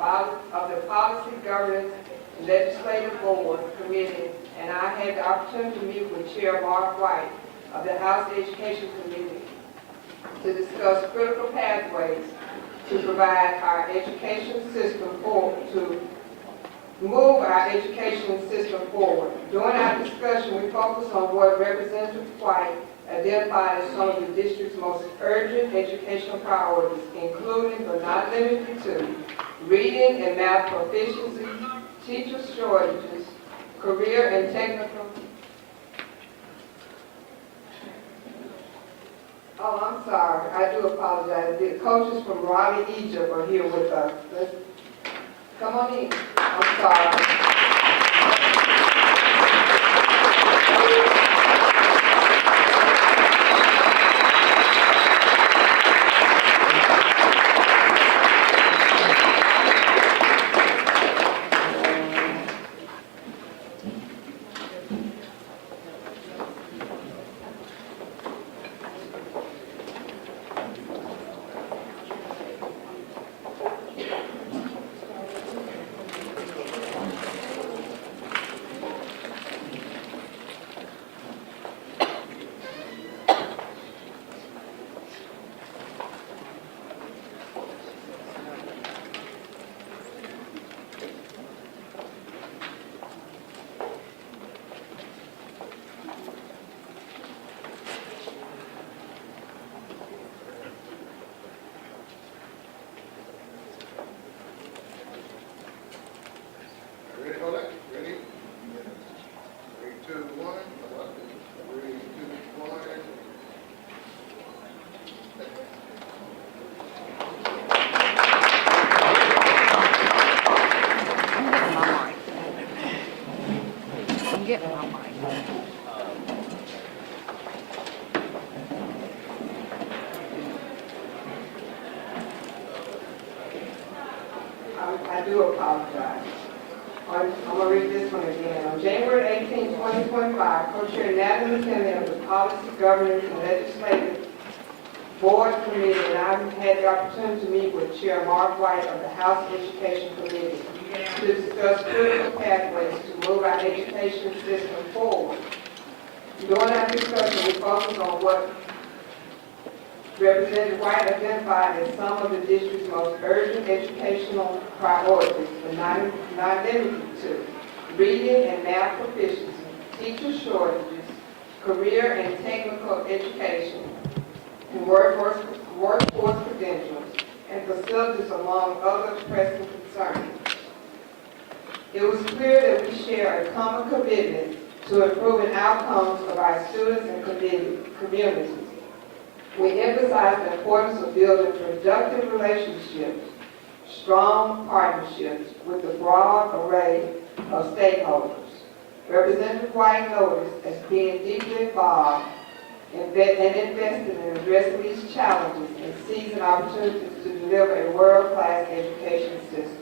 the Policy, Governance, and Legislative Board Committee, and I had the opportunity to meet with Chair Mark White of the House Education Committee to discuss critical pathways to provide our education system forward, to move our education system forward. During our discussion, we focused on what Representative White identified as some of the district's most urgent educational priorities, including but not limited to reading and math proficiency, teacher shortages, career and technical. Oh, I'm sorry. I do apologize. The coaches from Raleigh, Egypt are here with us. Come on in. I'm sorry. I do apologize. I'm going to read this one again. On January 18, 2025, Co-Chair Natalie McKinley of the Policy, Governance, and Legislative Board Committee, and I had the opportunity to meet with Chair Mark White of the House Education Committee to discuss critical pathways to move our education system forward. During our discussion, we focused on what Representative White identified as some of the district's most urgent educational priorities, but not limited to reading and math proficiency, teacher shortages, career and technical education, and workforce credentials, and facilities, among other pressing concerns. It was clear that we share a common commitment to improving outcomes of our students and communities. We emphasize the importance of building productive relationships, strong partnerships with a broad array of stakeholders. Representative White noticed as being deeply involved and invested in addressing these challenges and seizing opportunities to deliver a world-class education system.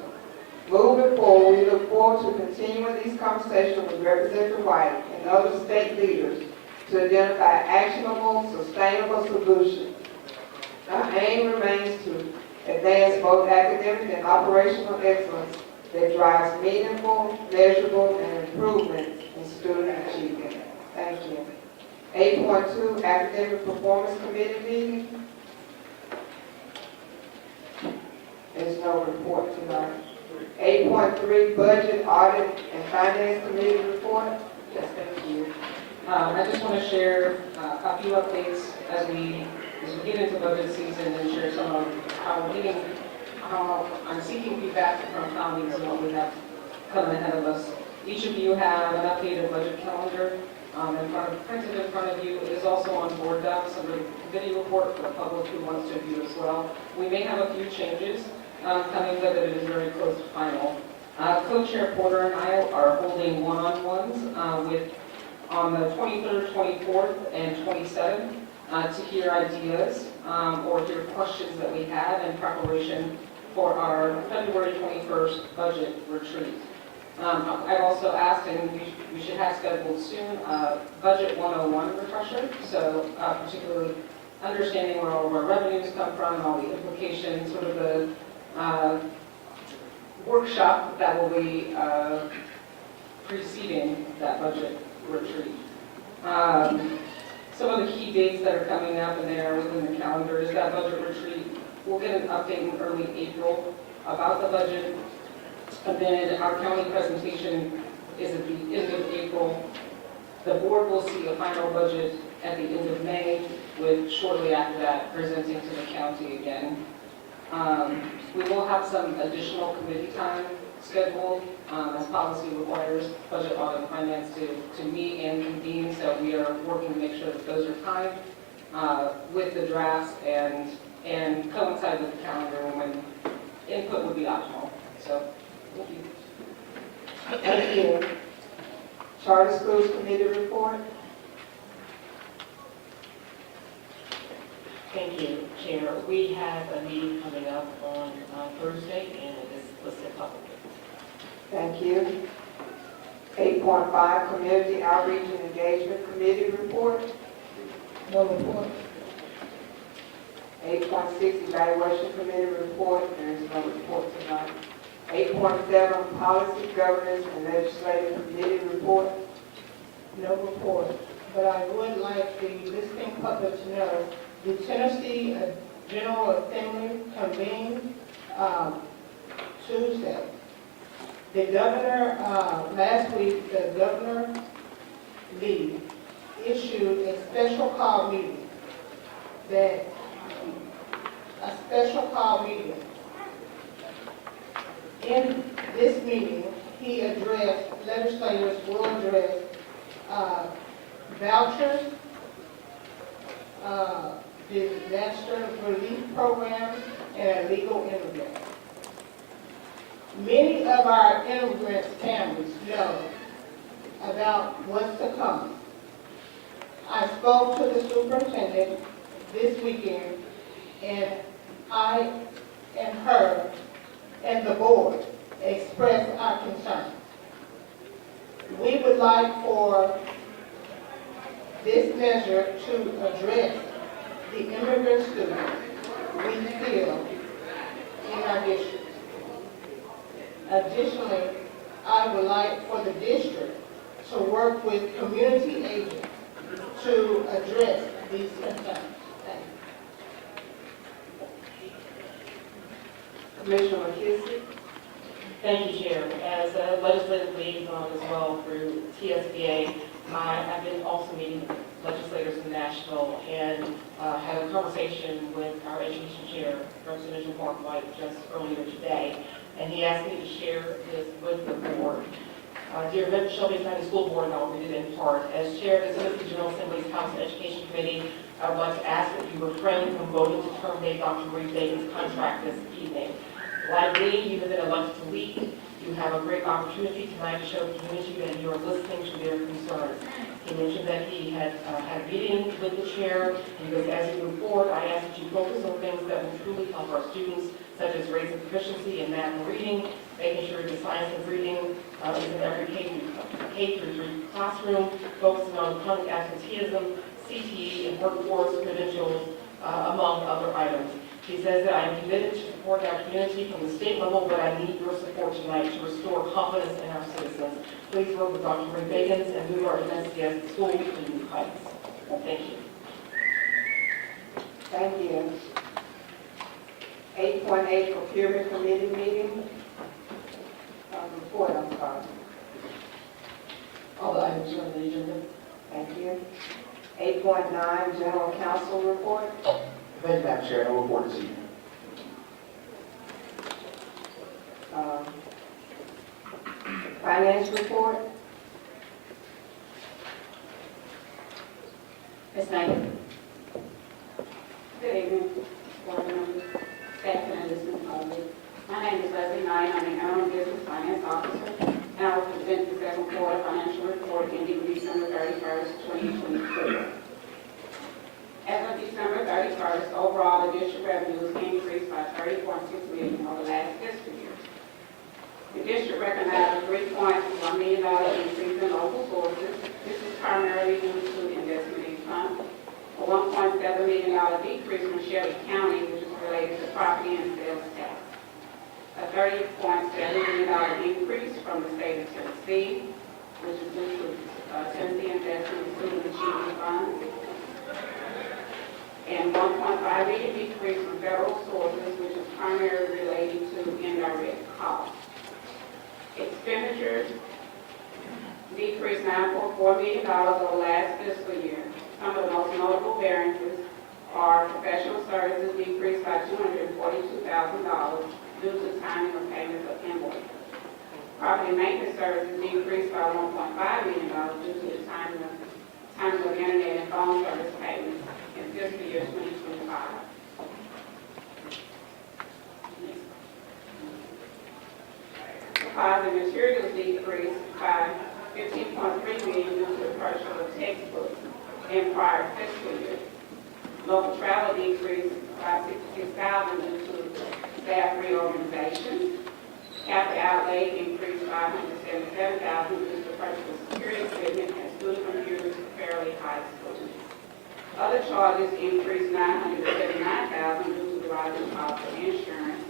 Moving forward, we look forward to continuing these conversations with Representative White and other state leaders to identify actionable, sustainable solutions. Our aim remains to advance both academic and operational excellence that drives meaningful, measurable, and improvements in student achievement. Thank you. 8.2, Academic Performance Committee meeting. There's no report tonight. 8.3, Budget, Audit, and Finance Committee report. Yes, thank you. I just want to share a few updates as we get into budget season and share some of how I'm seeking feedback from colleagues and what we have coming ahead of us. Each of you have an updated budget calendar printed in front of you. It is also on board docs under the video report for the public who wants to view as well. We may have a few changes coming, but it is very close to final. Co-Chair Porter and I are holding one-on-ones on the 23rd, 24th, and 27th to hear ideas or hear questions that we have in preparation for our February 21st budget retreat. I've also asked, and we should have scheduled soon, Budget 101 refresher, so particularly understanding where all of our revenues come from, all the implications, sort of the workshop that will be preceding that budget retreat. Some of the key dates that are coming up and they are within the calendar is that budget retreat. We'll get an update in early April about the budget. And then our county presentation is at the end of April. The board will see a final budget at the end of May, with shortly after that presenting to the county again. We will have some additional committee time scheduled as policy requires budget, audit, and finance to meet and convene. So we are working to make sure that those are timed with the drafts and coincide with the calendar when input would be optimal. So, thank you. Thank you. Charter Schools Committee report. Thank you, Chair. We have a meeting coming up on Thursday, and it is listed publicly. Thank you. 8.5 Community Outreach and Engagement Committee report. No report. 8.6 Evaluation Committee report. There is no report tonight. 8.7 Policy, Governance, and Legislative Committee report. No report, but I would like the listening public to know the Tennessee General Assembly convened Tuesday. The governor, last week, the governor Lee issued a special call meeting In this meeting, he addressed, legislators will address vouchers, disaster relief programs, and illegal immigrants. Many of our immigrant families know about what's to come. I spoke to the superintendent this weekend, and I and her and the board expressed our concerns. We would like for this measure to address the immigrant students we feel in our district. Additionally, I would like for the district to work with community agents to address these concerns. Thank you. Commissioner McKissick. Thank you, Chair. As a legislative liaison as well through TSBA, I've been also meeting legislators in Nashville and had a conversation with our education chair, Representative Mark White, just earlier today, and he asked me to share this with the board. Dear Memphis-Shelby County School Board, and I'll read it in part. As chair of the Tennessee General Assembly's House Education Committee, I would like to ask that you refrain from voting to terminate Dr. Marie Feagins' contract this evening. Like me, you have been elected to lead. You have a great opportunity tonight to show the community that you are listening to their concerns. He mentioned that he had had a meeting with the chair, and because as you move forward, I ask that you focus on things that will truly help our students, such as raising proficiency in math and reading, making sure the science and reading is in every K through 3 classroom, focusing on chronic absenteeism, CTE, and workforce credentials, among other items. He says that I am committed to support our community from the state level, but I need your support tonight to restore confidence in our citizens. Please work with Dr. Marie Feagins and move our MSCS schools to new heights. Thank you. Thank you. 8.8 Procurement Committee meeting. Report, I'm sorry. All the items are on the agenda. Thank you. 8.9 General Counsel report. Thank you, Madam Chair. No report this evening. Finance report. Ms. Knight. Good evening, board members, staff, and listening public. My name is Leslie Knight. I'm the Interim Business Finance Officer, and I will present the second quarter financial report ending December 31st, 2024. As of December 31st, overall, the district revenues increased by $30.6 million over last fiscal year. The district recognized a $3.1 million increase in local sources. This is primarily due to investment income. A $1.7 million decrease from Shelby County, which is related to property and sales tax. A a $30.7 million increase from the state of Tennessee, which is due to Tennessee Investment in Student Achievement Funds, and $1.5 million decrease from federal sources, which is primarily related to indirect costs. Expenditures decreased $9.4 million over last fiscal year. Some of the most notable variances are professional services decreased by $242,000 due to timing of payments of invoices. Property maintenance services decreased by $1.5 million due to the timing of internet and phone service payments in fiscal year 2025. Supplies and materials decreased by $15.3 million due to the purchase of textbooks in prior fiscal years. Local travel decreased by $66,000 due to staff reorganization. Capital outlay increased by $177,000 due to the purchase of security equipment and student computers for Fairleigh High School. Other charges increased $979,000 due to the rising cost of insurance.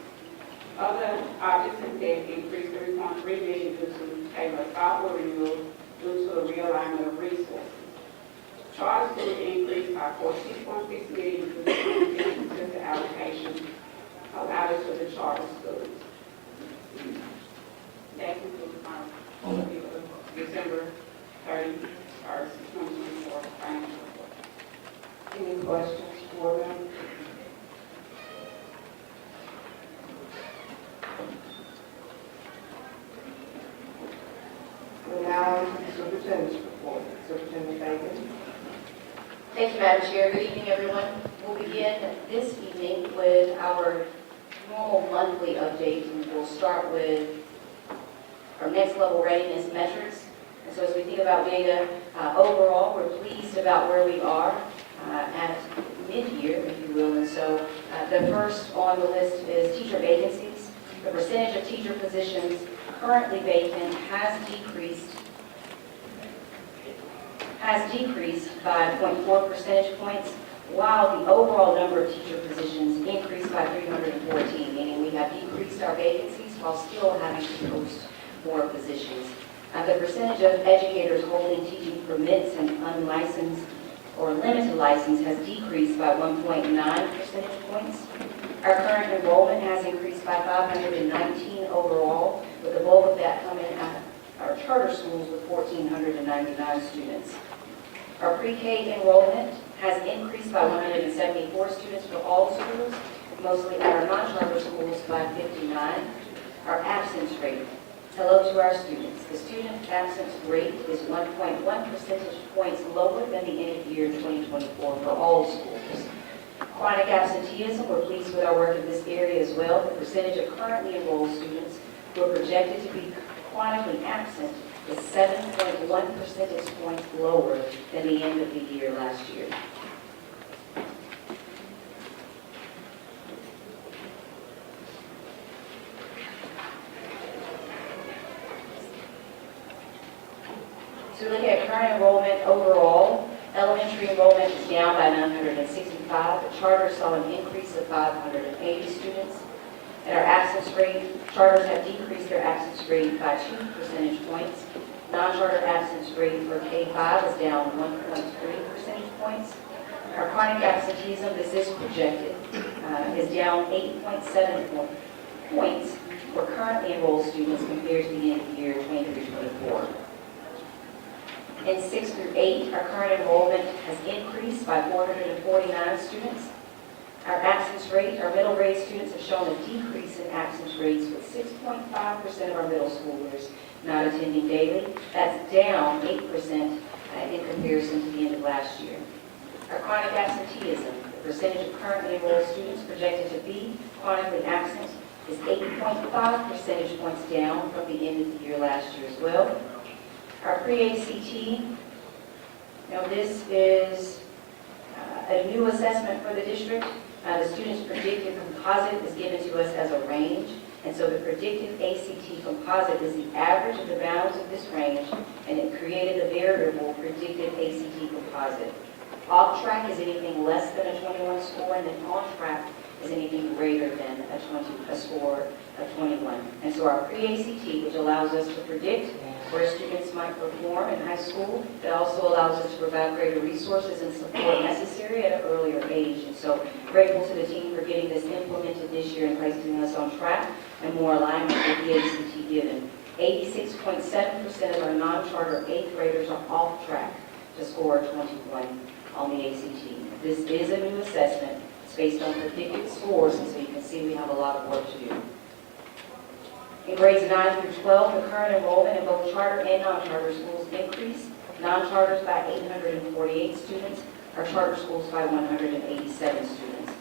Other objects and debt increased $3.3 million due to table software renewal due to a realignment of resources. Charter schools increased by $14.6 million due to the allocation allotted to the charter schools. That concludes my overview of December 31st, 2024 financial report. Any questions for them? We're now on to the superintendent's report. Superintendent Feagins. Thank you, Madam Chair. Good evening, everyone. We'll begin this evening with our normal monthly update, and we'll start with our next level readiness metrics. And so as we think about data, overall, we're pleased about where we are at mid-year, if you will. And so the first on the list is teacher vacancies. The percentage of teacher positions currently vacant has decreased by 0.4 percentage points, while the overall number of teacher positions increased by 314, meaning we have decreased our vacancies while still having to post more positions. The percentage of educators holding teaching permits and unlicensed or limited license has decreased by 1.9 percentage points. Our current enrollment has increased by 519 overall, with the bulk of that coming at our charter schools with 1,499 students. Our pre-K enrollment has increased by 174 students for all schools, mostly at our non-charter schools by 59. Our absence rate. Hello to our students. The student absence rate is 1.1 percentage points lower than the end of year 2024 for all schools. Chronic absenteeism, we're pleased with our work in this area as well. The percentage of currently enrolled students who are projected to be chronically absent is 7.1 percentage points lower than the end of the year last year. So looking at current enrollment overall, elementary enrollment is down by 965. The charter saw an increase of 580 students. And our absence rate, charters have decreased their absence rate by 2 percentage points. Non-charter absence rate for K-5 is down 1.3 percentage points. Our chronic absenteeism, this is projected, is down 8.7 points for currently enrolled students compared to the end of the year 23-24. In 6 through 8, our current enrollment has increased by 449 students. Our absence rate, our middle grade students have shown a decrease in absence rates with 6.5% of our middle schoolers not attending daily. That's down 8% in comparison to the end of last year. Our chronic absenteeism, the percentage of currently enrolled students projected to be chronically absent is 8.5 percentage points down from the end of the year last year as well. Our pre-ACT, now this is a new assessment for the district. The student's predicted composite is given to us as a range, and so the predicted ACT composite is the average of the bounds of this range, and it created the variable predicted ACT composite. Off track is anything less than a 21 score, and then on track is anything greater than a 20 score of 21. And so our pre-ACT, which allows us to predict where students might perform in high school, it also allows us to provide greater resources and support necessary at an earlier age. And so grateful to the team for getting this implemented this year and placing us on track and more alignment with the ACT given. 86.7% of our non-charter 8th graders are off track to score 21 on the ACT. This is a new assessment. It's based on predicted scores, and so you can see we have a lot of work to do. In grades 9 through 12, the current enrollment in both charter and non-charter schools increased. Non-charters by 848 students, our charter schools by 187 students.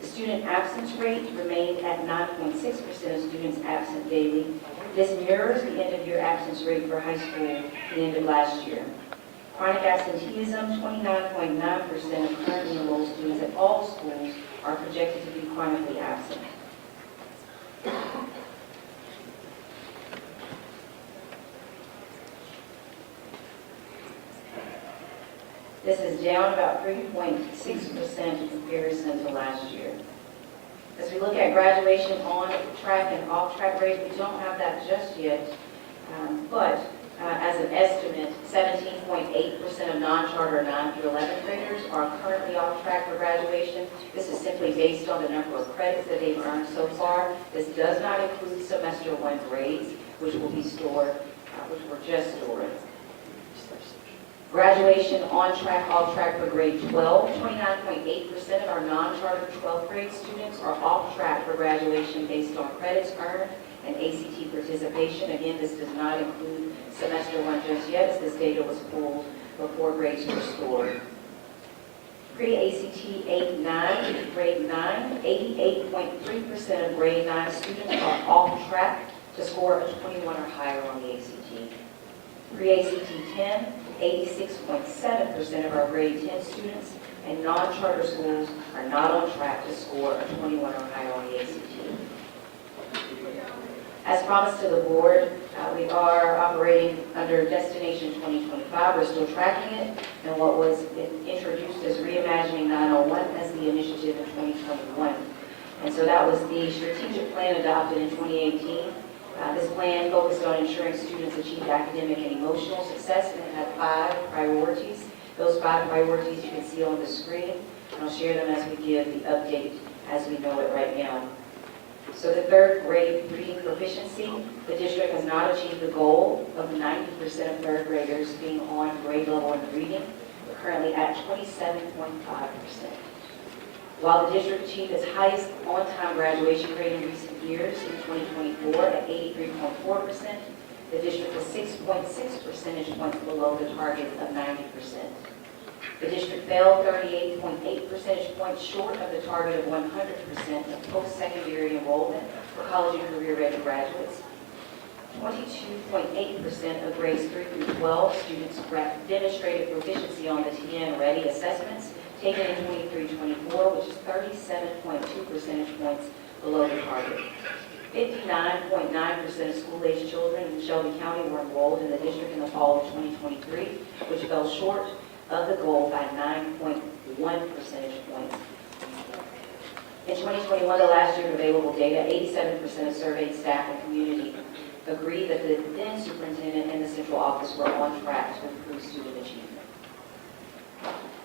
The student absence rate remained at 9.6% of students absent daily. This mirrors the end-of-year absence rate for high school at the end of last year. Chronic absenteeism, 29.9% of currently enrolled students at all schools are projected to be chronically absent. This is down about 3.6% in comparison to last year. As we look at graduation on track and off track rate, we don't have that just yet, but as an estimate, 17.8% of non-charter 9 through 11th graders are currently off track for graduation. This is simply based on the number of credits that they've earned so far. This does not include semester 1 grades, which will be stored, which were just stored. Graduation on track, off track for grade 12. 29.8% of our non-charter 12th grade students are off track for graduation based on credits earned and ACT participation. Again, this does not include semester 1 just yet, as this data was pulled before grades were stored. Pre-ACT 8-9, grade 9, 88.3% of grade 9 students are off track to score a 21 or higher on the ACT. Pre-ACT 10, 86.7% of our grade 10 students and non-charter schools are not on track to score a 21 or higher on the ACT. As promised to the board, we are operating under Destination 2025. We're still tracking it, and what was introduced as Reimagining 901 as the initiative in 2021. And so that was the strategic plan adopted in 2018. This plan focused on ensuring students achieved academic and emotional success, and it had 5 priorities. Those 5 priorities you can see on the screen, and I'll share them as we give the update as we know it right now. So the 3rd grade reading proficiency, the district has not achieved the goal of 90% of 3rd graders being on grade level in reading. We're currently at 27.5%. While the district achieved its highest on-time graduation rate in recent years in 2024 at 83.4%, the district was 6.6 percentage points below the target of 90%. The district fell 38.8 percentage points short of the target of 100% of post-secondary enrollment for college and career-ready graduates. 22.8% of grades 3 through 12 students demonstrated proficiency on the TN-ready assessments taken in 23-24, which is 37.2 percentage points below the target. 59.9% of school-aged children in Shelby County were enrolled in the district in the fall of 2023, which fell short of the goal by 9.1 percentage points. In 2021, the last year of available data, 87% of surveyed staff and community agreed that the then superintendent and the central office were on track to improve student achievement.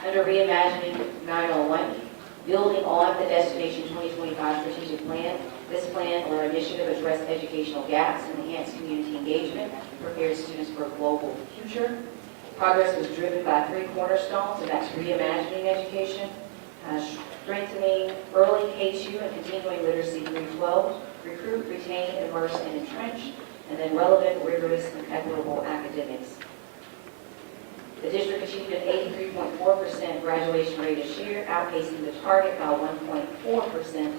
Under Reimagining 901, building on the Destination 2025 strategic plan, this plan or initiative addressed educational gaps and enhanced community engagement, prepared students for a global future. Progress was driven by 3 cornerstones, and that's reimagining education, strengthening early K-2 and continuing literacy through 12, recruit, retain, immerse, and entrench, and then relevant, rigorous, and equitable academics. The district achieved an 83.4% graduation rate this year, outpacing the target by 1.4%.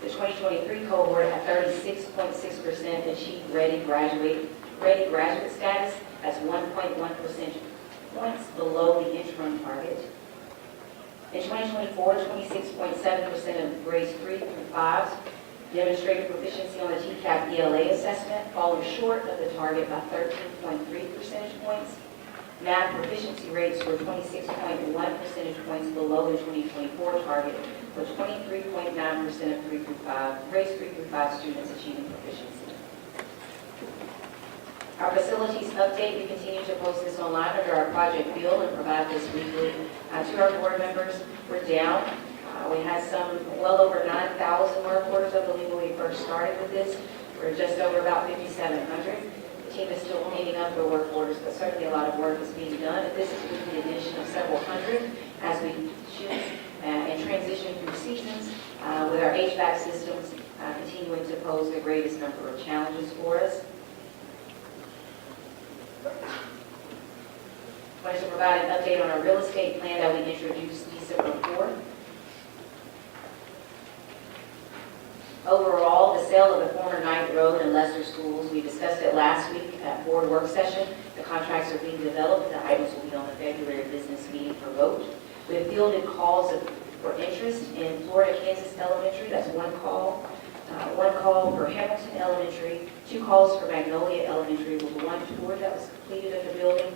The 2023 cohort at 36.6% achieved ready graduate status. That's 1.1 percentage points below the interim target. In 2024, 26.7% of grades 3 through 5 demonstrated proficiency on the TCAP ELA assessment, falling short of the target by 13.3 percentage points. Math proficiency rates were 26.1 percentage points below the 2024 target, with 23.9% of grades 3 through 5 students achieving proficiency. Our facilities update, we continue to post this online under our project bill and provide this weekly to our board members. We're down. We had well over 9,000 work orders, I believe, when we first started with this. We're just over about 5,700. The team is still cleaning up the work orders, but certainly a lot of work is being done. This is with the addition of several hundred as we choose and transition through seasons with our HVAC systems continuing to pose the greatest number of challenges for us. I wanted to provide an update on our real estate plan that we introduced December 4th. Overall, the sale of the former Knight Road and Lester schools, we discussed it last week at board work session. The contracts are being developed. The items will be on the February business meeting for vote. We have fielded calls for interest in Florida Kansas Elementary. That's one call. One call for Hamilton Elementary, 2 calls for Magnolia Elementary with 1 tour that was completed of the building,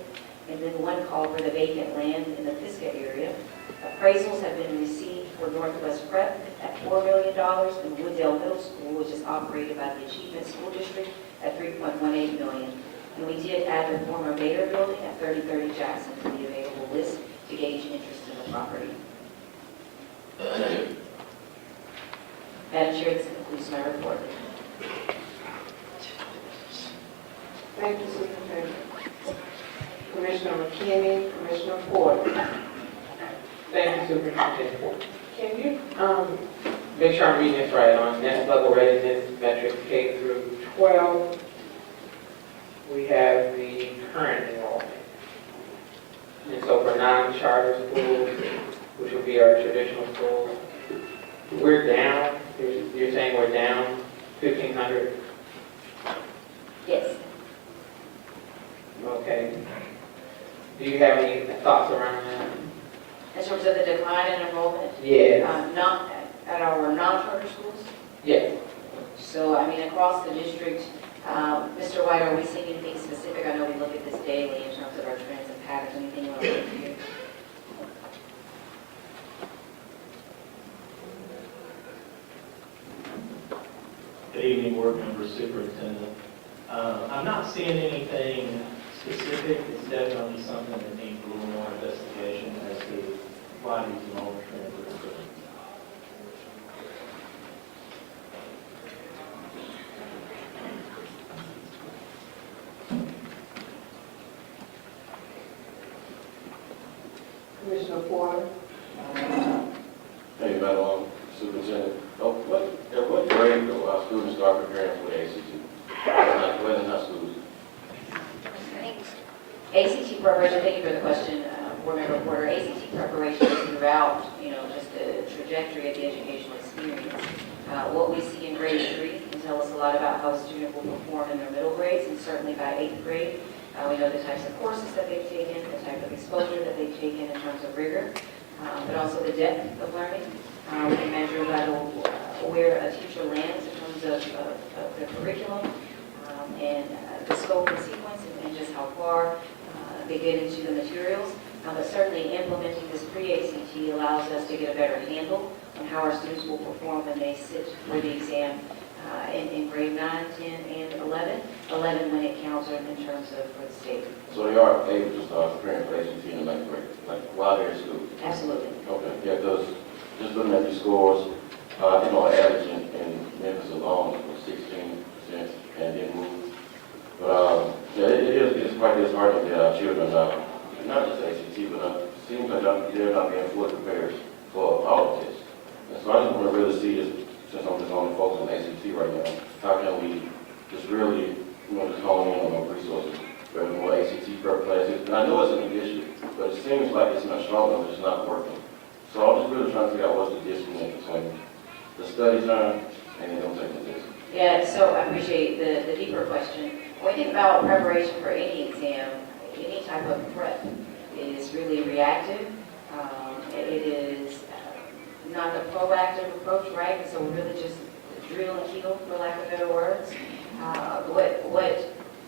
and then 1 call for the vacant land in the Pisgah area. Appraisals have been received for Northwest Prep at $4 million and Wooddale Middle School, which is operated by the Achievement School District, at $3.18 million. And we did add the former Bader building at 3030 Jackson to the available list to gauge interest in the property. Madam Chair, this concludes my report. Thank you, Superintendent. Commissioner McKinney, Commissioner Porter. Thank you, Superintendent. Can you make sure I'm reading this right on next level readiness metrics K through 12? We have the current enrollment. And so for non-charter schools, which would be our traditional schools, we're down. You're saying we're down 1,500? Yes. Okay. Do you have any thoughts around that? In terms of the decline in enrollment, Yes. not at our non-charter schools. Yes. So, I mean, across the district, Mr. White, are we seeing anything specific? I know we look at this daily in terms of our trends and patterns. Anything you want to look here? Good evening, board members, superintendent. I'm not seeing anything specific. It's definitely something that needs a little more investigation as to why these enrollment trends are occurring. Commissioner Porter. Hey, Madam Superintendent, at what grade do our students start preparing for the ACT? Whether or not schools? ACT preparation, thank you for the question, Board Member Porter. ACT preparation is throughout, just the trajectory of the educational experience. What we see in grade 3 can tell us a lot about how a student will perform in their middle grades, and certainly by 8th grade. We know the types of courses that they've taken, the type of exposure that they've taken in terms of rigor, but also the depth of learning. We can measure by where a teacher lands in terms of the curriculum and the scope and sequence and just how far they get into the materials. But certainly implementing this pre-ACT allows us to get a better handle on how our students will perform when they sit for the exam in grade 9, 10, and 11. 11 when it counts in terms of for the state. So they are able to start preparing for ACT in the 9th grade, like while they're in school? Absolutely. Okay, yeah, because just looking at these scores, I think on average in Memphis alone it was 16% and didn't move. But yeah, it's quite disheartening that our children, not just ACT, but it seems like they're not being fully prepared for all of this. And so I just want to really see this, since I'm just only focused on ACT right now, how can we just really, just hone in on our resources, for more ACT prep classes. And I know it's an issue, but it seems like it's not strong enough, it's not working. So I'm just really trying to figure out what's the disconnect between the study time and then them taking the test. Yeah, so I appreciate the deeper question. When we think about preparation for any exam, any type of prep is really reactive. It is not the proactive approach, right? So we're really just drill and kill, for lack of better words. What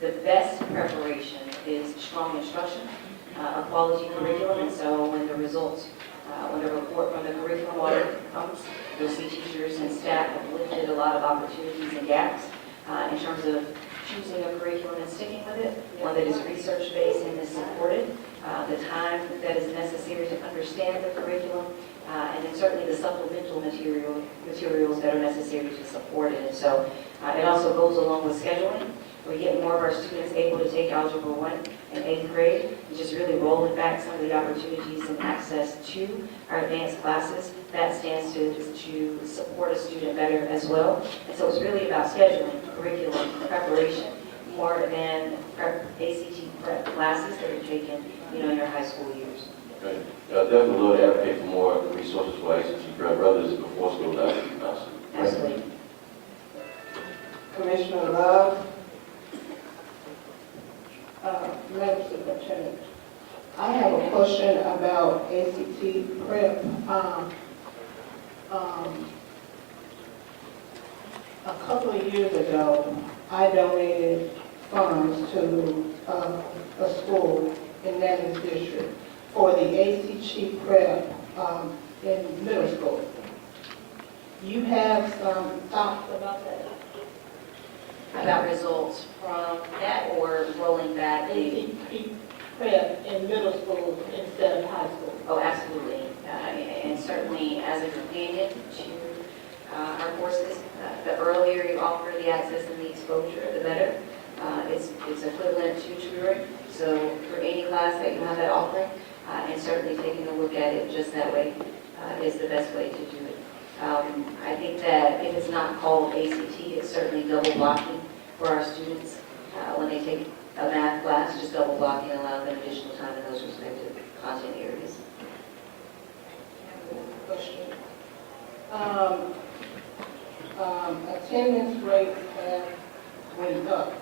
the best preparation is strong instruction. a quality curriculum, and so when the results, when the report from the curriculum audit comes, you'll see teachers and staff have lifted a lot of opportunities and gaps in terms of choosing a curriculum and sticking with it, one that is research-based and is supported, the time that is necessary to understand the curriculum, and then certainly the supplemental materials that are necessary to support it. And so it also goes along with scheduling. We get more of our students able to take Algebra 1 in 8th grade, and just really rolling back some of the opportunities and access to our advanced classes. That stands to support a student better as well. And so it's really about scheduling, curriculum, preparation, more than ACT prep classes that are taken, in your high school years. Okay. Definitely love to advocate for more resources for ACT prep, whether it's before school or after school. Absolutely. Commissioner Love. Madam Superintendent, I have a question about ACT prep. A couple of years ago, I donated funds to a school in Memphis district for the ACT prep in middle school. You have some thoughts about that? About results from that or rolling back the... ACT prep in middle school instead of high school. Oh, absolutely. And certainly as a companion to our courses, the earlier you offer the access and the exposure, the better. It's equivalent to tutoring. So for any class that you have that offering, and certainly taking a look at it just that way is the best way to do it. I think that if it's not called ACT, it's certainly double blocking for our students when they take a math class, just double blocking allows them additional time in those respective content areas. Question. Attendance rates have went up.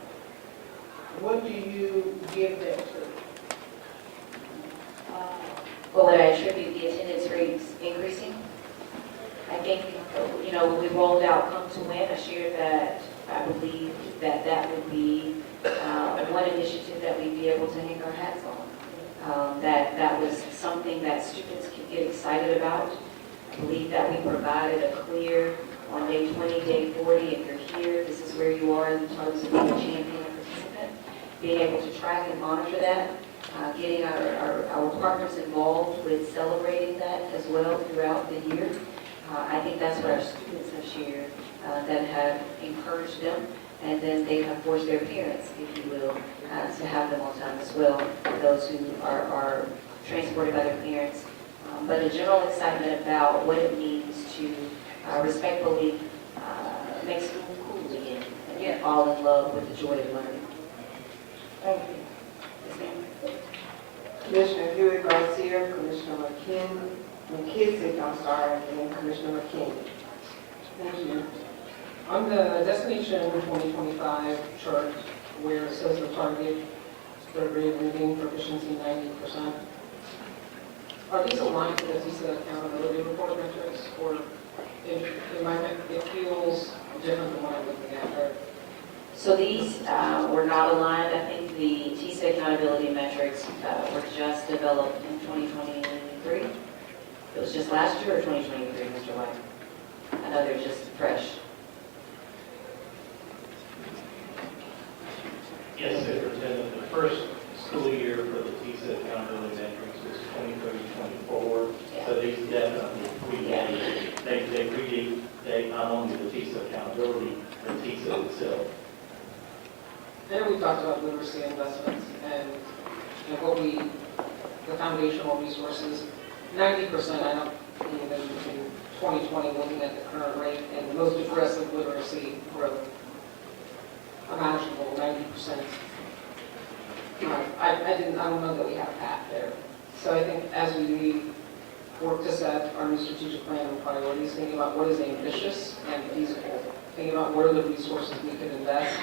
What do you give that to? Well, would I attribute the attendance rates increasing? I think, when we rolled out Come to Win, I shared that I believe that would be one initiative that we'd be able to hang our hats on. That was something that students could get excited about. I believe that we provided a clear, on day 20, day 40, if you're here, this is where you are in terms of being a champion and participant. Being able to track and monitor that, getting our partners involved with celebrating that as well throughout the year. I think that's what our students have shared that have encouraged them, and then they have forced their parents, if you will, to have them on time as well, those who are transported by their parents. But a general excitement about what it means to respectfully make school cool again and fall in love with the joy of learning. Thank you. Yes, ma'am. Commissioner Hewitt Garcia, Commissioner McKissick, and then Commissioner McKinney. Thank you. On the Destination 2025 chart, where it says the target third grade reading proficiency 90%, are these aligned to the TISA accountability report metrics, or it feels different than what I'm looking at there? So these were not aligned. I think the TISA accountability metrics were just developed in 2023. It was just last year or 2023, Mr. White? I know they're just fresh. Yes, Superintendent, the first school year for the TISA accountability metrics was 23-24. So these definitely predate. They predate not only the TISA accountability, but TISA itself. I know we talked about literacy investments and the foundational resources. 90%, I don't even in 2020 looking at the current rate and the most aggressive literacy growth imaginable, 90%. I don't know that we have a path there. So I think as we work to set our new strategic plan and priorities, thinking about what is ambitious and feasible, thinking about what are the resources we could invest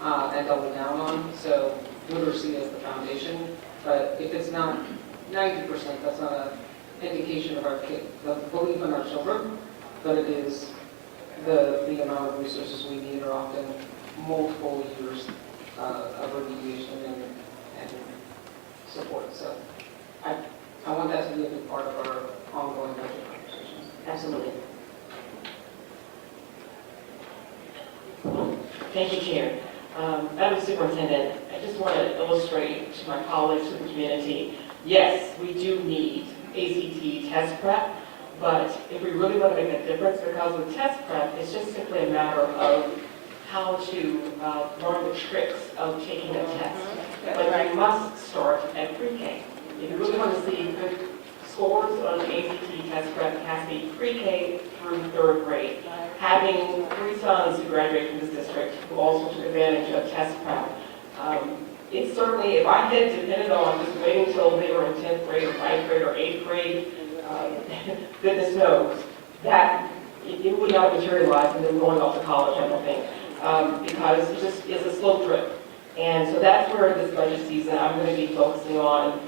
and double down on. So literacy is the foundation, but if it's not 90%, that's not an indication of the belief in our children, but it is the amount of resources we need are often multiple years of remediation and support. So Absolutely. Thank you, Chair. Madam Superintendent, I just want to illustrate to my colleagues, to the community, yes, we do need ACT test prep, but if we really want to make a difference, because with test prep, it's just simply a matter of how to learn the tricks of taking a test. But you must start at pre-K. If you really want to see good scores on the ACT test prep, it has to be pre-K through 3rd grade. Having 3 sons who graduated from this district who also took advantage of test prep, it's certainly, if I had depended on just waiting until they were in 10th grade or 9th grade or 8th grade, goodness knows, that it would not materialize and then going off to college, I don't think, because it just is a slow drip. And so that's where this budget season, I'm going to be focusing on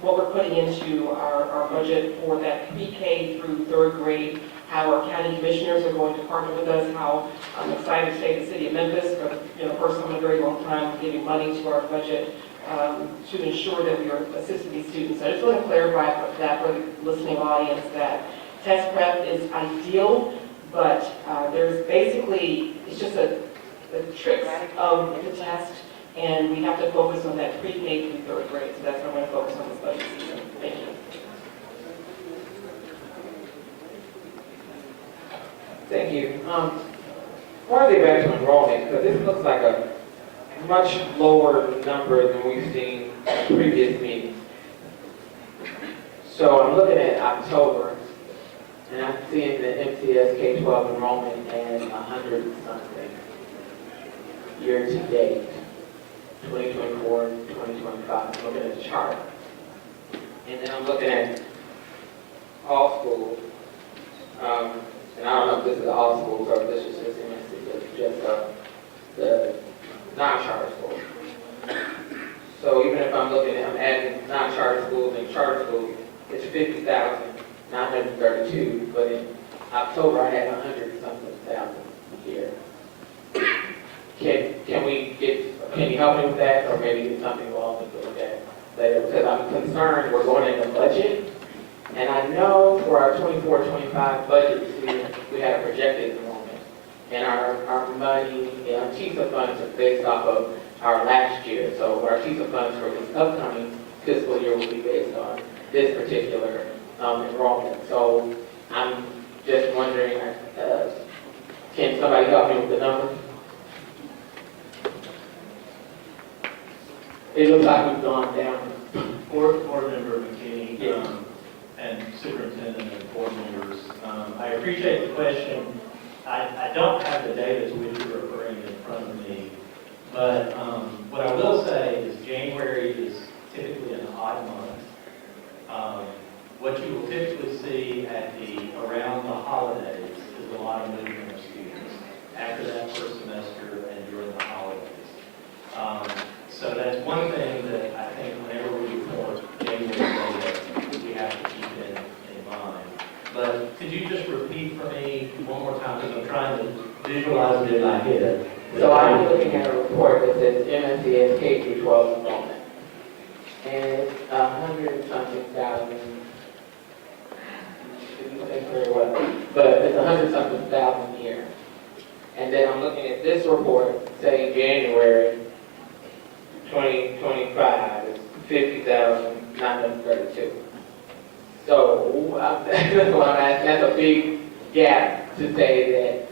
what we're putting into our budget for that pre-K through 3rd grade, how our county commissioners are going to partner with us, how I'm excited to say the city of Memphis, for the first time in a very long time, giving money to our budget to ensure that we are assisting these students. I just want to clarify that for the listening audience that test prep is ideal, but there's basically, it's just the tricks of the test, and we have to focus on that pre-K through 3rd grade. So that's what I'm going to focus on this budget season. Thank you. Thank you. Before I get back to enrollment, because this looks like a much lower number than we've seen in previous meetings. So I'm looking at October, and I'm seeing the MCS K-12 enrollment at 100 something year to date, 2024, 2025. I'm looking at the chart. And then I'm looking at all schools. And I don't know if this is all schools or if this is just MSCS, just the non-charter schools. So even if I'm looking at, I'm adding non-charter schools and charter schools, it's 50,932, but in October I had 100-something thousand here. Can you help me with that, or maybe it's something we'll all need to look at later? Because I'm concerned we're going into budget, and I know for our 24-25 budget season, we had a projected enrollment, and our money and our TISA funds are based off of our last year. So our TISA funds for this upcoming fiscal year will be based on this particular enrollment. So I'm just wondering, can somebody help me with the numbers? It looks like we've gone down. Board Member McKinney, Yes. and Superintendent and board members, I appreciate the question. I don't have the data to which you're referring in front of me, but what I will say is January is typically an odd month. What you will typically see around the holidays is a lot of movement of students after that first semester and during the holidays. So that's one thing that I think whenever we report January data, we have to keep in mind. But could you just repeat for me one more time, because I'm trying to visualize it in my head. So I'm looking at a report that says MSCS K-12 enrollment, and it's 100-something thousand. Didn't say very well, but it's 100-something thousand here. And then I'm looking at this report saying January 2025 is 50,932. So that's what I'm asking. That's a big gap to say that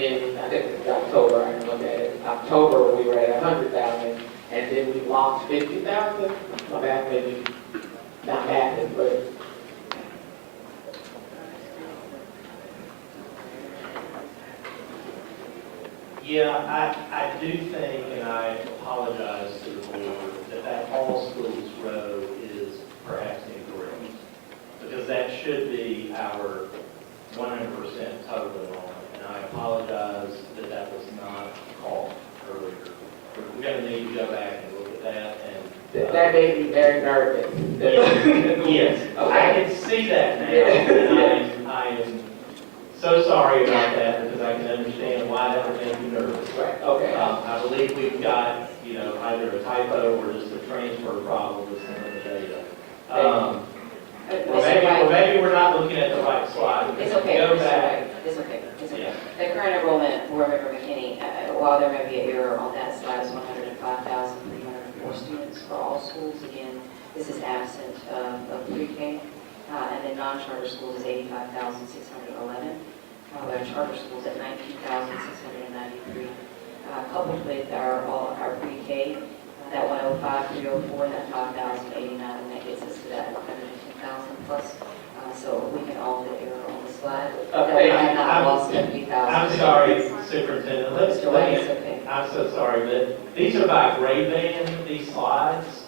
in, I think it's October, I can look at it. October we were at 100,000 and then we lost 50,000. My math maybe not mathing, but Yeah, I do think, and I apologize to the board, that all schools row is perhaps incorrect, because that should be our 100% total enrollment, and I apologize that was not called earlier. We're going to need to go back and look at that, and that made me very nervous. yes, I can see that now, and I am so sorry about that, because I can understand why that would make you nervous. Right, okay. I believe we've got, either a typo or just a transfer problem with some of the data. Or maybe we're not looking at the right slide. It's okay, Go Mr. back. White. It's okay, it's okay. Yeah. The current enrollment, Board Member McKinney, while there may be an error on that slide, is 105,304 students for all schools. Again, this is absent of pre-K. And then non-charter schools is 85,611. Our charter schools at 19,693. Coupled with our pre-K, that 105,304, that 5,089, and that gets us to that 110,000 plus. So we can alter the error on the slide. That we have not lost 70,000. I'm sorry, Superintendent. Mr. White, it's okay. I'm so sorry, but these are by grade band, these slides.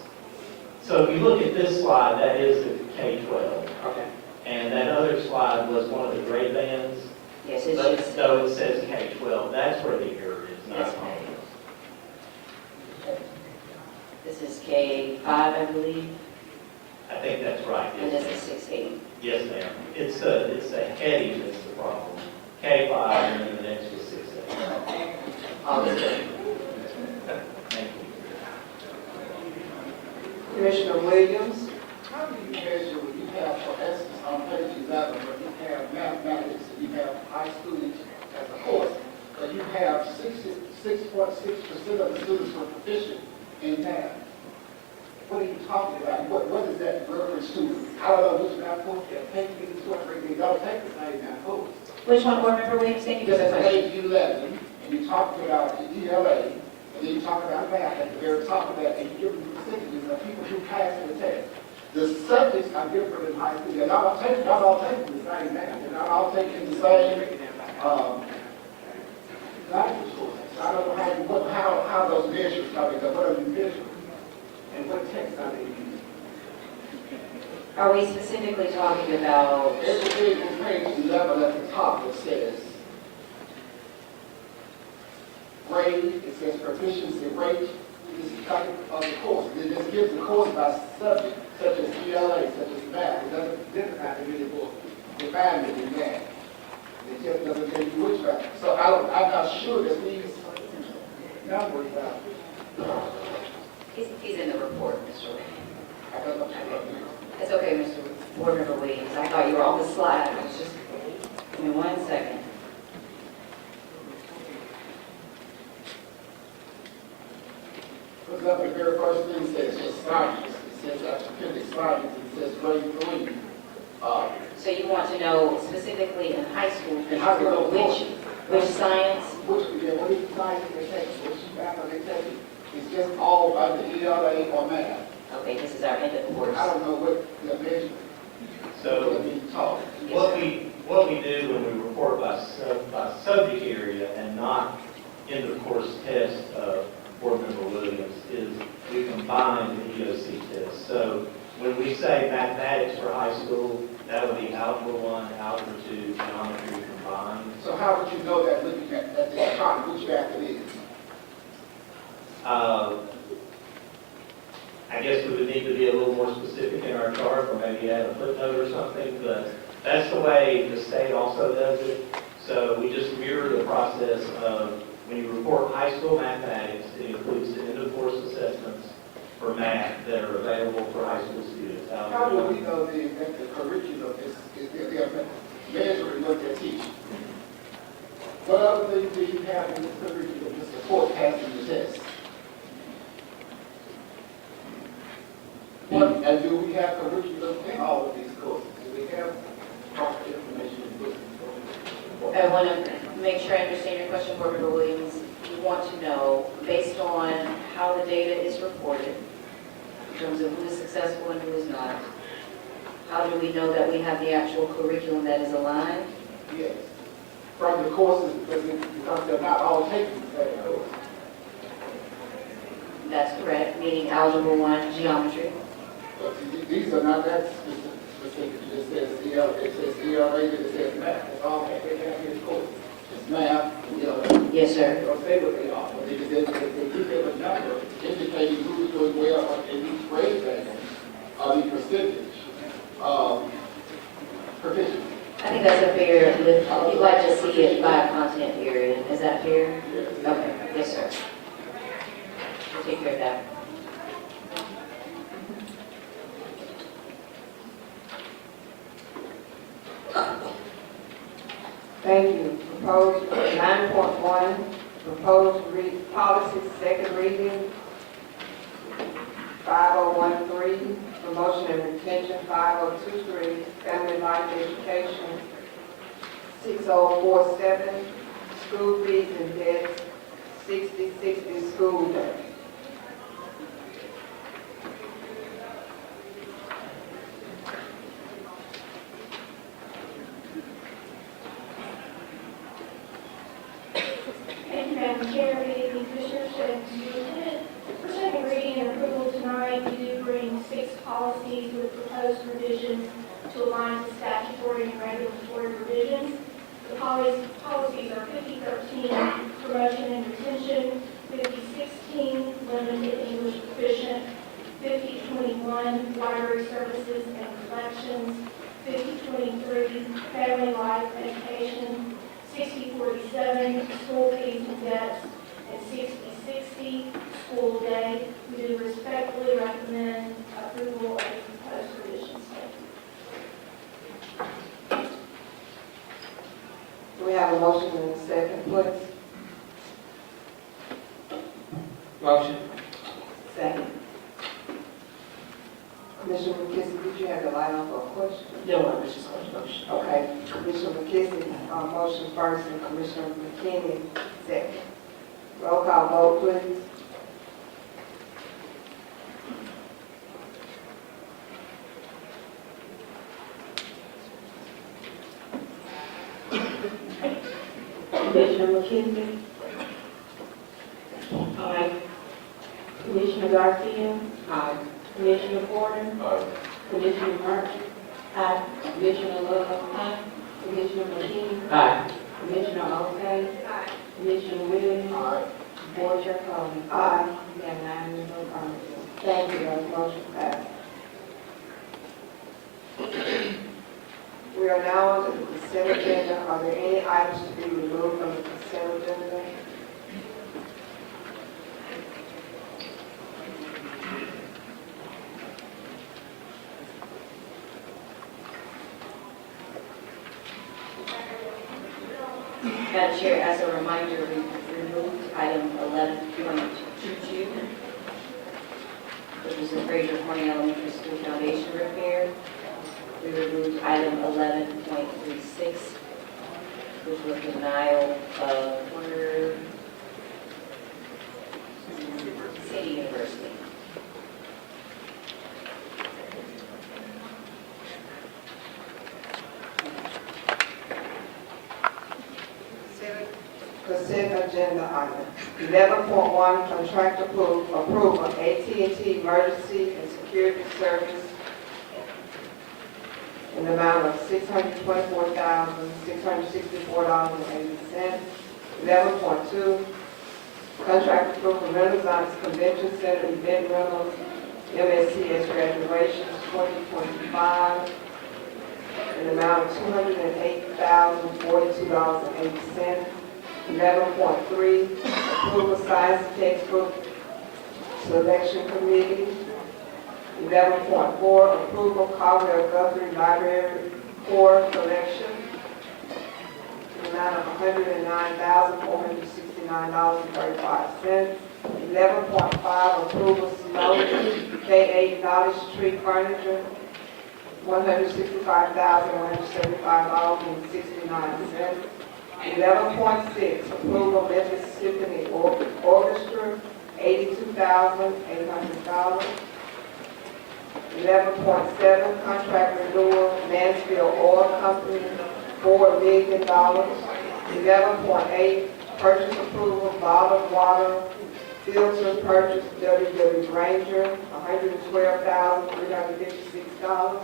So if you look at this slide, that is the K-12. Okay. And that other slide was one of the grade bands. Yes, it's But just, so it says K-12. That's where the error is, not Yes, on ma'am. This is K-5, I believe, I think that's right. and Yes, this is 6-8. yes, ma'am. It's the heading that's the problem. K-5 and then the next was 6-8. All this. Thank you. Commissioner Williams. How do you measure when you have, for instance, on page 11, where you have mathematics, you have high students as a course, but you have 66.6% of the students were proficient in math? What are you talking about? What is that reference to? I don't know which math course they're taking, they don't take the same math course. Which one, Board Member Williams? Thank you for This the is question. page 11, and you talk about the ELA, and then you talk about math at the very top of that, and you give them percentages of people who pass the test. The subjects are different in high school. They're not all taking the same math. They're not all taking the same language courses. I don't know how those measures are, because what are you measuring? And what text are they using? Are we specifically talking about, Everything on page 11 at the top, it says grade, it says proficiency rate, this is type of the course. It just gives the course by subject, such as ELA, such as math. It doesn't identify the really book, define it in math. It just doesn't tell you which math. So I'm not sure that these numbers are. he's in the report, Mr. Williams. I don't know. It's okay, Mr. Board Member Williams. I thought you were on the slide. I was just, give me 1 second. Look up the very first thing, says just science. It says appendix science, it says grade 3. So you want to know specifically in high school, In high school, which science? What is science they take? Which math are they taking? It's just all under ELA or math. Okay, this is our end of course. I don't know what they're measuring. So What being taught. what we do when we report by subject area and not end of course test, Board Member Williams, is we combine the EOC test. So when we say mathematics for high school, that would be Algebra 1, Algebra 2, Geometry combined. So how would you know that looking at this chart, which math it is? I guess we would need to be a little more specific in our chart, or maybe add a footnote or something, but that's the way the state also does it. So we just mirror the process of, when you report high school mathematics, it includes the end-of-course assessments for math that are available for high school students. How do we know that the curriculum is they're measuring what they're teaching? What other things do you have in the curriculum to support passing the test? And do we have curriculum in all of these courses? Do we have proper information in books? I want to make sure I understand your question, Board Member Williams. You want to know, based on how the data is reported, in terms of who is successful and who is not, how do we know that we have the actual curriculum that is aligned? Yes. From the courses, because they're not all taking the same course. That's correct, meaning Algebra 1, Geometry. But these are not that specific. It says ELA, it says math. That's all they have in the course. It's math, ELA. Yes, sir. They don't say what they are, but they give them a number indicating who's doing well in each grade band, the percentage of proficiency. I think that's a fair lift. You'd like to see it by content area. Is that fair? Yes. Okay, yes, sir. We'll take care of that. policies, second reading. 5013, promotion and retention. 5023, family life education. 6047, school fees and debts. 6060, school day. Thank you, Madam Chair. Good evening, Commissioners and Superintendent. For second reading and approval tonight, we do bring 6 policies with proposed revisions to align with statutory and regulatory revisions. The policies are 5013, promotion and retention, 5016, limited English proficient, 5021, library services and collections, 5023, family life education, 6047, school fees and debts, and 6060, school day. We do respectfully recommend approval of the proposed revisions. Do we have a motion and a second, please? Motion. Second. Commissioner McKissick, did you have the light on for a question? No, this is a motion. Okay, Commissioner McKissick, motion first, and Commissioner McKinney, second. Roll call vote, please. Commissioner McKinney? Aye. Commissioner Garcia? Aye. Commissioner Porter? Aye. Commissioner Martin? Aye. Commissioner Love? Aye. Commissioner McKinney? Aye. Commissioner O'Shea? Aye. Commissioner Williams? Aye. Board Chair Collins? Aye. We have 9 members affirmative. Thank you, motion passed. We are now on to the consent agenda. Are there any items to be removed from the consent agenda? Madam Chair, as a reminder, we removed item 11.22, which was the Fraser Corning Elementary School foundation repair. We removed item 11.36, which was denial of City University. Consent agenda item. 11.1, contract approval, AT&T emergency and security service in the amount of $624,664.80. 11.2, contract approval, Renaissance Convention Center event rentals, MSCS graduations 2025, in the amount of $208,042.80. 11.3, approval science textbook selection committee. 11.4, approval Caldwell Guthrie Library core collection. In the amount of $109,469.35. 11.5, approval Snow K8 Knowledge Tree furniture. $165,175.69. 11.6, approval Memphis-Symphony Orchestra, $82,800. 11.7, contract renewal, Mansfield Oil Company, $4 million. 11.8, purchase approval, bottled water, filter purchase, W.W. Granger, $112,356.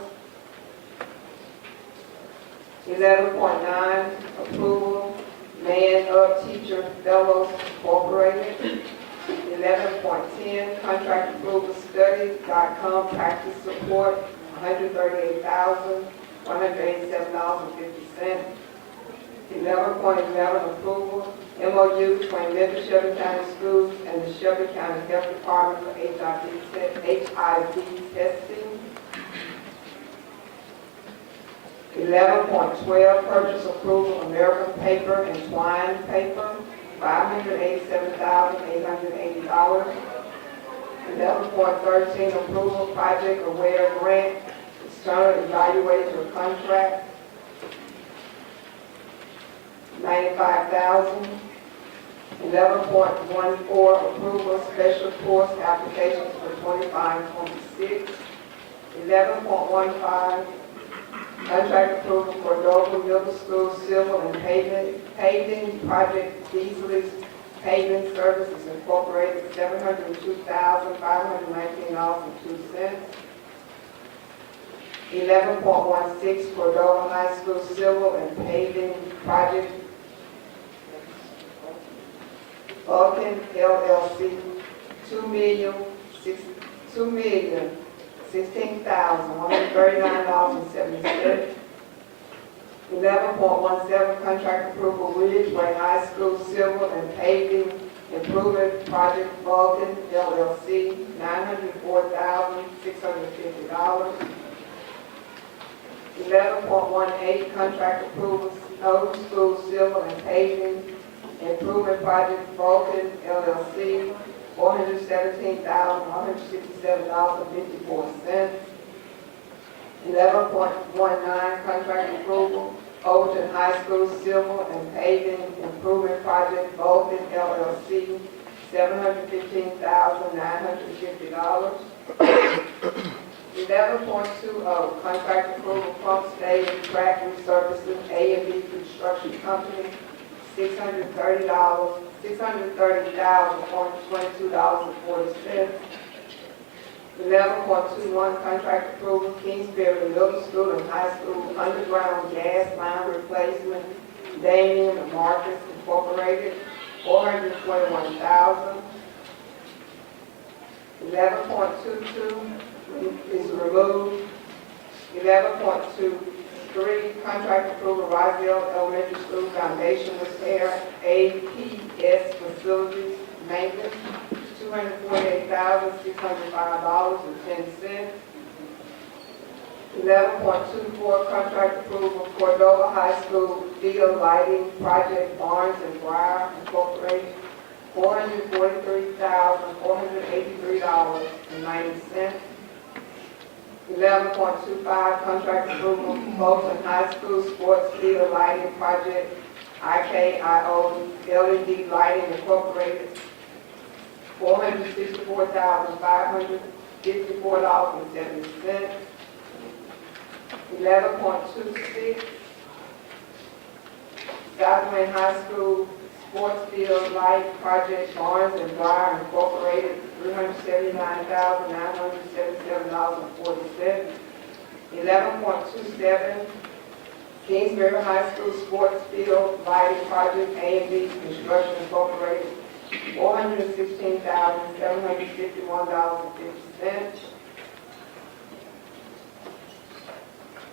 11.9, approval, Man Up Teacher Fellows Incorporated. 11.10, contract approval, study.com practice support, $138,187.50. 11.11, approval, MOU between Memphis-Shelby County Schools and the Shelby County Health Department for HIV testing. 11.12, purchase approval, American Paper and Twine Paper. $587,880. 11.13, approval project aware grant, external evaluator contract, $95,000. 11.14, approval special course applications for 25-26. 11.15, contract approval for Dover Middle School civil and paving project Beasley's Paving Services Incorporated, $702,519.02. 11.16, for Dover High School civil and paving project Vulcan LLC, $2,016,139.70. 11.17, contract approval Ridgeway High School civil and paving improvement project Vulcan LLC, $904,650. 11.18, contract approval Snow School civil and paving improvement project Vulcan LLC, $417,167.54. 11.19, contract approval Overton High School civil and paving improvement project Vulcan LLC, $715,950. 11.20, contract approval Pump Stadium Track Resurfacing A&B Construction Company, $630,422.40. 11.21, contract approval Kingsbury Middle School and High School underground gas line replacement, Damian and Marcus Incorporated, $421,000. 11.22 is removed. 11.23, contract approval Roselle Elementary School foundation repair, APS facilities maintenance, $248,605.10. 11.24, contract approval Cordova High School field lighting project Barnes and Briar Incorporated, $443,483.90. 11.25, contract approval Bolton High School sports field lighting project IKIO LED Lighting Incorporated, $464,554.70. 11.26, Southwind High School sports field light project Barnes and Briar Incorporated, $379,977.40. 11.27, Kingsbury High School sports field lighting project A&B Construction Incorporated, $416,751.50.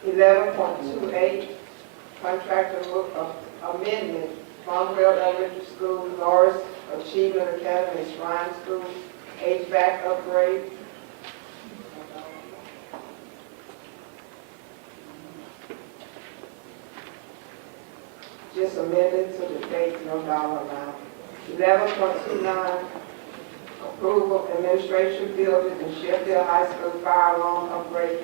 11.28, contract amendment, Farmville Elementary School, Norris Achievement Academy, and Shrine School, HVAC upgrade. Just amended to the date, no dollar amount. 11.29, approval administration building in Sheffield High School fire alarm upgrade,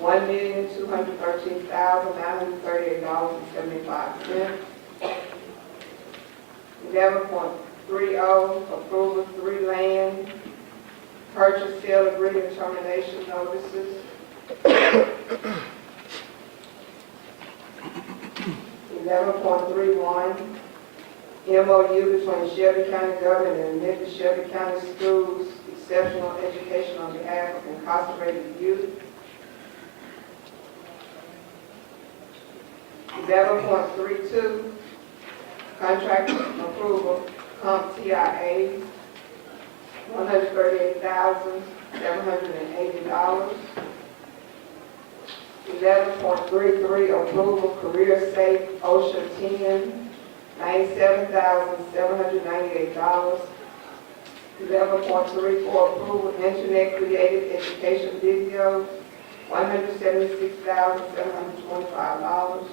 $1,213,938.75. 11.30, approval 3 land purchase sale agreement termination notices. 11.31, MOU between Shelby County government and Memphis-Shelby County Schools exceptional education on behalf of incarcerated youth. 11.32, contract approval, CompTIA, $138,780. 11.33, approval, Career Safe OSHA 10, $97,798. 11.34, approval, Internet Creative Education Video, $176,725.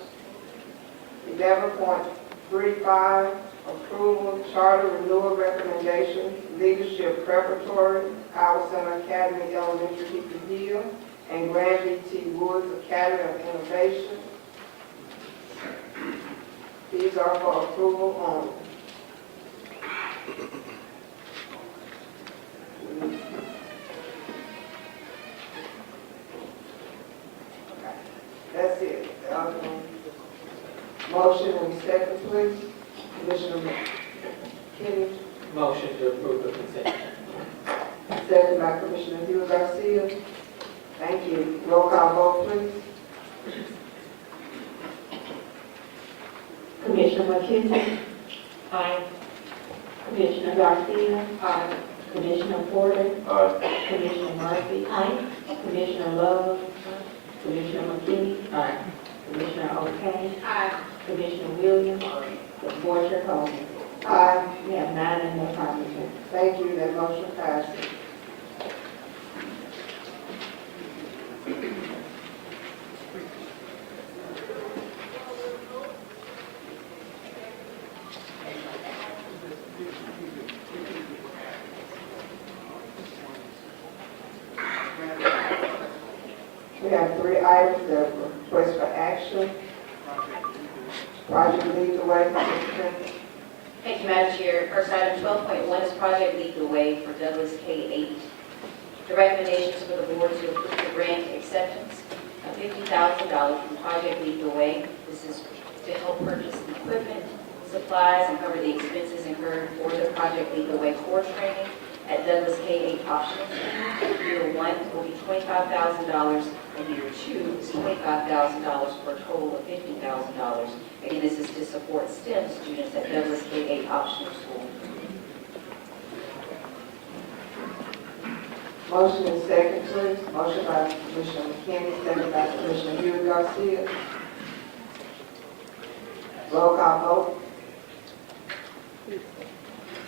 11.35, approval, charter renewal recommendations, leadership preparatory, Howard Center Academy Elementary Hickory Hill, and Granby T. Woods Academy of Innovation. These are for approval only. That's it. The other one. Motion and second, please. Commissioner McKinney, Motion to approve the consent. second by Commissioner Hugh Garcia. Thank you. Roll call vote, please. Commissioner McKenzie? Aye. Commissioner Garcia? Aye. Commissioner Porter? Aye. Commissioner Murphy? Aye. Commissioner Love? Commissioner McKinney? Aye. Commissioner O'Kane? Aye. Commissioner Williams? Board Chair Coleman? Aye. We have 9 in the affirmative. Thank you. That motion passes. We have 3 items that request for action. Project lead the way, Superintendent. Thank you, Madam Chair. First item 12.1 is Project Lead the Way for Douglas K-8. The recommendations for the board to approve the grant acceptance of $50,000 from Project Lead the Way. This is to help purchase equipment, supplies, and cover the expenses incurred for the Project Lead the Way core training at Douglas K-8 optional school. Year 1 will be $25,000, and year 2 is $25,000 for a total of $50,000. Again, this is to support STEM students at Douglas K-8 optional school. Motion and second, please. Motion by Commissioner McKinney, second by Commissioner Hugh Garcia. Roll call vote.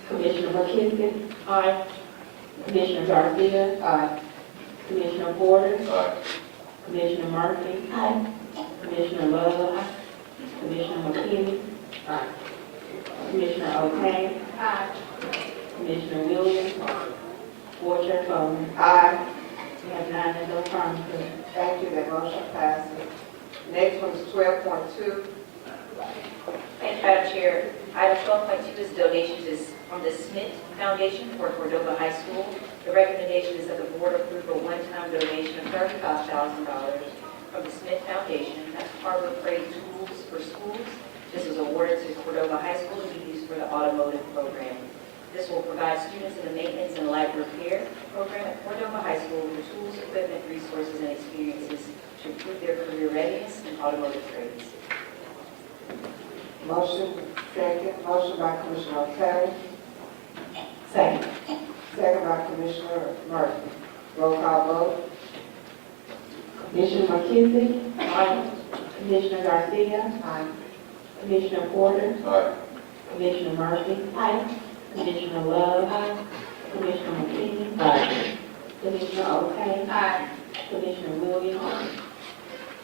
Commissioner McKenzie? Aye. Commissioner Garcia? Aye. Commissioner Porter? Aye. Commissioner Murphy? Aye. Commissioner Love? Aye. Commissioner McKinney? Aye. Commissioner O'Kane? Aye. Commissioner Williams? Board Chair Coleman? Aye. We have 9 in the affirmative. Thank you. That motion passes. Next one is 12.2. Thank you, Madam Chair. Item 12.2 is donations from the Smith Foundation for Cordova High School. The recommendation is that the board approve a one-time donation of $35,000 from the Smith Foundation. That's Harbor Freight Tools for Schools. This is awarded to Cordova High School to be used for the automotive program. This will provide students in the maintenance and light repair program at Cordova High School with tools, equipment, resources, and experiences to improve their career readiness in automotive trades. Motion, second. Motion by Commissioner O'Kane, Second. second by Commissioner Murphy. Roll call vote. Commissioner McKenzie? Aye. Commissioner Garcia? Aye. Commissioner Porter? Aye. Commissioner Murphy? Aye. Commissioner Love? Aye. Commissioner McKinney? Aye. Commissioner O'Kane? Aye. Commissioner Williams?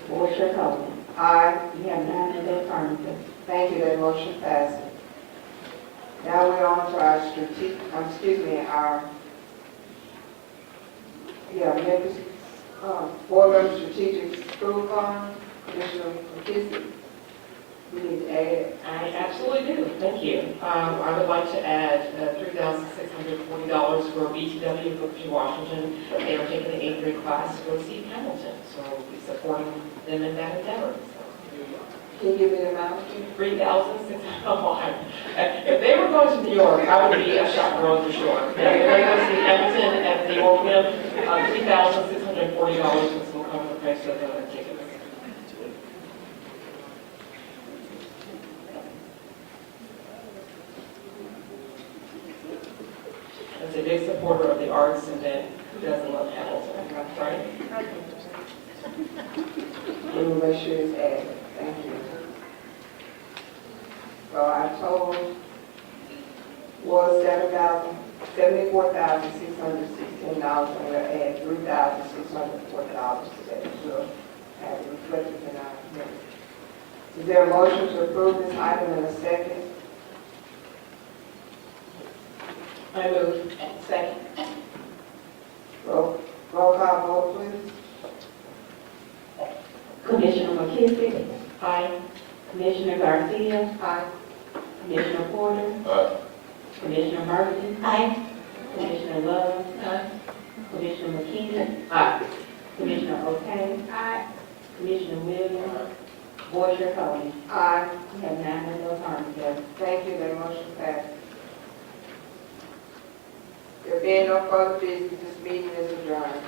Board Chair Coleman? Aye. We have 9 in the affirmative. Thank you. That motion passes. Now we're on to our Memphis, Board Member Strategic School Fund. Commissioner McKinney, we need to add. I absolutely do, thank you. I would like to add $3,640 for BTW Booker T. Washington. They are taking the 8th grade class to go to Steve Hamilton, so we'll be supporting them in that endeavor. Can you give me the amount? $3,600. If they were going to New York, I would be a chaperone for sure. If they're going to Steve Hamilton at the Orpheum, $3,640, which will cover the price of the tickets. As a big supporter of the arts, and then who doesn't love Hamilton, right? We will make sure it's added. Thank you. So our total was $74,616, and we'll add $3,640 to that. We'll have it reflected in our minutes. Is there a motion to approve this item in a second? I move. Second. Roll call vote, please. Commissioner McKissick. Aye. Commissioner Garcia. Aye. Commissioner Porter. Aye. Commissioner Harvey. Aye. Commissioner Love. Commissioner McKeon. Aye. Commissioner O'Kane. Aye. Commissioner Williams. Board Chair Collins. Aye. We have 9 members on the Thank you, that motion passes. There being no further business, this meeting is adjourned.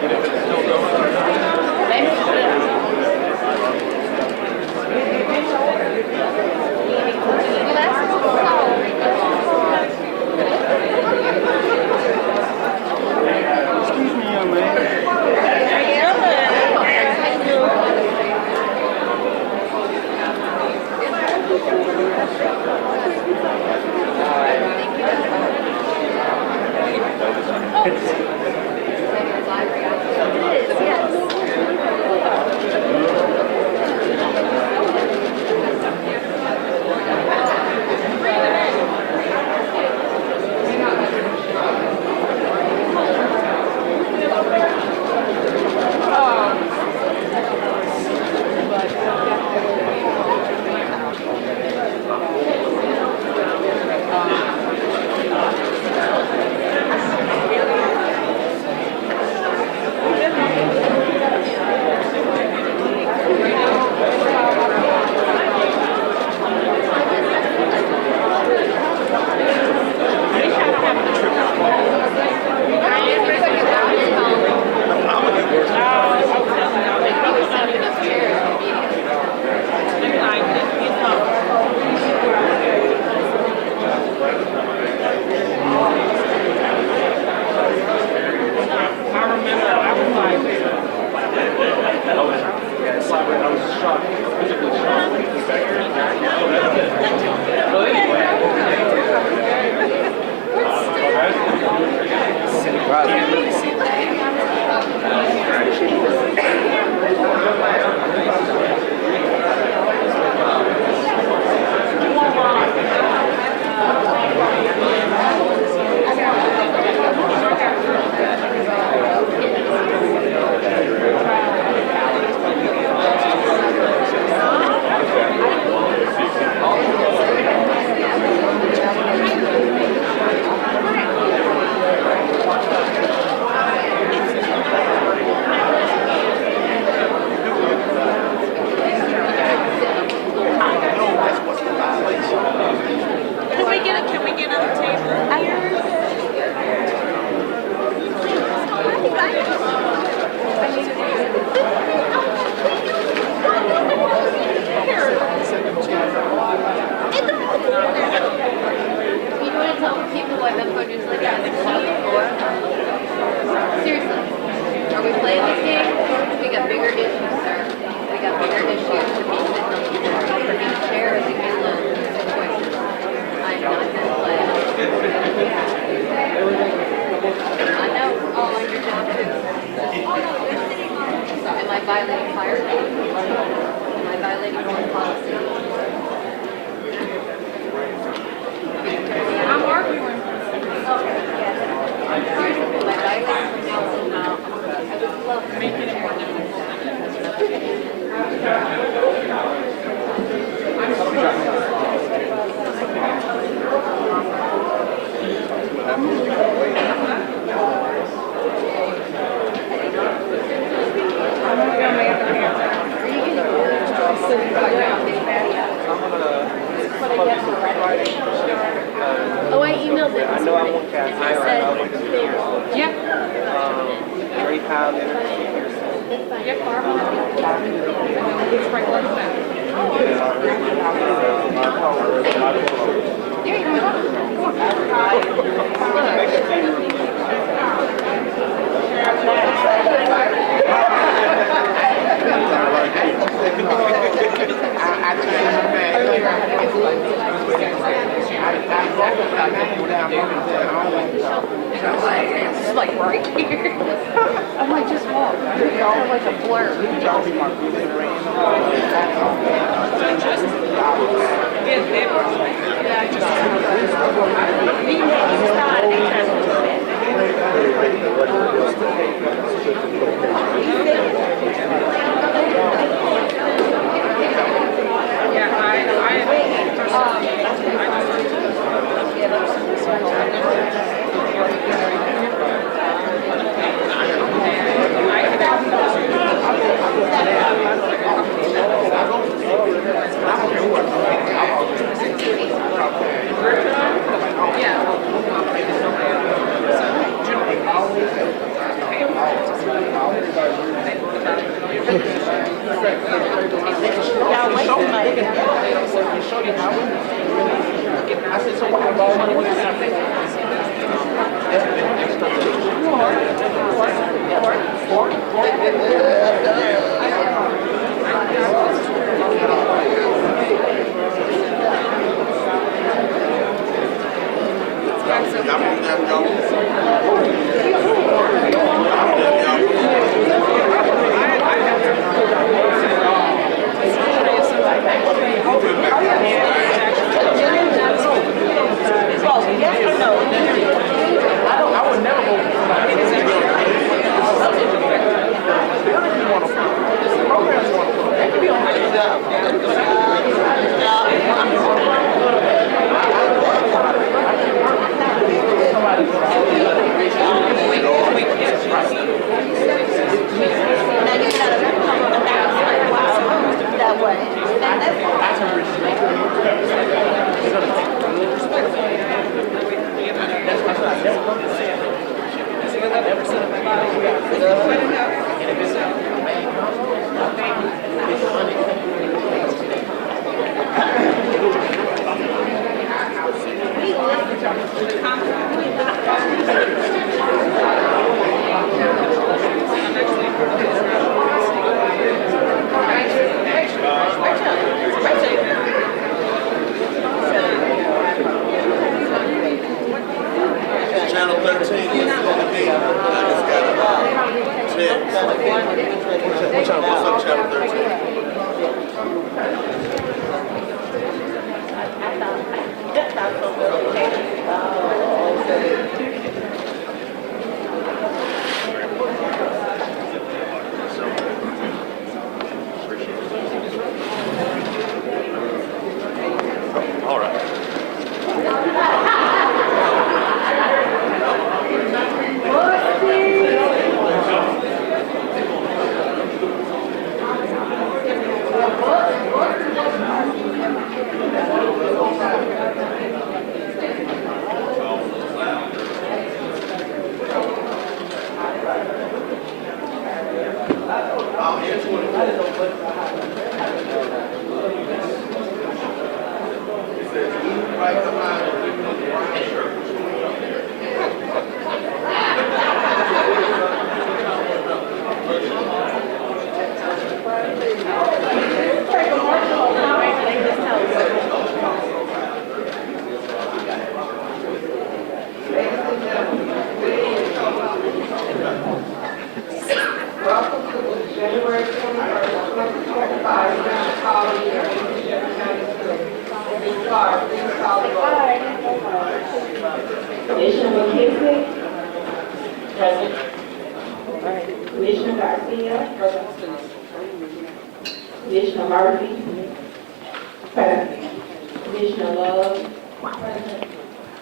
If it's still going. I violating fire code? Am I violating board policy? I'm arguing. Okay, yes. Am I violating policy now? I would love to make it Oh, I emailed them. I know I won't cast. I said there. Yeah. Very high energy. It's right like that. Yeah, you're It's like right here. I'm like, just walk. I'm like a blur. Welcome to the January President Stewart. Commissioner Murphy. Present. Commissioner Love. Present.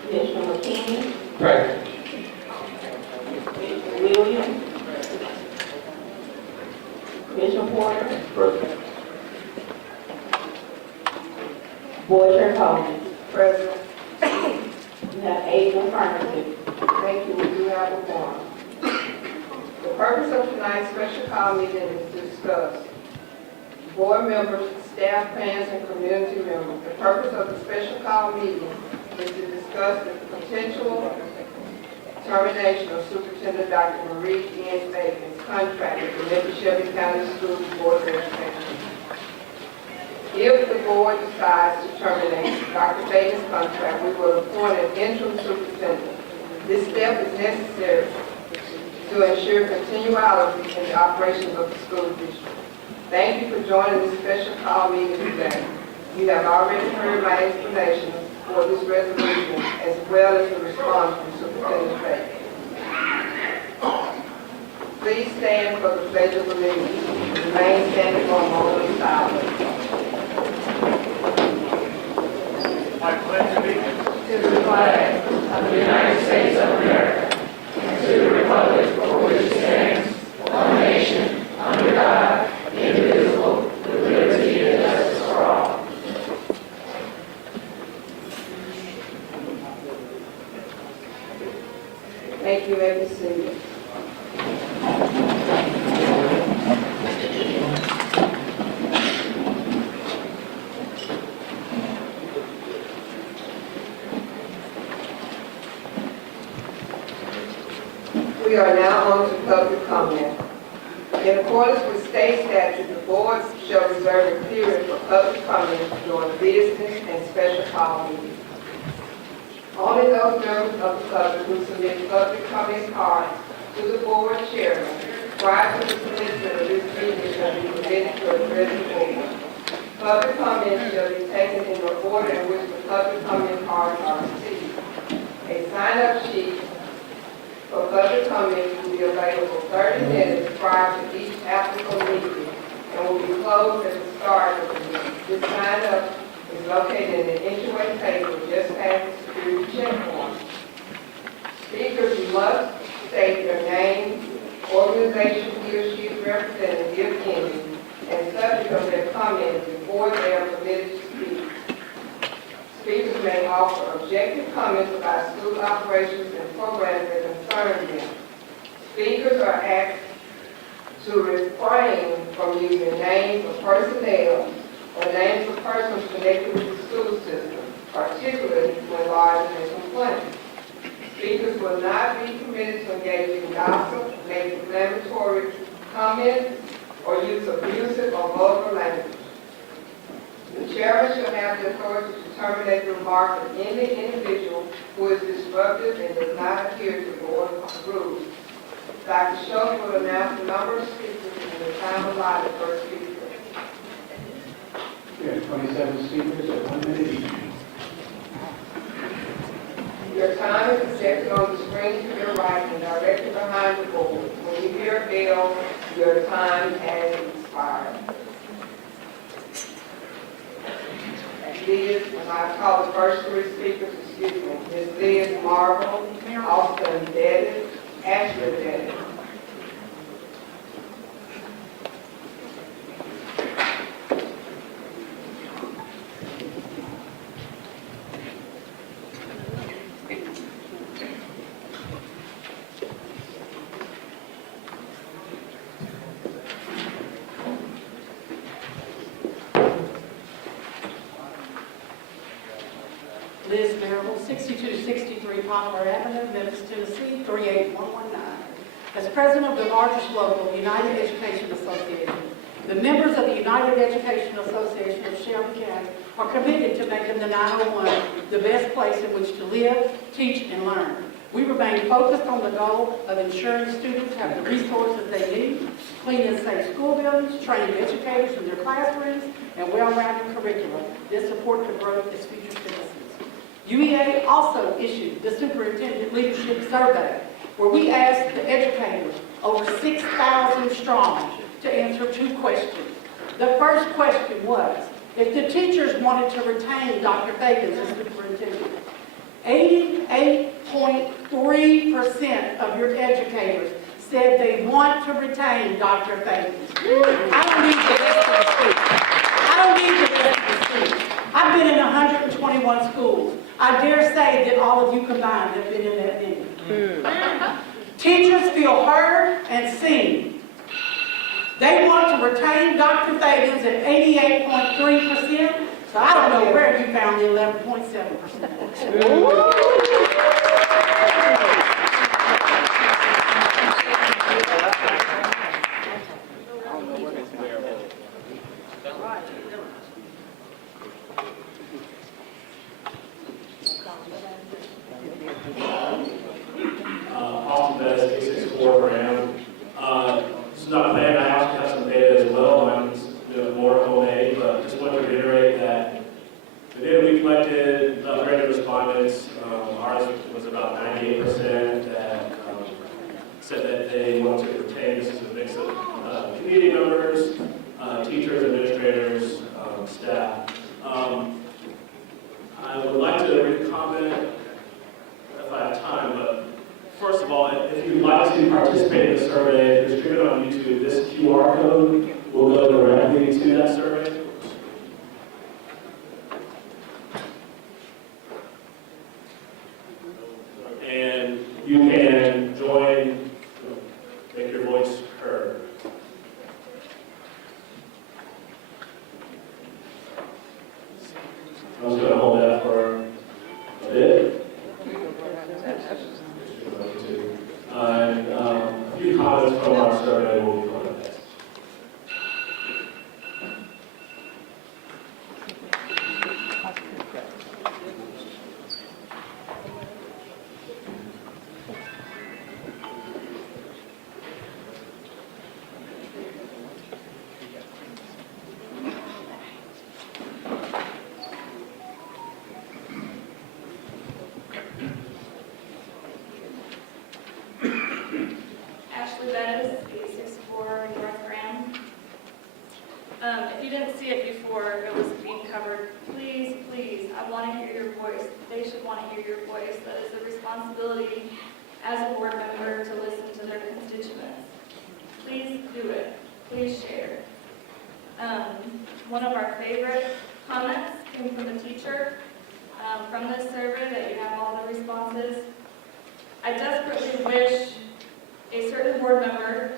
Commissioner McKinney. Present. Commissioner Williams. Commissioner Porter. President. Board Chair Coleman. President. You have 8 affirmative. Thank you, we do have a quorum. The purpose of tonight's special call meeting is to discuss board members, staff, parents, and community members. The purpose of the special call meeting is to discuss the potential termination of Superintendent Dr. Marie Feagins' contract with the Memphis-Shelby County Schools Board of Education. If the board decides to terminate Dr. Feagins' contract, we will appoint an interim superintendent. This step is necessary to ensure continuity in the operations of the school district. Thank you for joining this special call meeting today. You have already heard my explanation for this resolution as well as the response from Superintendent Feagins. Please stand for the Pledge of Allegiance. Remain standing for a moment of silence. I pledge allegiance To the flag of the United States of America and to the republic for which it stands, one nation, under God, indivisible, with liberty and justice for all. Thank you, may be seated. We are now on to public comment. In accordance with state statute, the board shall reserve a period for public comment during business and special call meetings. Only those members of the public who submit public comment cards to the board chairman prior to the commencement of this meeting shall be permitted to address the board. Public comments shall be taken in the order in which the public comment cards are received. A sign-up sheet for public comments will be available 30 minutes prior to each applicable meeting and will be closed at the start of the meeting. This sign-up is located in the entryway table just past the security checkpoint. Speakers must state their name, organization he or she is representing, if any, and subject of their comments before they are permitted to speak. Speakers may offer objective comments about school operations and programs that concern them. Speakers are asked to refrain from using names of personnel or names of persons connected with the school system, particularly when lodging a complaint. Speakers will not be permitted to engage in gossip, make inflammatory comments, or use abusive or vulgar language. The chairman shall have the authority to terminate the remarks of any individual who is disruptive and does not adhere to board rules. Dr. Schultz will announce the number of speakers and the time allotted per speaker. We have 27 speakers at 1 minute each. Your time is projected on the screen to your right and directly behind the board. When you hear a bell, your time has expired. Liz, when I call the first 3 speakers, Ms. Liz Marvel, Austin Dennis, Ashley Dennis. Liz Merrill, 6263 Palmer Avenue, Memphis, Tennessee, 38119. As president of the largest local United Education Association, the members of the United Education Association of Shelby County are committed to making the 901 the best place in which to live, teach, and learn. We remain focused on the goal of ensuring students have the resources they need, clean and safe school buildings, trained educators in their classrooms, and well-rounded curriculum that support the growth as future citizens. UEA also issued the Superintendent Leadership Survey, where we asked the educators, over 6,000 strong, to answer 2 questions. The first question was, if the teachers wanted to retain Dr. Feagins as superintendent, 88.3% of your educators said they want to retain Dr. Feagins. I don't need the rest of the speech. I don't need the rest of the speech. I've been in 121 schools. I dare say that all of you combined have been in that many. Teachers feel heard and seen. They want to retain Dr. Feagins at 88.3%, so I don't know where you found the 11.7%. Austin Bettis, 864 Graham. This is not planned. I actually have some data as well. I'm doing more homemade, but just want to reiterate that the data we collected, graded respondents, ours was about 98% that said that they want to retain. This is a mix of community members, teachers, administrators, staff. I would like to read a comment if I have time, but first of all, if you'd like to participate in the survey, if you're streaming on YouTube, this QR code will go directly to that survey. And you can join, make your voice heard. I'm just going to hold that for a bit. And a few comments from our survey will be coming next. Ashley Bettis, 864 North Graham. If you didn't see it before, it was being covered. Please, please, I want to hear your voice. They should want to hear your voice. That is a responsibility as a board member to listen to their constituents. Please do it. Please share. One of our favorite comments came from a teacher from this survey that you have all the responses. I desperately wish a certain board member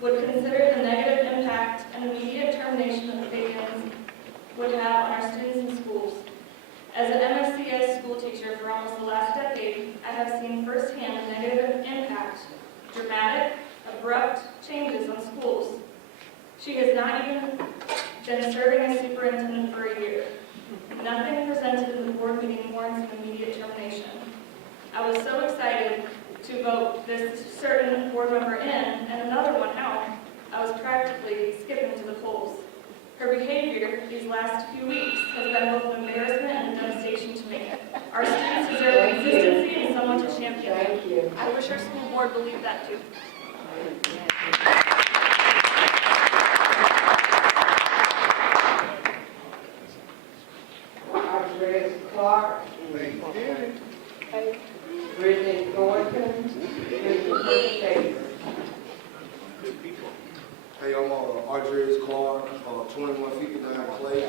would consider the negative impact and immediate termination of the Feagins would have on our students in schools. As an MSCS school teacher for almost the last decade, I have seen firsthand the negative impact, dramatic, abrupt changes on schools. She has not even been serving as superintendent for a year. Nothing presented in the board meeting warrants an immediate termination. I was so excited to vote this certain board member in and another one out. I was practically skipping to the polls. Her behavior these last few weeks has been both an embarrassment and a devastation to me. Our students deserve consistency and someone to champion them. Thank you. I wish our school board believed that too. Andres Clark. Brittany Thornton. Christopher Taylor. Hey, I'm Andres Clark, 2159 Clay,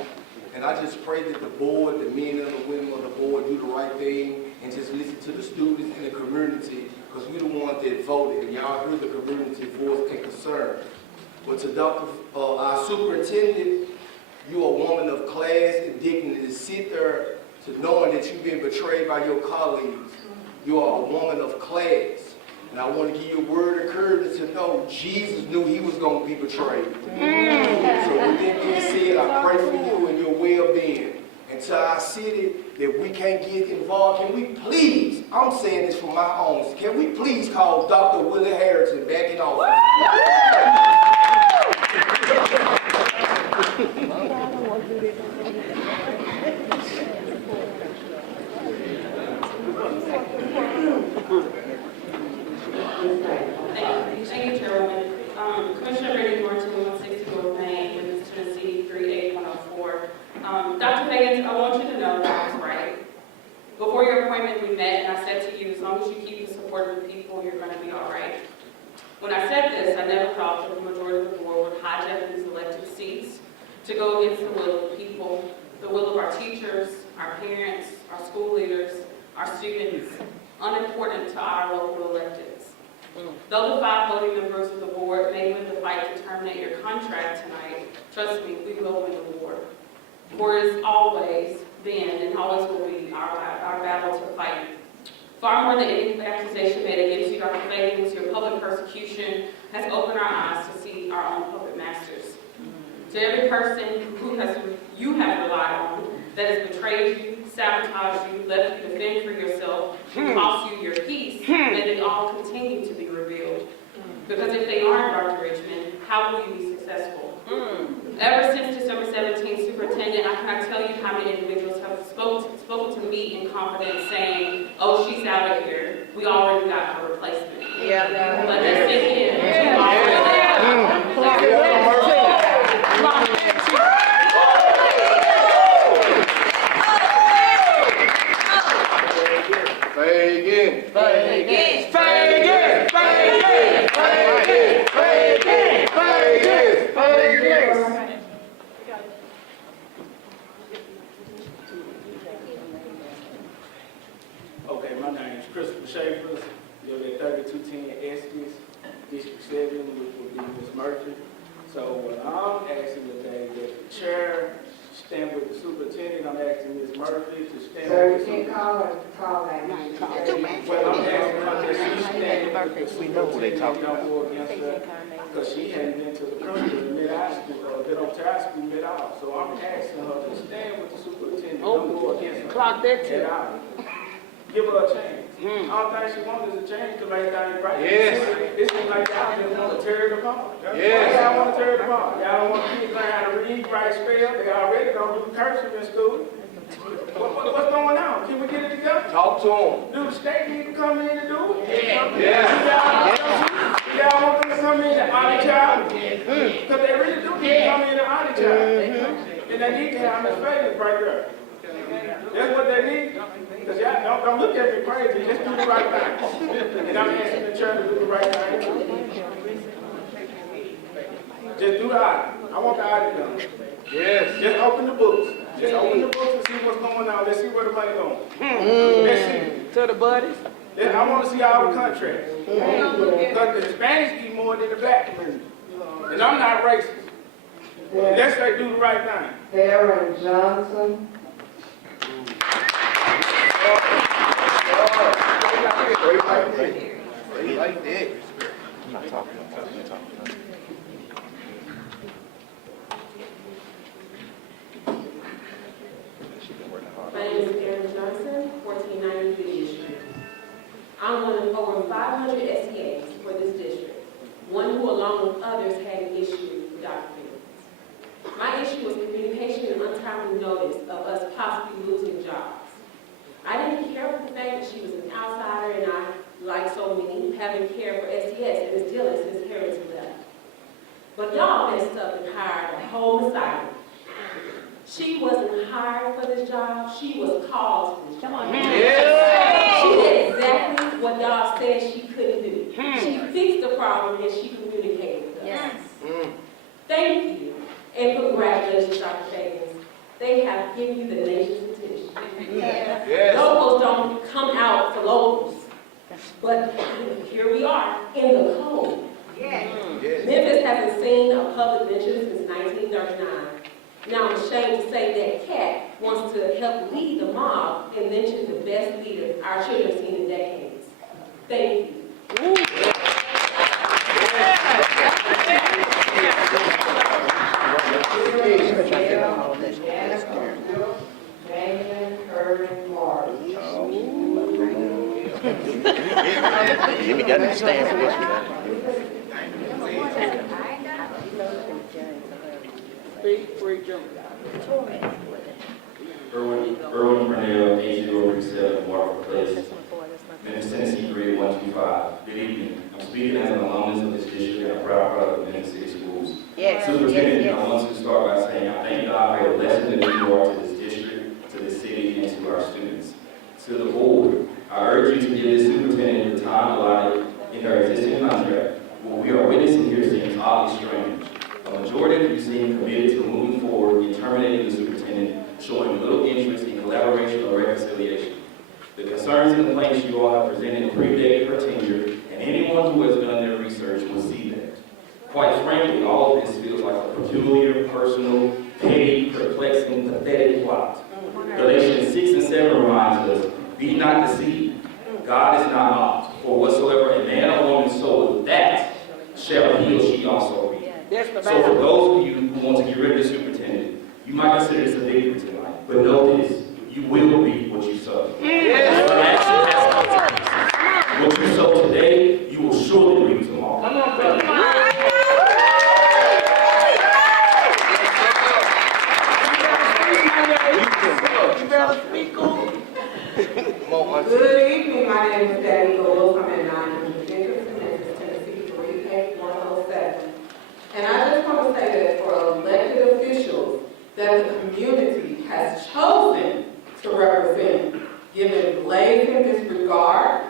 and I just pray that the board, the men and the women of the board do the right thing and just listen to the students and the community, because we're the ones that voted, and y'all heard the community voice and concern. But to our superintendent, you are a woman of class and dignity to sit there to knowing that you've been betrayed by your colleagues. You are a woman of class. And I want to give you a word of encouragement to know Jesus knew he was going to be betrayed. So with that being said, I pray for you and your well-being. And to our city that we can't get involved, can we please, I'm saying this from my own, can we please call Dr. Willie Harrison back in office? Thank you, Chairwoman. Commissioner Brady Thornton, 161 as you keep the support of the people, you're going to be all right. When I said this, I never thought that the majority of the board would hijack these elected seats to go against the will of the people, the will of our teachers, our parents, our school leaders, our students, unimportant to our local electeds. Though the 5 voting members of the board may win the fight to terminate your contract tonight, trust me, we will win the war. For it has always been and always will be our battle to fight. Far more than any accusation made against you, Dr. Feagins, your public persecution has opened our eyes to see our own puppet masters. To every person you have relied on that has betrayed you, sabotaged you, left you to fend for yourself, and cost you your peace, may they all continue to be revealed. Because if they aren't, Dr. Richmond, how will you be successful? Ever since December 17th, Superintendent, I cannot tell you how many individuals have spoken to me in confidence saying, oh, she's out of here. We already got her replacement. Yeah. Let that sink in. She's already Okay, my name is Christopher Schaefer, live at 3210 Estes, District 7, which would be Ms. Murphy. So what I'm asking today is that the chair stand with the superintendent. I'm asking Ms. Murphy to stand Sir, with you the can't call that name. Well, I'm asking her that she stand with the superintendent, don't go against her, because she hadn't been to the country in mid-high school, or been on to high school mid-hour. So I'm asking her to stand with the superintendent, don't go against her. Clock that too. Give her a chance. All things she wants is a change to make things right. Yes. It seems like y'all just want to tear it apart. Yes. Y'all want to tear it apart. Y'all don't want kids learn how to read, write, spell. They already don't do cursive in school. What's going on? Can we get it together? Talk to them. Do the state need to come in and do it? Yeah. Y'all want them to come in and audit y'all? Because they really do need to come in and audit y'all. And they need to have Ms. Feagins right there. That's what they need. Because y'all don't look at me crazy. Just do the right thing. And I'm asking the church to do the right thing. Just do the audit. I want the audit done. Yes. Just open the books. Just open the books and see what's going on. Let's see where the money going. Let's see. To the buddies. I want to see all the contracts. Because the Hispanics eat more than the black community. And I'm not racist. Let's say do the right thing. Aaron Johnson. Like that. I'm not talking. My name is Aaron Johnson, 1490 Union Street. I'm one of over 500 SEAs for this district, one who along with others had an issue with Dr. Feagins. My issue was communication and untimely notice of us possibly losing jobs. I didn't care for the fact that she was an outsider and I, like so many, haven't cared for SES and is dealing since Harris left. But y'all messed up and hired a whole Messiah. She wasn't hired for this job, she was called for this job. Yeah. She did exactly what y'all said she couldn't do. She fixed the problem and she communicated with us. Yes. Thank you and congratulations, Dr. Feagins. They have given you the nation's attention. Yes. Locals don't come out for locals, but here we are in the cold. Yes. Memphis hasn't seen a public mention since 1939. Now I'm ashamed to say that Cat wants to help lead the mob and mention the best leader our children have seen in decades. Thank you. Jimmy got to stand for this one. Erwin Cornell, AC-037, Waterford Place, Memphis, Tennessee, 38125. Good evening. I'm speaking as an alumnus of this district and a proud product of Memphis-City Schools. Yes. Superintendent, I want to start by saying I thank God for the blessing that you are to this district, to this city, and to our students. To the board, I I urge you to give this superintendent the time allotted in her existing contract. What we are witnessing here seems oddly strange. A majority of you seem committed to moving forward in terminating the superintendent, showing little interest in collaboration or reconciliation. The concerns and complaints you all have presented predate her tenure, and anyone who has done their research will see that. Quite frankly, all of this feels like a peculiar, personal, petty, perplexing, pathetic plot. Galatians 6 and 7 reminds us, be not deceived. God is not mocked, for whatsoever a man or woman soweth, that shall he or she also reap. So for those of you who want to get rid of the superintendent, you might consider this a victory tonight, but know this, you will reap what you sow. Your action has consequences. What you sow today, you will surely reap tomorrow. Good evening, my name is Debbie Lewis. I'm at 900 Memphis, Tennessee, 38107. And I just want to say that for elected officials that the community has chosen to represent, given blazing disregard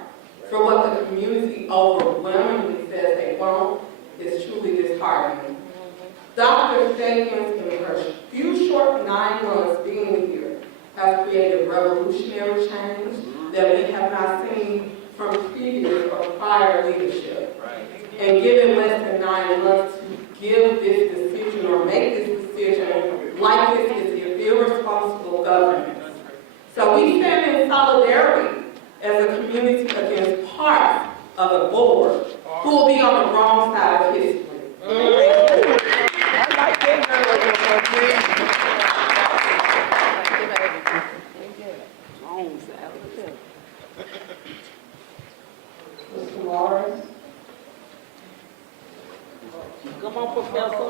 for what the community overwhelmingly says they want, is truly disheartening. Dr. Feagins, in her few short 9 months being here, has created revolutionary change that we have not seen from previous or prior leadership. And given less than 9 months to give this decision or make this decision, like this is irresponsible governance. So we stand in solidarity as a community against parts of the board who will be on the wrong side of history. I like that. Mr. Morris. Come on, Professor.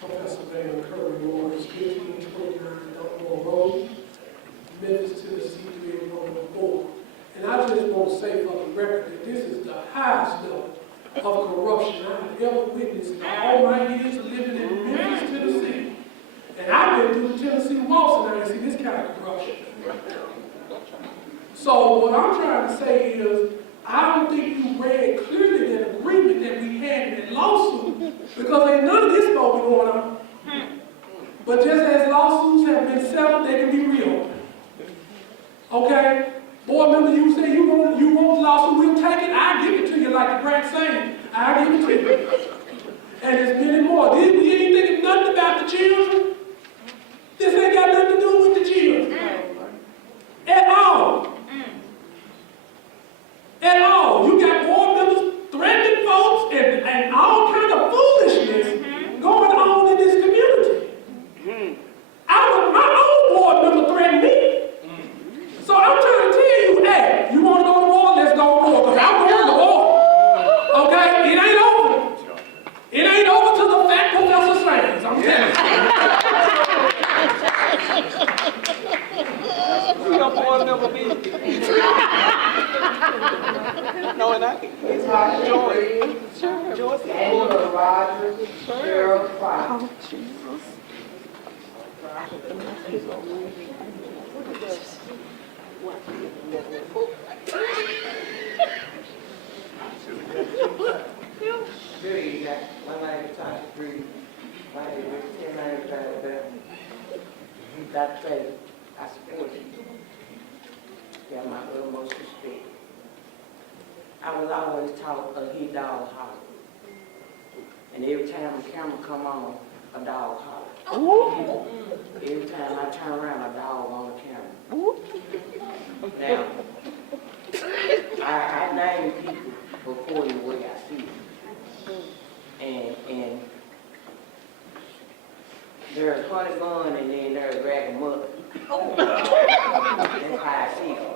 Professor Van Curry Morris, 1529 Elmore Road, Memphis, Tennessee, 38104. And I just want to say for the record that this is the highest level of corruption I've ever witnessed in all my years of living in Memphis, Tennessee. And I've been through the Tennessee walls and I didn't see this kind of corruption. So what I'm trying to say is, I don't think you read clearly that agreement that we had in that lawsuit, because ain't none of this supposed to be going on. But just as lawsuits have been settled, they can be reopened. Okay? Board member, you say you want the lawsuit, we'll take it, I'll give it to you like the Grant saying. I'll give it to you. And there's many more. We ain't thinking nothing about the children. This ain't got nothing to do with the children. At all. At all. You got board members threatening folks and all kind of foolishness going on in this community. My own board member threatened me. So I'm trying to tell you, hey, you want to go to war? Let's go to war. Because I'm going to war. Okay? It ain't over. It ain't over till the fat professor sings. I'm telling you. Your board member be. No, and I can. It's like Joyce. Angela Rogers. Cheryl Price. Oh, Jesus. Billy, you got one line to talk to three. My name is 1095. Dr. Faye, I support you. You have my utmost respect. I was always taught a hit dog holler. And every time the camera come on, a dog holler. Every time I turn around, a dog on the camera. Now, I name people according to the way I see it. And there's honey bun and then there's dragon mother. That's how I see them.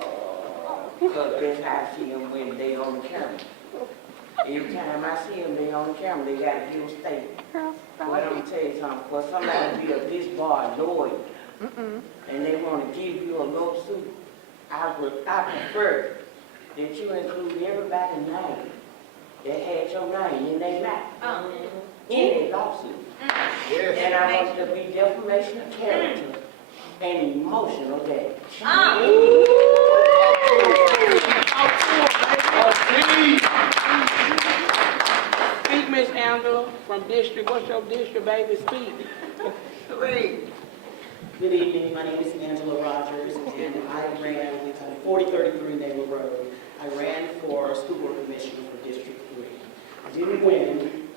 Because that's how I see them when they on the camera. Every time I see them, they on the camera, they got to give them statement. But I'm going to tell you something, for somebody to be of this bar loyal, and they want to give you a little suit, I prefer that you include everybody's name that had your name in their mouth, in a lawsuit. And I want it to be defamation of character and emotional damage. Speak, Miss Angela, from district. What's your district, baby? Speak. Good evening, my name is Angela Rogers, and I ran 4033 Naval Road. I ran for school board commissioner for District 3. I didn't win,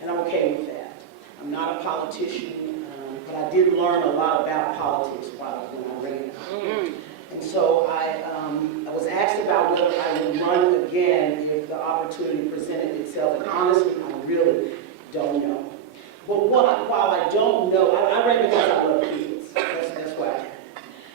and I'm okay with that. I'm not a politician, but I did learn a lot about politics when I ran. And so I was asked about whether I would run again if the opportunity presented itself, and honestly, I really don't know. But while I don't know, I ran because I love kids. That's why I did.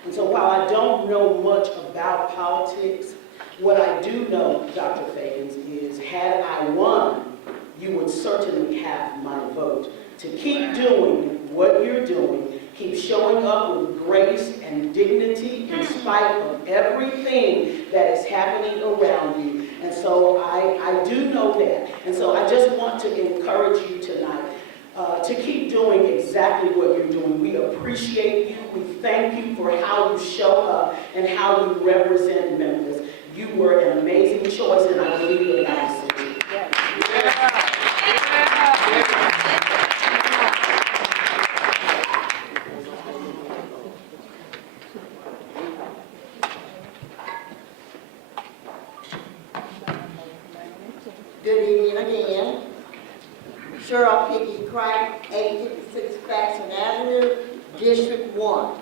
And so while I don't know much about politics, what I do know, Dr. Feagins, is had I won, you would certainly have my vote to keep doing what you're doing, keep showing up with grace and dignity in spite of everything that is happening around you. And so I do know that. And so I just want to encourage you tonight to keep doing exactly what you're doing. We appreciate you. We thank you for how you show up and how you represent Memphis. You were an amazing choice, and I believe in that decision. Good evening again. Cheryl Pickey Crank, 856 Faxon Avenue, District 1.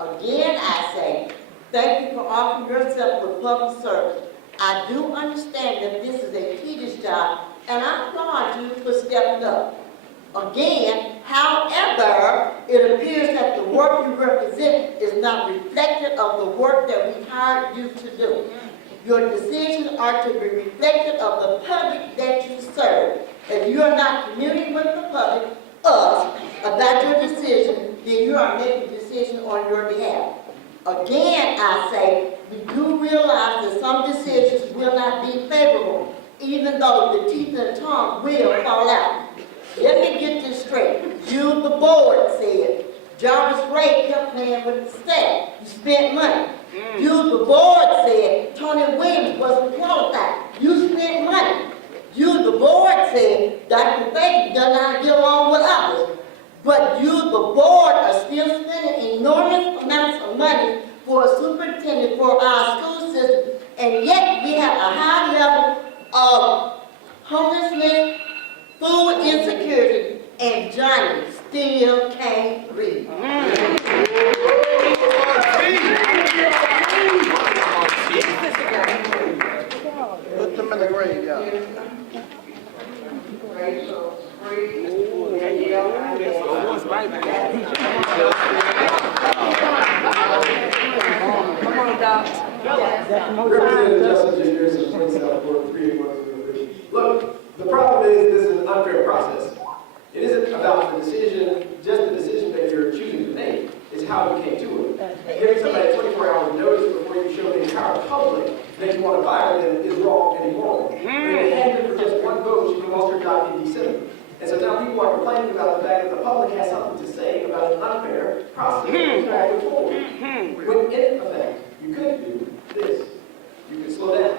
Again, I say, thank you for offering yourself for public service. I do understand that this is a tedious job, and I applaud you for stepping up. Again, however, it appears that the work you represent is not reflective of the work that we hired you to do. Your decisions are to be reflective of the public that you serve. If you are not communing with the public, us, about your decision, then you are making a decision on your behalf. Again, I say, we do realize that some decisions will not be favorable, even though the teeth and tongue will fall out. Let me get this straight. You, the board, said Jarvis Ray kept playing with the staff. You spent money. You, the board, said Tony Williams wasn't qualified. You spent money. You, the board, said Dr. Feagins does not get along with others. But you, the board, are still spending enormous amounts of money for a superintendent for our school system, and yet we have a high level of homelessness, food insecurity, and Johnny still can't read. Put them in the grave, y'all. Rachel, Bree, Come on, Doc. Representative Justin Juniors and Prince Southport, 381. Look, the problem is this is an unfair process. It isn't about the decision, just the decision that you're choosing to make. It's how you came to it. Giving somebody 24 hours notice before you show the entire public that you want to fire them is wrong and immoral. But if they had you for just one vote, you lost your job in December. And so now people are complaining about the fact that the public has something to say about an unfair process going forward. When in effect, you could do this. You could slow down.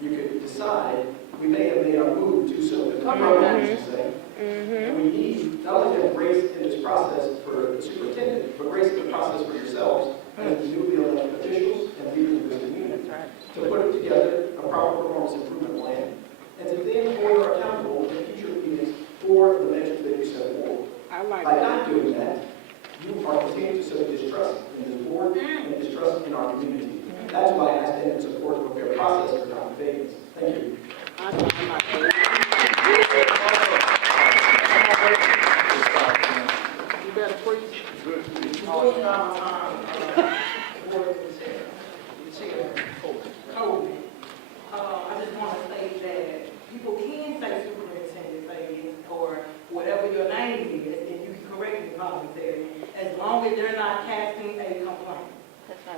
You could decide we may have made our move too soon. The program is to say, and we need not only to have grace in this process for the superintendent, but grace in the process for yourselves as the newly elected officials and leaders of this community to put together a proper performance improvement plan and to then hold her accountable in future meetings for the measures that you set forward. By not doing that, you are continuing to sow distrust in this board and distrust in our community. That's why I stand in support of a fair process for Dr. Feagins. Thank you. You better preach. I just want to say that people can say Superintendent Feagins or whatever your name is, and you can correct me commentary, as long as they're not casting a complaint.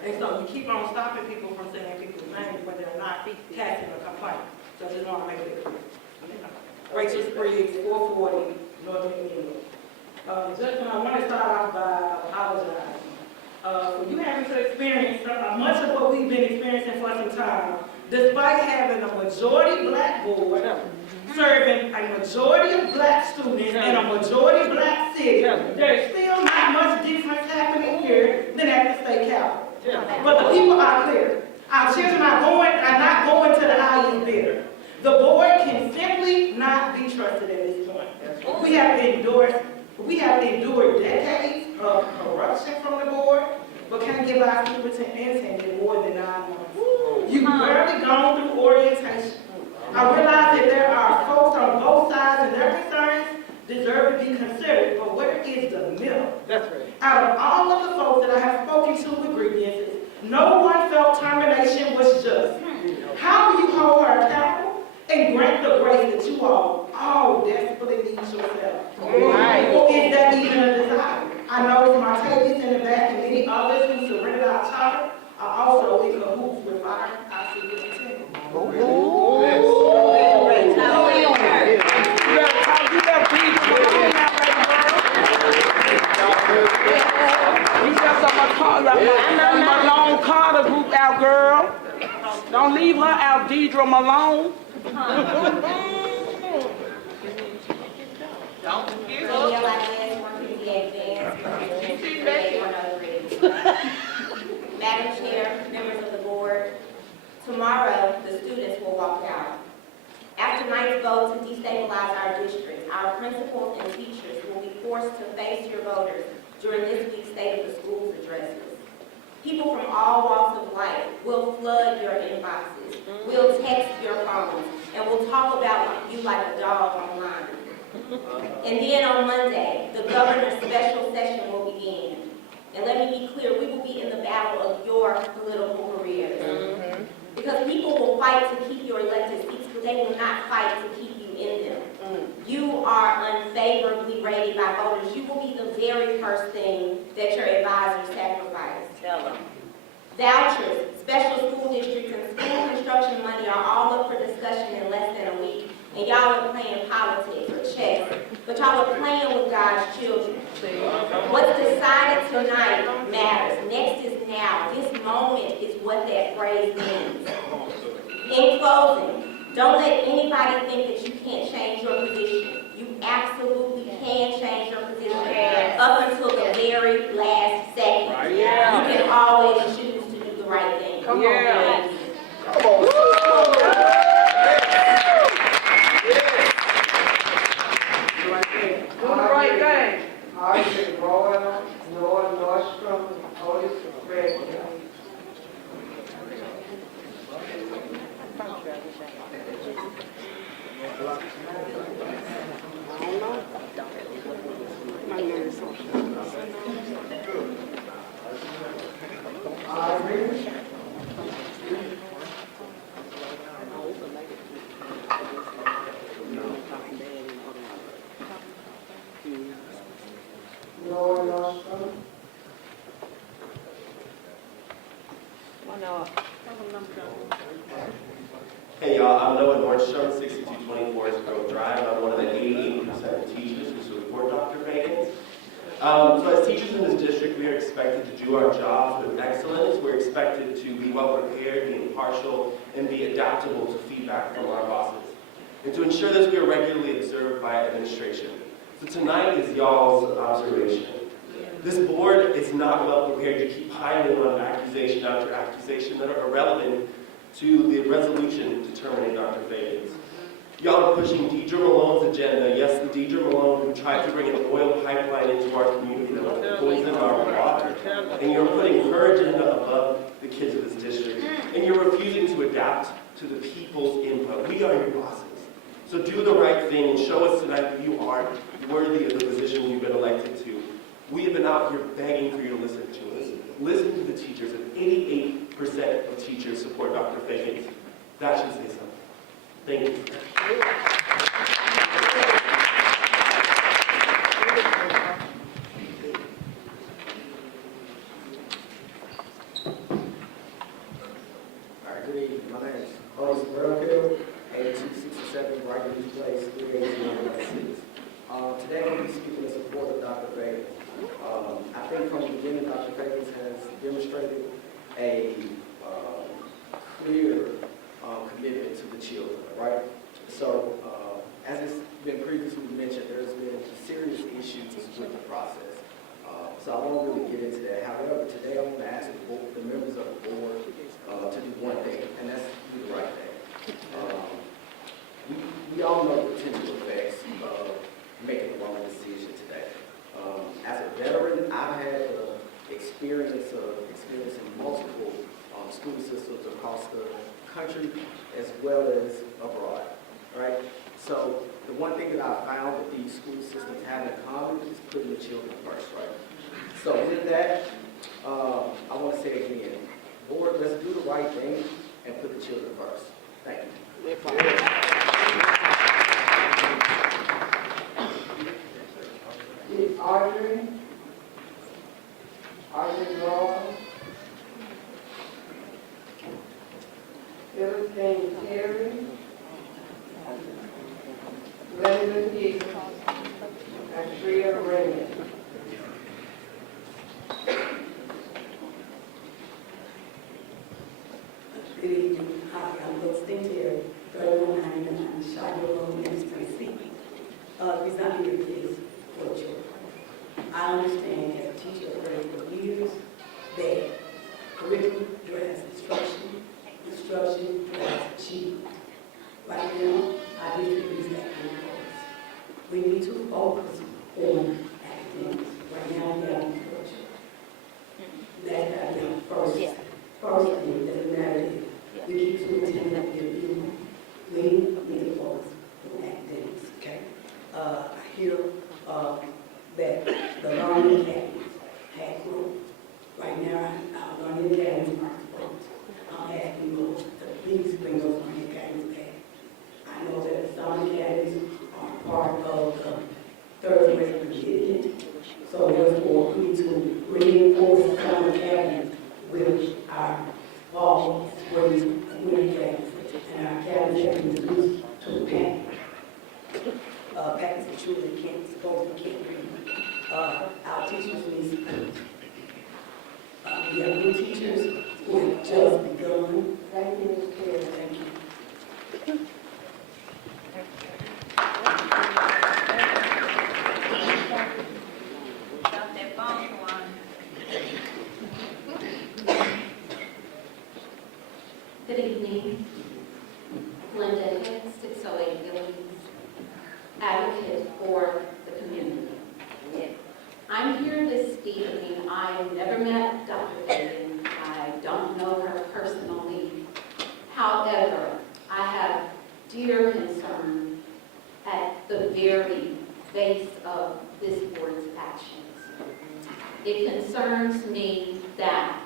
And so you keep on stopping people from saying people's names when they're not casting a complaint. So I just want to make it clear. Rachel Spriggs, 440, North England. Justin, I want to start off by apologizing. For you having to experience much of what we've been experiencing for some time, despite having a majority black board, serving a majority of black students in a majority black city, there's still not much difference happening here than at the state capitol. But the people are clear. Our children are not going to the highest bidder. The board can simply not be trusted at this point. We have endured decades of corruption from the board, but can't give our superintendent more than 9 months. You've barely gone through orientation. I realize that there are folks on both sides and their concerns deserve to be considered, but where is the middle? That's right. Out of all of the folks that I have spoken to with grievances, no one felt termination was just. How do you hold her accountable and grant the grace that you all desperately need yourself? Right. Is that even a desire? I know it's Martavis in the back and many others who surrendered our charter are also in cahoots with our superintendent. Malone Carter group out, girl. Don't leave her out, Deidre Malone. Don't forget. Madam Chair, members of the board, tomorrow the students will walk out. After tonight's vote to destabilize our district, our principals and teachers will be forced to face your voters during this week's State of the Schools addresses. People from all walks of life will flood your inboxes, will text your phones, and will talk about you like a dog online. And then on Monday, the governor's special session will begin. And let me be clear, we will be in the battle of your political careers. Because people will fight to keep your elected seats, but they will not fight to keep you in them. You are unfavorably rated by voters. You will be the very first thing that your advisors sacrifice. Tell them. Vouchers, special school districts, and school construction money are all up for discussion in less than a week. And y'all are playing politics or chess, but y'all are playing with God's children. What's decided tonight matters. Next is now. This moment is what that phrase means. In closing, don't let anybody think that you can't change your position. You absolutely can change your position up until the very last second. You can always choose to do the right thing. Come on. Come on. Do the right thing. I said, Royal, North, Nordstrom, Otis, Red. Hey y'all, I'm Noah Nordstrom, 6224 Grove Drive. I'm one of the 88% of teachers who support Dr. Feagins. So as teachers in this district, we are expected to do our jobs with excellence. We're expected to be well prepared, be impartial, and be adaptable to feedback from our bosses. And to ensure this, we are regularly observed by administration. So tonight is y'all's observation. This board is not well prepared to keep piling on accusation after accusation that are irrelevant to the resolution to terminate Dr. Feagins. Y'all are pushing Deidre Malone's agenda, yes, the Deidre Malone who tried to bring an oil pipeline into our community that will poison our water. And you're putting her agenda above the kids of this district. And you're refusing to adapt to the people's input. We are your bosses. So do the right thing and show us tonight that you are worthy of the position you've been elected to. We have been out here begging for you to listen to us. Listen to the teachers. And 88% of teachers support Dr. Feagins. That should say something. Thank you. All right, good evening. My name is Otis Burkill, 82 Dr. Feagins. I think from the beginning, Dr. Feagins has demonstrated a clear commitment to the children, right? So, as it's been previously mentioned, there's been serious issues with the process. So I won't really get into that. However, today I want to ask the members of the board to do one thing, and that's do the right thing. We all know the potential effects of making the wrong decision today. As a veteran, I've had the experience of experiencing multiple school systems across the country as well as abroad, right? So the one thing that I found that these school systems have in common is putting the children first, right? So with that, I want to say again, board, let's do the right thing and put the children first. Thank you. It's Audrey Ross, Philistine Terry, Linda Hicks, and Tria Raymond. Good evening. Hi, I'm Philistine Terry, 3199 Shiloh Road, Memphis-Shelby County. Resigning your kids for children. I understand as a teacher of 34 years that curriculum drives instruction, instruction drives achievement. Right now, our district is that kind of focus. We need to focus on academics. Right now, we have instruction. That's got to be first. First thing, doesn't matter if we keep superintending up here, we need to focus on academics, okay? I hear that the learning academies had grown. Right now, our learning academies aren't growing. I'm asking you to please bring those learning academies back. I know that some academies are part of the third grade curriculum, so therefore we need to reinforce some academies with our fall spring academies, and our academies have been reduced to packets that children can't read. Our teachers need support. We have new teachers who have just begun. Thank you, Ms. Terry. Thank you. Good evening. Linda Hicks, 608 Billings, advocate for the community. I'm here this evening. I never met Dr. Feagins. I don't know her personally. However, I have dear concern at the very base of this board's actions. It concerns me that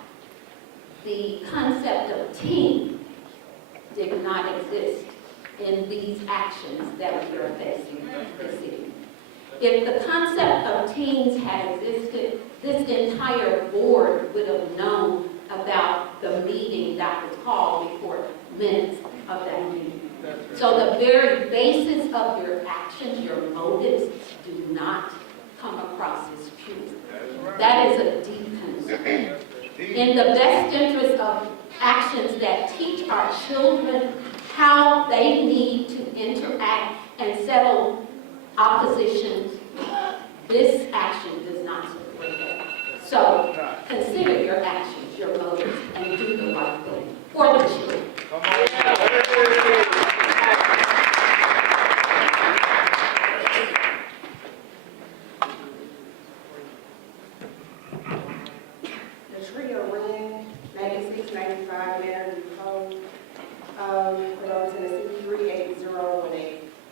the concept of team did not exist in these actions that we are facing this evening. If the concept of teams had existed, this entire board would have known about the meeting that was called before minutes of that meeting. So the very basis of your actions, your motives, do not come across as true. That is a deep concern. In the best interest of actions that teach our children how they need to interact and settle oppositions, this action does not support that. So consider your actions, your motives, and do the right thing for the children.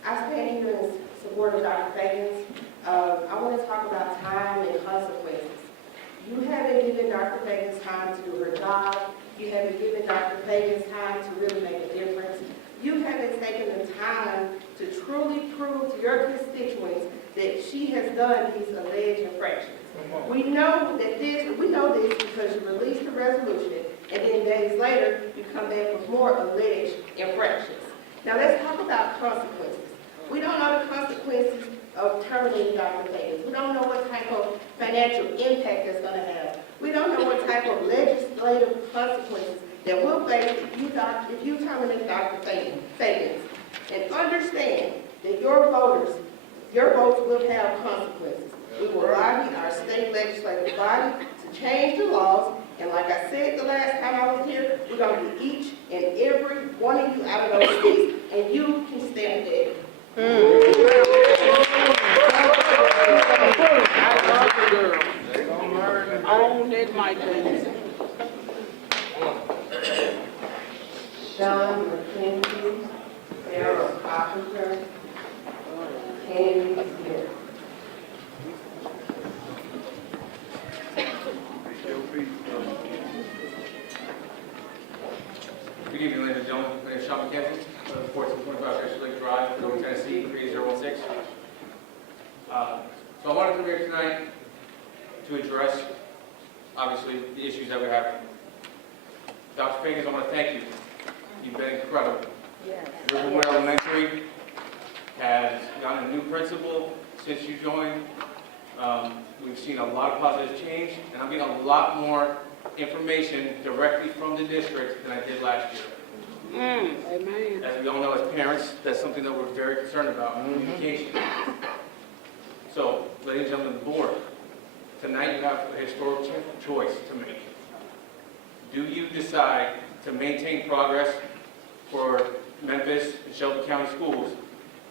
I stand here in support of Dr. Feagins. I want to talk about time and consequences. You haven't given Dr. Feagins time to do her job. You haven't given Dr. Feagins time to really make a difference. You haven't taken the time to truly prove to your constituents that she has done these alleged infractions. We know this because you released the resolution, and then days later, you come back with more alleged infractions. Now let's talk about consequences. We don't know the consequences of terminating Dr. Feagins. We don't know what type of financial impact it's going to have. We don't know what type of legislative consequences that will face if you terminate Dr. Feagins. And understand that your votes will have consequences. We will lobby our state legislative body to change the laws. And like I said the last time I was here, we're going to get each and every one of you out of those seats. And you can stand there. On that mic, Sean McKenzie, Sarah Carpenter, Candy Smith. Good evening, ladies and gentlemen. My name is Sean McKenzie, 1425 Fisher Lake Drive, Philly, Tennessee, 3016. So I wanted to come here tonight to address, obviously, the issues that we're having. Dr. Feagins, I want to thank you. You've been incredible. Yes. Riverwood Elementary has gotten a new principal since you joined. We've seen a lot of positive change, and I'm getting a lot more information directly from the district than I did last year. Amen. As we all know as parents, that's something that we're very concerned about, communication. So, ladies and gentlemen of the board, tonight you have a historic choice to make. Do you decide to maintain progress for Memphis-Shelby County Schools,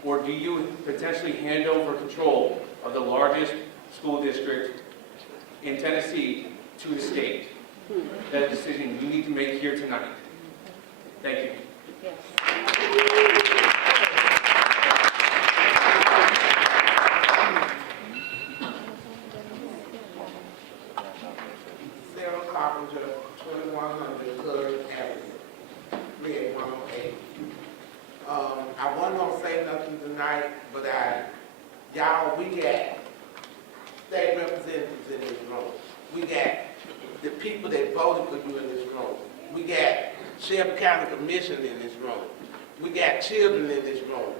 or do you potentially hand over control of the largest school district in Tennessee to the state? That decision you need to make here tonight. Thank you. Yes. Sarah Carpenter, 2100 Third Avenue, Red 108. I wasn't gonna say nothing tonight, but y'all, we got state representatives in this room. We got the people that voted for you in this room. We got Shelby County Commission in this room. We got children in this room.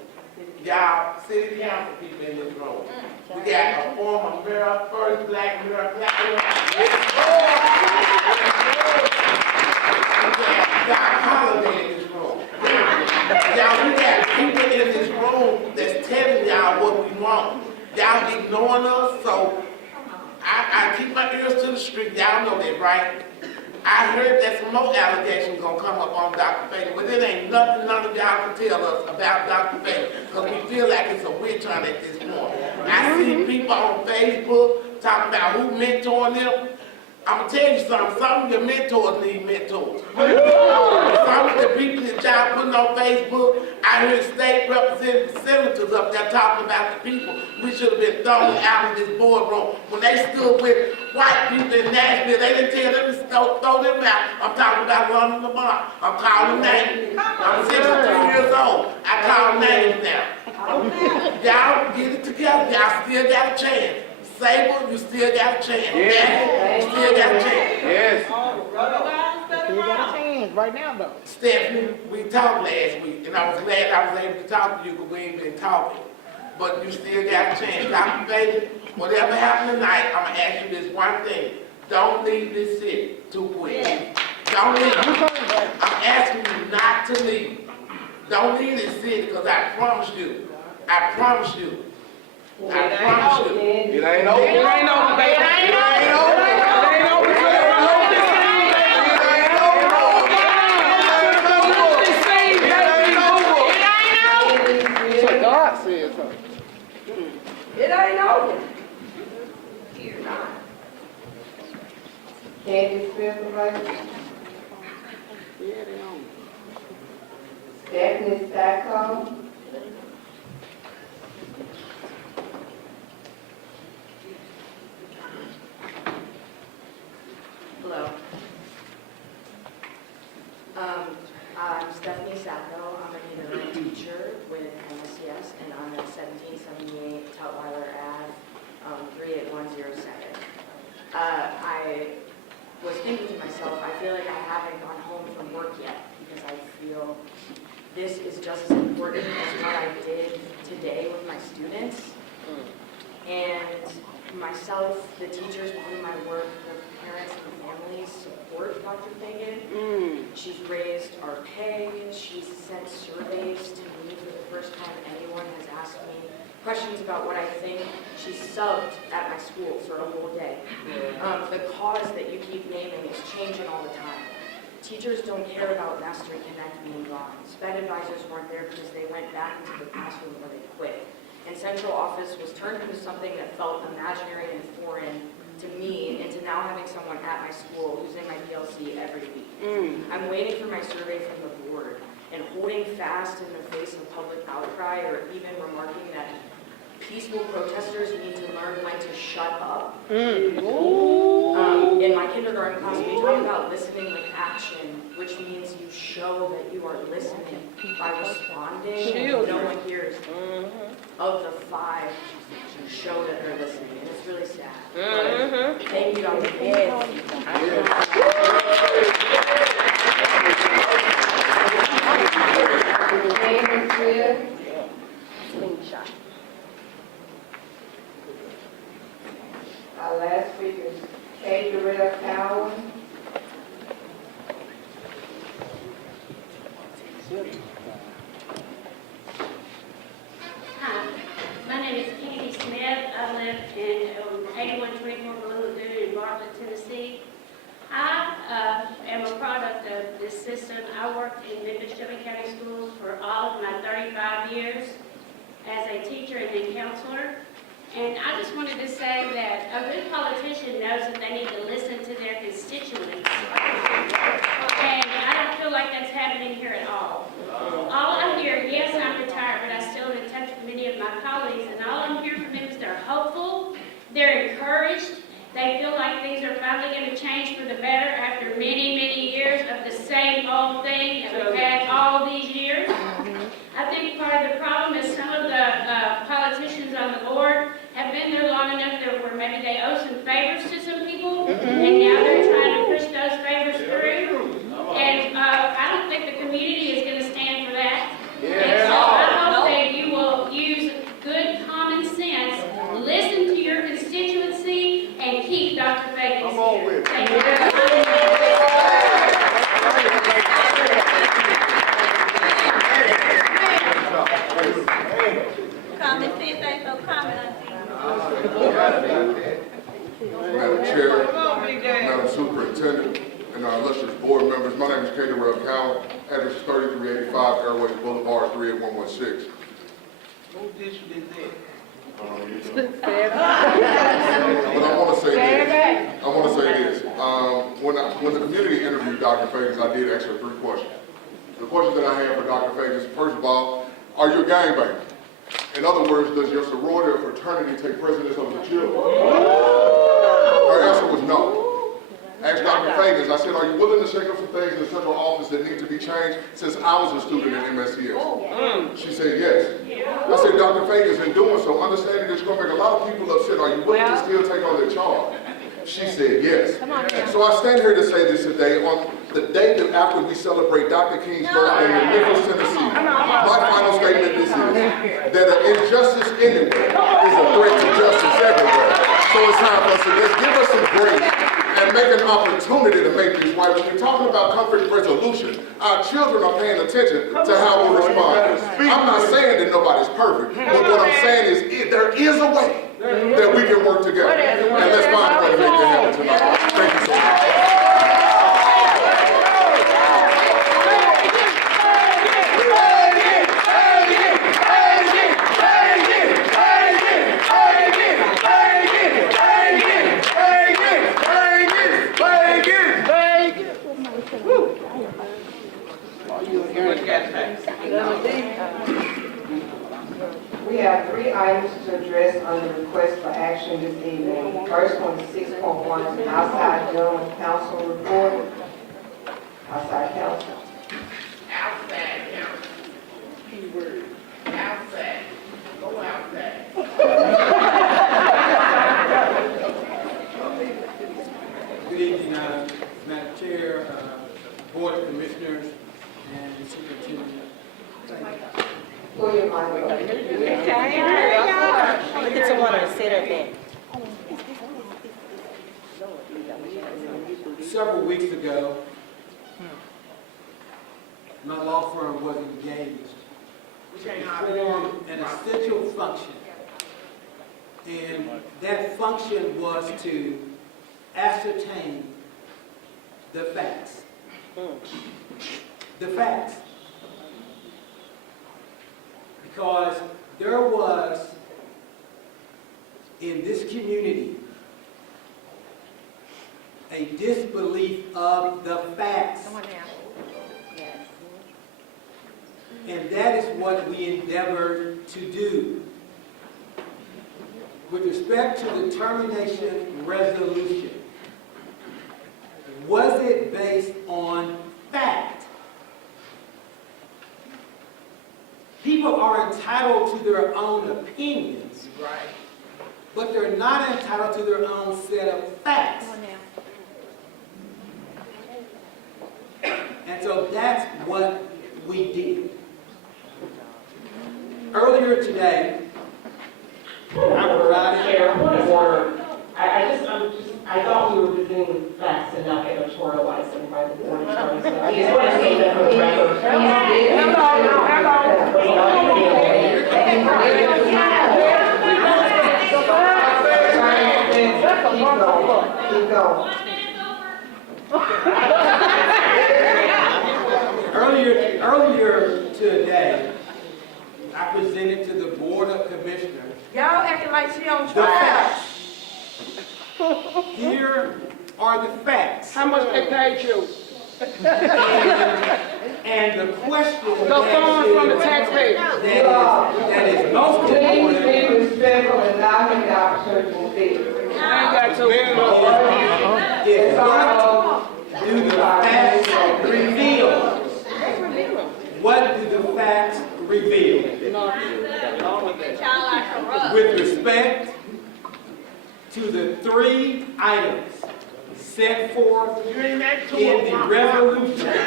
Y'all, city council people in this room. We got a former mayor, first black mayor, Doc Holliday in this room. Y'all, we got people in this room that's telling y'all what we want. Y'all ignoring us, so I keep my ears to the street. Y'all know that, right? I heard that some more allegations gonna come up on Dr. Feagins, but it ain't nothing none of y'all can tell us about Dr. Feagins, because we feel like it's a witch hunt at this point. I see people on Facebook talking about who mentoring them. I'm gonna tell you something, some of your mentors need mentors. Some of the people that y'all putting on Facebook, I heard state representatives, senators up there talking about the people we should have been thrown out of this boardroom. When they stood with white people in Nashville, they didn't tell them to throw them out. I'm talking about London Lamar. I'm calling names. I'm 63 years old. I call names now. Y'all get it together. Y'all still got a chance. Sable, you still got a chance. Yes. You still got a chance. Yes. You got a chance right now, though. Stephanie, we talked last week, and I was glad I was able to talk to you because we ain't been talking. But you still got a chance. Dr. Feagins, whatever happened tonight, I'm going to ask you this one thing. Don't leave this city too quick. Don't leave. I'm asking you not to leave. Don't leave this city because I promise you. I promise you. I promise you. It ain't over. It ain't over, baby. It ain't over. It ain't over. God says something. It ain't over. Candy Smith, right? Yeah, they on. Stephanie Stacco. Hello. I'm Stephanie Sacco. I'm a kindergarten teacher with MSCS, and I'm at 1778 Tutwiler Ave, 38107. I was thinking to myself, I feel like I haven't gone home from work yet because I feel this is just as important as what I did today with my students. And myself, the teachers with whom I work, the parents and families support Dr. Feagin. She's raised our pay, she's sent surveys to me for the first time anyone has asked me questions about what I think. She's subbed at my school for a whole day. The cause that you keep naming is changing all the time. Teachers don't care about Mastery Connect being gone. Sped advisors weren't there because they went back into the classroom or they quit. And central office was turned into something that felt imaginary and foreign to me, into now having someone at my school who's in my PLC every week. I'm waiting for my survey from the board and holding fast in the face of public outcry, or even remarking that peaceful protesters need to learn when to shut up. In my kindergarten class, we talk about listening with action, which means you show that you are listening by responding. No one hears. Of the 5, show that they're listening, and it's really sad. But thank you, Dr. Feagin. Our last speaker is Kay Darrell Cowan. Hi, my name is Katie Smith. I live in 8124 Blue Lagoon in Bartlett, Tennessee. I am a product of this system. I worked in Memphis-Shelby County Schools for all of my 35 years as a teacher and then counselor. And I just wanted to say that a good politician knows that they need to listen to their constituents. And I don't feel like that's happening here at all. All I hear, yes, I'm retired, but I still am in touch with many of my colleagues, and all I'm hearing from them is they're hopeful, they're encouraged, they feel like things are finally going to change for the better after many, many years of the same old thing that we've had all these years. I think part of the problem is some of the politicians on the board have been there long enough that where maybe they owe some favors to some people, and now they're trying to push those favors through. And I don't think the community is going to stand for that. And so I hope that you will use good common sense, listen to your constituency, and keep Dr. Feagin here. Thank you very much. Comment, see if there's no comment on Madam Chair, Madam Superintendent, and our illustrious board members, my name is Kay Darrell Cowan, address is 3385 Airways Boulevard, 38116. Who district is that? But I want to say this. When the community interviewed Dr. Feagins, I did ask her 3 questions. The question that I have for Dr. Feagins, first of all, are you a gangbanger? In other words, does your sorority or fraternity take precedence over the children? Her answer was no. I asked Dr. Feagins, I said, are you willing to shake up some things in the central office that need to be changed since I was a student in MSCS? She said yes. I said, Dr. Feagins, in doing so, understanding that you're going to make a lot of people upset, are you willing to still take on that charge? She said yes. So I stand here to say this today, on the day that after we celebrate Dr. King's birthday in Memphis, Tennessee, my final statement is that an injustice anywhere is a threat to justice everywhere. So it's time for us to just give us some grace and make an opportunity to make this right. When we're talking about conflict resolution, our children are paying attention to how we respond. I'm not saying that nobody's perfect, but what I'm saying is there is a way that we can work together. And let's find a way to make that happen tonight. Thank you so much. We have 3 items to address on the request for action this evening. First one is 6.1, outside general counsel report. Outside counsel. Outside counsel. Keyword. Outside. Go outside. Good evening, Madam Chair, Board of Commissioners, and Superintendent. Pull your mic up. Look at someone to sit up there. Several weeks ago, my law firm was engaged to perform an essential function. And that function was to ascertain the facts. The facts. Because there was, in this community, a disbelief of the facts. And that is what we endeavored to do. With respect to the termination resolution, was it based on fact? People are entitled to their own opinions, but they're not entitled to their own set of facts. And so that's what we did. Earlier today, I provided... Point of order. I thought we were doing facts and not editorializing by the board attorney. So I just want to say that for the record. Keep going. Earlier today, I presented to the Board of Commissioners. Y'all acting like she on The trial. facts. Here are the facts. How much they paid you? And the question The funds from the taxpayer. that is most Please important be respectful and allow him the opportunity to speak. I ain't got to. is what do the facts reveal? What do the facts reveal? With respect to the 3 items set forth in the resolution,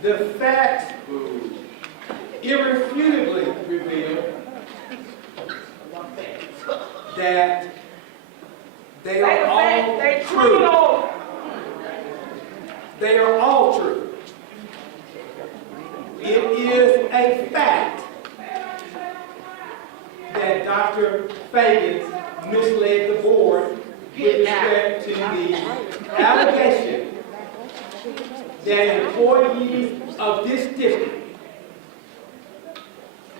the facts irrefutably reveal that they are all true. They are all true. It is a fact that Dr. Feagins misled the board with respect to the allegation that employees of this district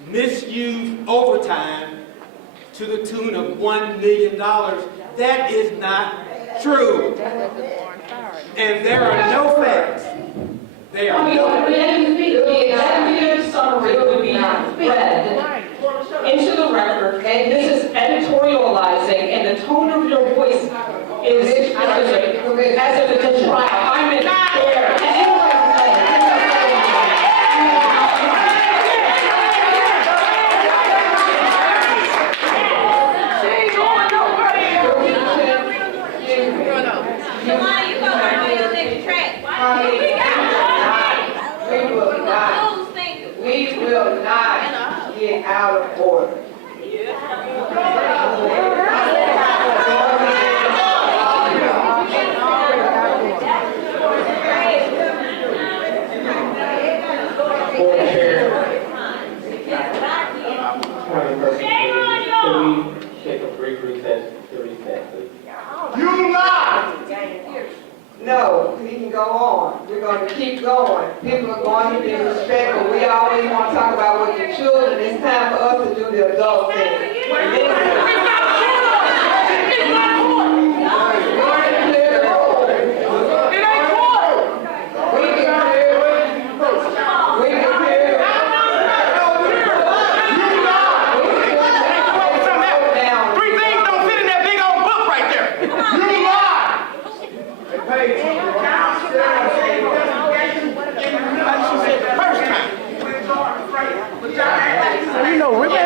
misused overtime to the tune of $1 million. That is not true. And there are no facts. There are no facts. The executive summary would be read into the record, and this is editorializing, and the tone of your voice is as if it's a trial. I'm in there. We will not get out of order. Take a brief recess, 30 seconds, please. You lie! No, he can go on. We're going to keep going. People are going to be respectful. We always want to talk about what the children. It's time for us to do the adult thing.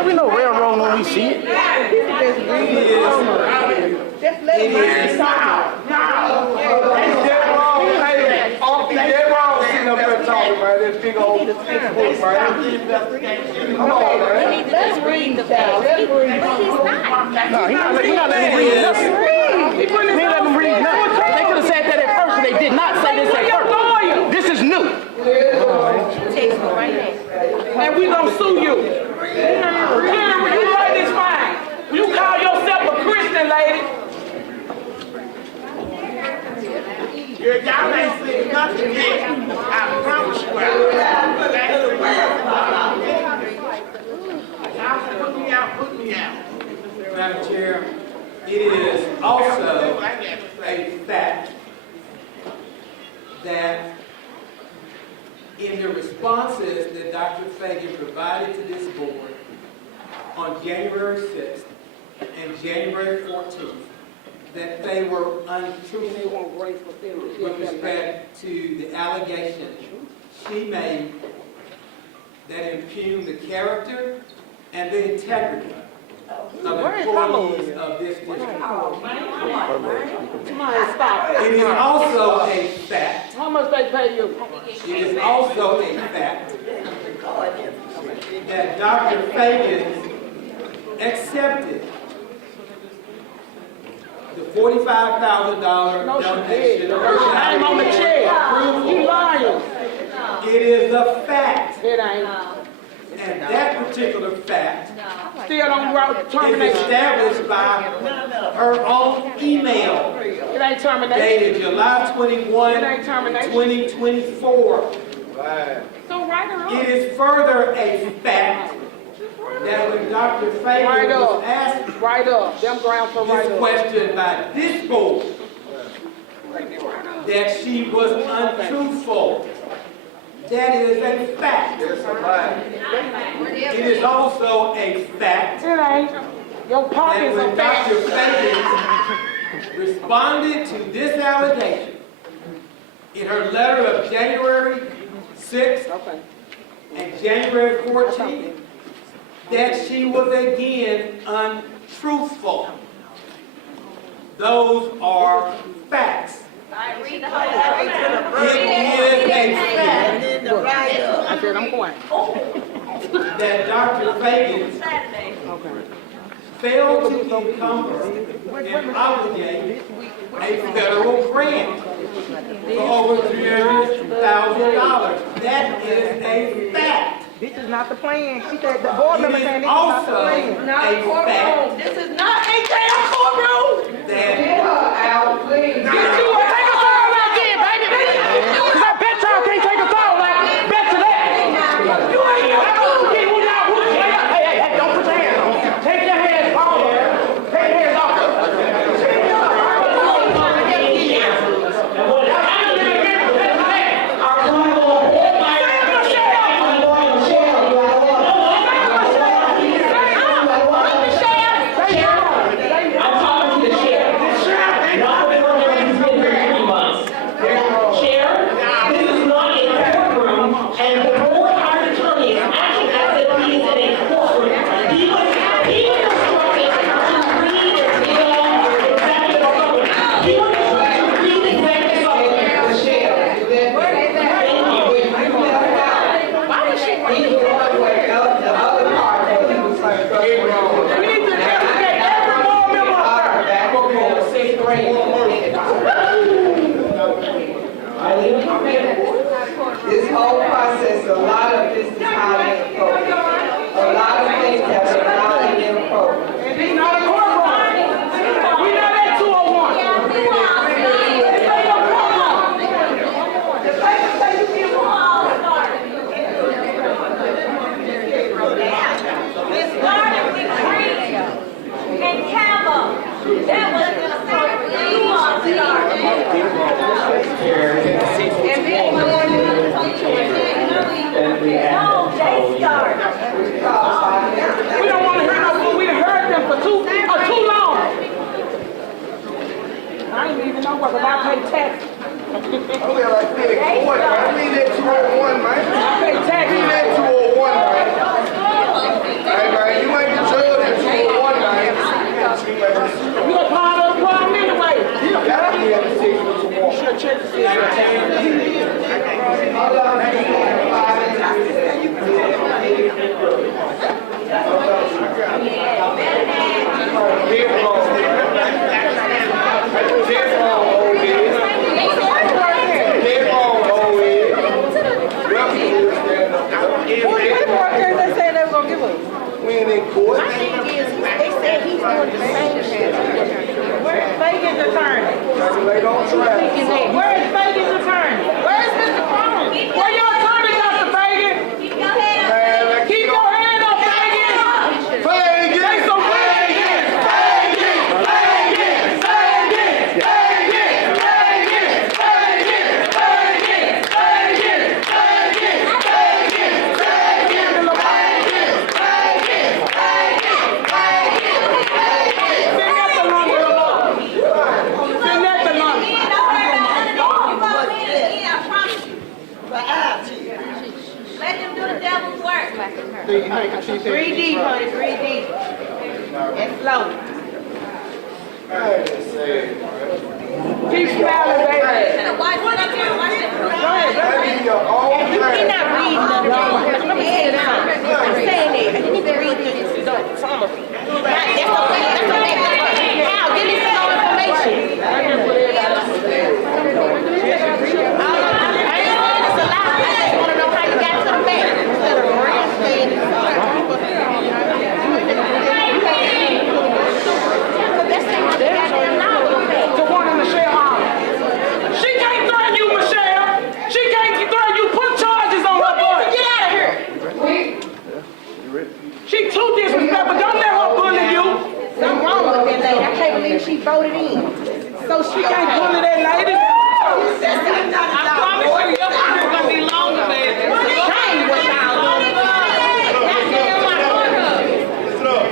We know railroad when we see it. need a textbook, Bernie. Come on, man. Let's read the child. Let's read. But he's not. No, we're not letting him read nothing. We ain't letting him read nothing. They could have said that at first, but they did not say this at first. This is new. Textbook right there. And we gonna sue you. You write this fine. You call yourself a Christian, lady. Y'all ain't seen nothing yet. I promise you. Y'all put me out, put me out. Madam Chair, it is also a fact that in the responses that Dr. Feagin provided to this board on January 6th and January 14th, that they were untruthful with respect to the allegations she made that impugn the character and the integrity of employees of this district. It is also a fact. How much they pay you? It is also a fact that Dr. Feagin accepted the $45,000 donation. I'm on the chair. You lying. It is a fact. It ain't. And that particular fact Still don't write is termination. established by her own email It ain't termination. dated July 21, It ain't termination. 2024. So write her up. It is further a fact that when Dr. Feagin was asked Right up. Them ground for right this up. question by this board, that she was untruthful. That is a fact. It is also a fact It ain't. Your that pockets when are fat. Dr. Feagin responded to this allegation in her letter of January 6th and January 14th, that she was again untruthful. Those are facts. Read the whole It is a fact I said I'm going. that Dr. Feagin failed to encumber and obligate a federal grant for over $300,000. That is a fact. This is not the plan. She said the board member saying It is this is not the also plan. a fact This is not a damn courtroom. that Get her out, please. Get you a take a phone like that, baby. Cause I bet y'all can't take a phone like that. Bet you that. You ain't got to get one out. Hey, don't put your hands on. Take your hands off. Take your hands off. This whole process, a lot of this is highly inappropriate. A lot of things have been highly inappropriate. And it's not a courtroom. We not at 201. This ain't no courtroom. The paper say you get one. It started with Green and Campbell. That was inappropriate. You all started. No, they started. We don't want to hear no fool. We done heard them for too long. I ain't even know what, because I pay taxes. Oh, yeah, like that. Boy, man, we need that 201, man. I pay taxes. We need that 201, man. Hey, man, you ain't the judge at 201, man. You a part of the problem anyway. You gotta be at the 6 what you want. Should check the system. Hold on, Fagan's attorney? Where is Fagan's attorney? Where is Mr. Crone? Where your attorney, Dr. Fagan? Keep your hand up. Keep your hand up, Fagan. Fagan! Say some Fagan! Fagan! Fagan! Fagan! Fagan! Fagan! Fagan! Fagan! Fagan! Let them do the devil's work. Breathe deep, honey, breathe deep. And slow. Keep smiling, baby. Watch it up here, watch it. Go ahead, He's not reading nothing. Let me say it down. I'm saying it. You need to read the summary. That's okay. Now, give me some more information. I just want to know how you got to the back. Instead of real thing. That's not what goddamn knowledge. The one in Michelle Hall. She can't threaten you, Michelle. She can't threaten you. Put charges on her butt. Get out of here. She too disrespectful. Don't let her bully you. Something wrong with that lady. I can't believe she voted in. So she can't bully that lady. I promise you, your career's gonna be longer, baby. Shame what y'all doing.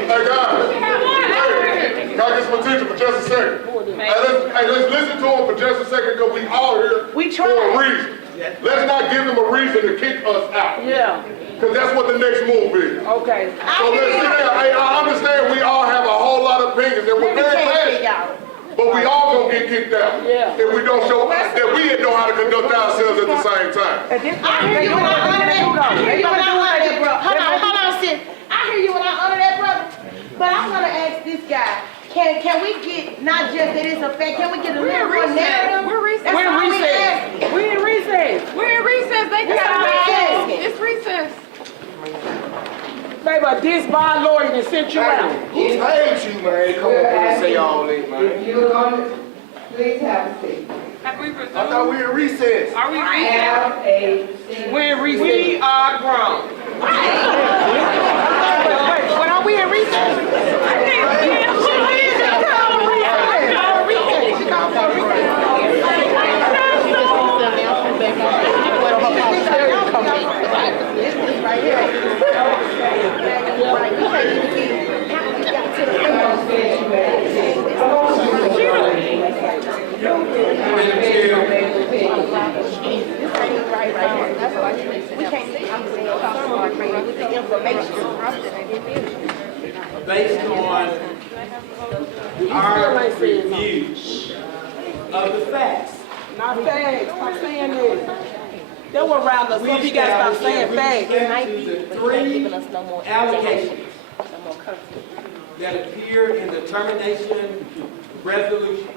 Hey guys, can I get some attention for just a second? Hey, let's listen to him for just a second because we all here for a reason. Let's not give them a reason to kick us out. Yeah. Because that's what the next move is. Okay. So let's sit down. Hey, I understand we all have a whole lot of opinions and we're very passionate. But we all gonna get kicked out if we don't show that we know how to conduct ourselves at the same time. I hear you when I honor that. I hear you when I honor that, bro. Hold on, sis. I hear you when I honor that, brother. But I'm gonna ask this guy. Can we get not just that it's a fact? Can we get a little more narrative? We're recess. We're in recess. We're in recess. We're in recess. They got It's recess. Baby, this bond lawyer that sent you out. Who paid you, man? Come up here and say all that, man. If you're going to, please have a seat. I thought we were in recess. Are we Have a seat. We're in recess. We are grown. But are we in recess? Based on our review of the facts. Not facts. Stop saying this. They were around us. So you gotta stop saying facts. The three allocations that appear in the termination resolution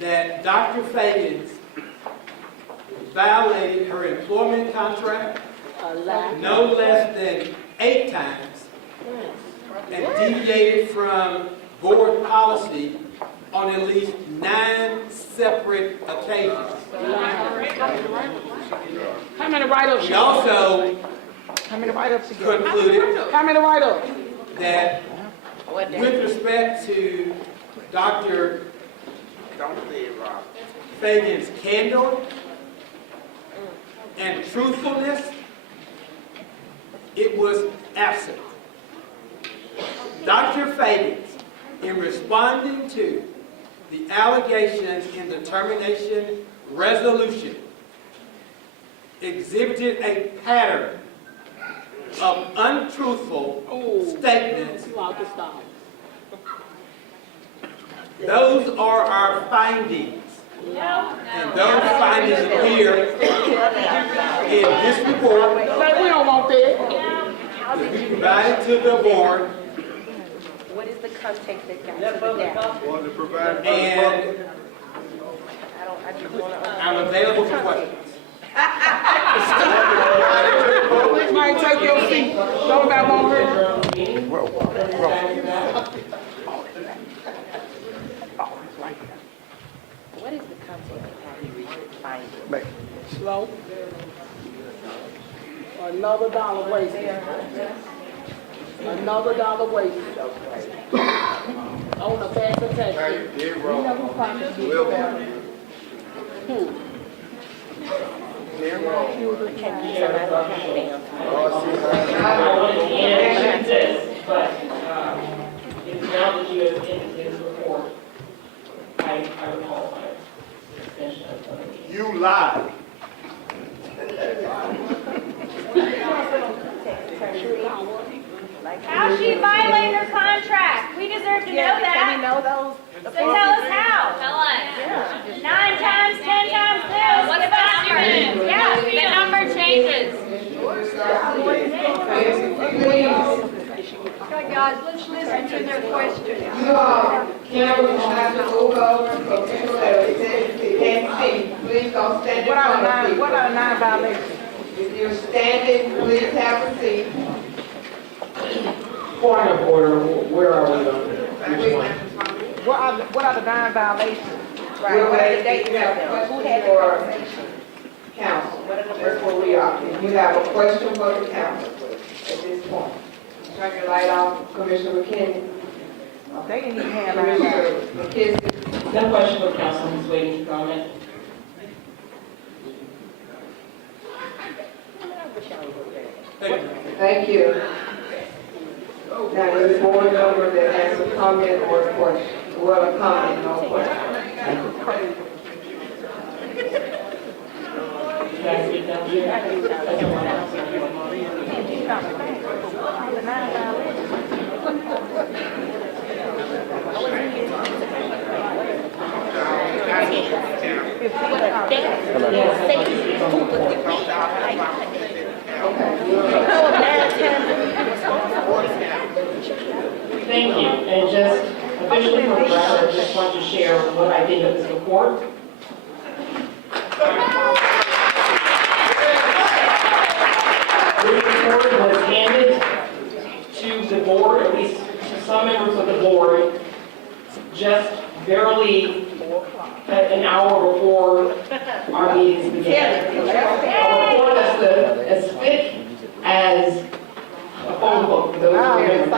that Dr. Feagins violated her employment contract no less than 8 times and deviated from board policy on at least 9 separate occasions. How many write-ups? We also How many write-ups concluded How many write-ups? that with respect to Dr. Feagins' candor and truthfulness, it was absent. Dr. Feagins, in responding to the allegations in the termination resolution, exhibited a pattern of untruthful statements. Those are our findings. And those findings appear in this report. We don't want that. We provided to the board. What is the context that got to the gap? And I just want to. I'm available for questions. Might take your seat. Don't got one here. What is the content of how he refined it? Slow. Another dollar wasted. Another dollar wasted. On the back of taxes. You know who promised you better? Who? So I don't have them. And this, but it's now that you have ended his report, I recall my extension of You lied. How's she violating her contract? We deserve to know that. Can we know those? So tell us how. Tell us. 9 times, 10 times this. What about your Yeah, the number changes. Okay, guys, let's listen to their questions. Cameras will have to move over for people that can't see. Please don't stand in front of people. What are 9 violations? If you're standing, please have a seat. Point of order, where are we on which one? What are the 9 violations? We're ready to have a question for council. That's where we are. If you have a question for the council at this point. Turn your light off, Commissioner McKinney. They didn't even have Commissioner McKinney. No question for council, who's waiting to comment? Thank you. Now, there's a board member that has a comment or a question. Well, a comment, no question. Can I speak down here? Thank you, and just officially for the record, I just want to share what I think of this report. This report was handed to the board, at least to some members of the board, just barely an hour before our meetings began. A report that's as thick as a phone book for those who remember.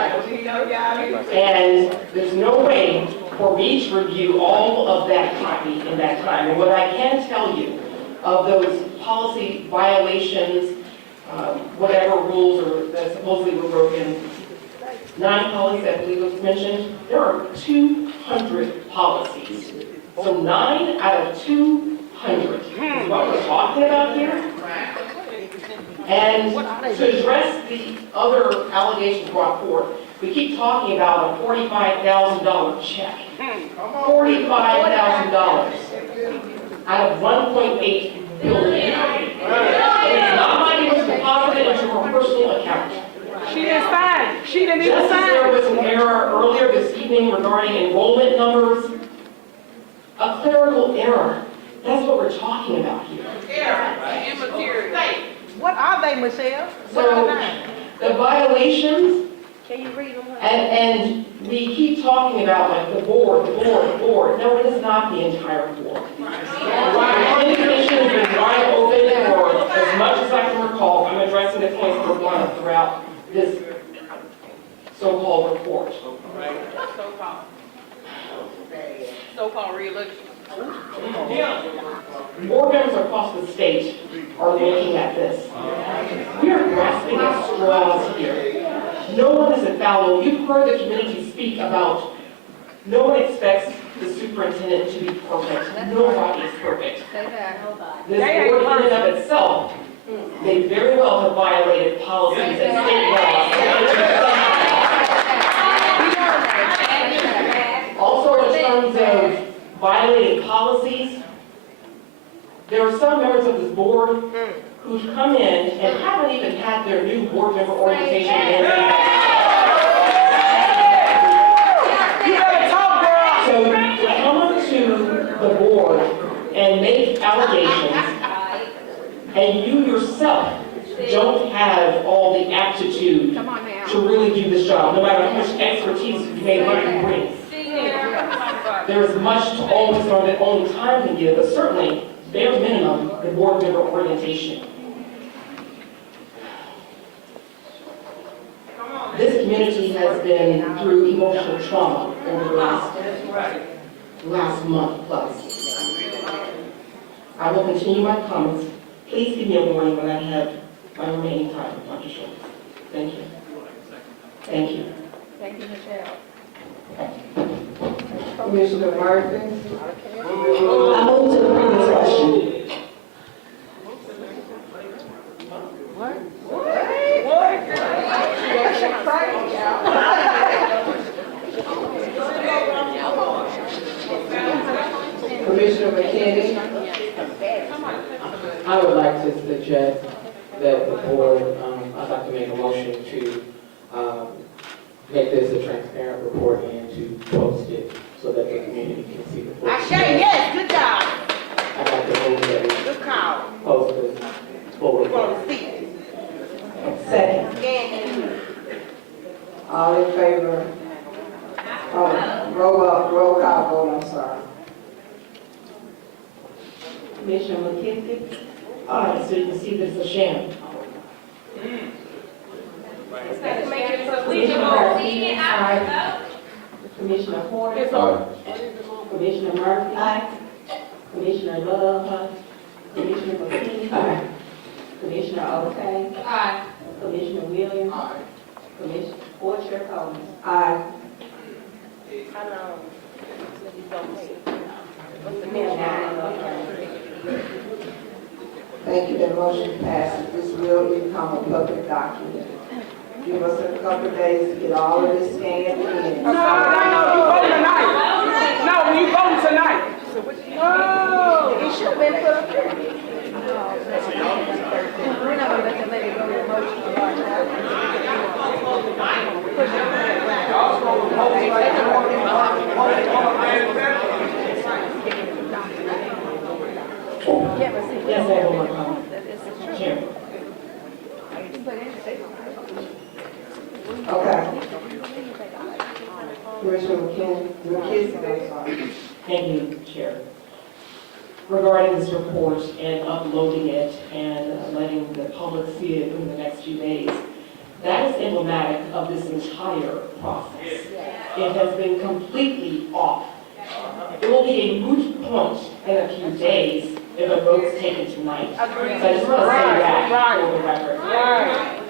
And there's no way for me to review all of that copy in that time. And what I can tell you of those policy violations, whatever rules are that supposedly were broken, 9 policies, I believe was mentioned, there are 200 policies. So 9 out of 200 is what we're talking about here. And to address the other allegations brought forth, we keep talking about a $45,000 check. $45,000 out of $1.8 billion. It's not money was deposited into her personal account. She didn't sign. She didn't even Just as sign. there was an error earlier this evening regarding enrollment numbers, a clerical error. That's what we're talking about here. What are they, Michelle? What So, are the 9? the violations, Can you read them? and we keep talking about like the board. No, it is not the entire board. The planning commission has been wide open for as much as I can recall. I'm addressing the points that were brought up throughout this so-called report. So-called re-election. Board members across the state are looking at this. We are grasping at straws here. No one is infallible. You've heard the community speak about no one expects the superintendent to be perfect. Nobody is perfect. This board in and of itself, they very well have violated policies and state laws. Also, in terms of violating policies, there are some members of this board who've come in and haven't even had their new board member orientation in. So to come up to the board and make allegations, and you yourself don't have all the aptitude to really do this job, no matter how much expertise you may like to bring. There is much to always learn that only time can give, but certainly, bare minimum, the board member orientation. This community has been through emotional trauma over the last month plus. I will continue my comments. Please give me a warning when I have my remaining time, Dr. Schultz. Thank you. Thank you. Thank you, Michelle. Commissioner Murphy. I move to the previous question. Commissioner McKinney. I would like to suggest that the board, I'd like to make a motion to make this a transparent report and to post it so that the community can see the full. I say yes, good job. I'd like to move that we Good call. post this full We're report. going to see it. Second. All in favor? Oh, roll call vote, I'm sorry. Commissioner McKinney? Aye, so you can see this is a sham. Commissioner Murphy? Aye. Commissioner Horn? Commissioner Murphy? Aye. Commissioner Love? Aye. Commissioner McKinney? Aye. Commissioner O'Shea? Aye. Commissioner Williams? Aye. Commissioner Chair Collins? Aye. Thank you, that motion passes. This will become a public document. Give us a couple of days to get all of this scanned in. No, you voting tonight. No, you voting tonight. Oh, it should have been put up there. We're not gonna let the lady go to the motion. Yeah, but see, Yes, I have one comment. Chair. Okay. Commissioner McKinney, I'm sorry. Thank you, Chair. Regarding this report and uploading it and letting the public see it in the next few days, that is emblematic of this entire process. It has been completely off. It will be a moot point in a few days if a vote's taken tonight. So I just want to say that for the record.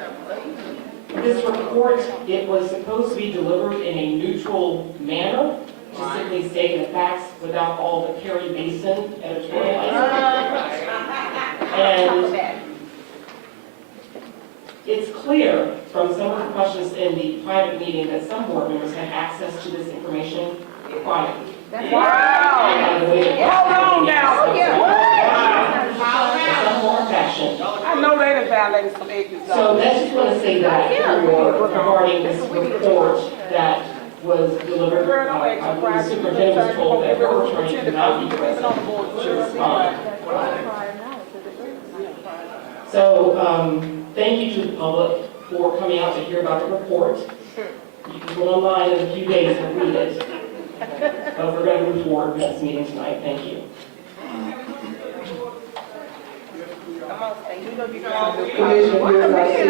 This report, it was supposed to be delivered in a neutral manner, to simply state the facts without all the Perry Mason editorializing. And it's clear from some of the questions in the private meeting that some board members had access to this information quietly. Wow. Hold on now. Some more fashion. I know they done violated some ethics. So let's just want to say that regarding this report that was delivered, the superintendent was told that her attorney could not be present to respond. So, thank you to the public for coming out to hear about the report. You can go online in a few days and read it. But we're going to move forward with this meeting tonight. Thank you. Commissioner Williams, I see.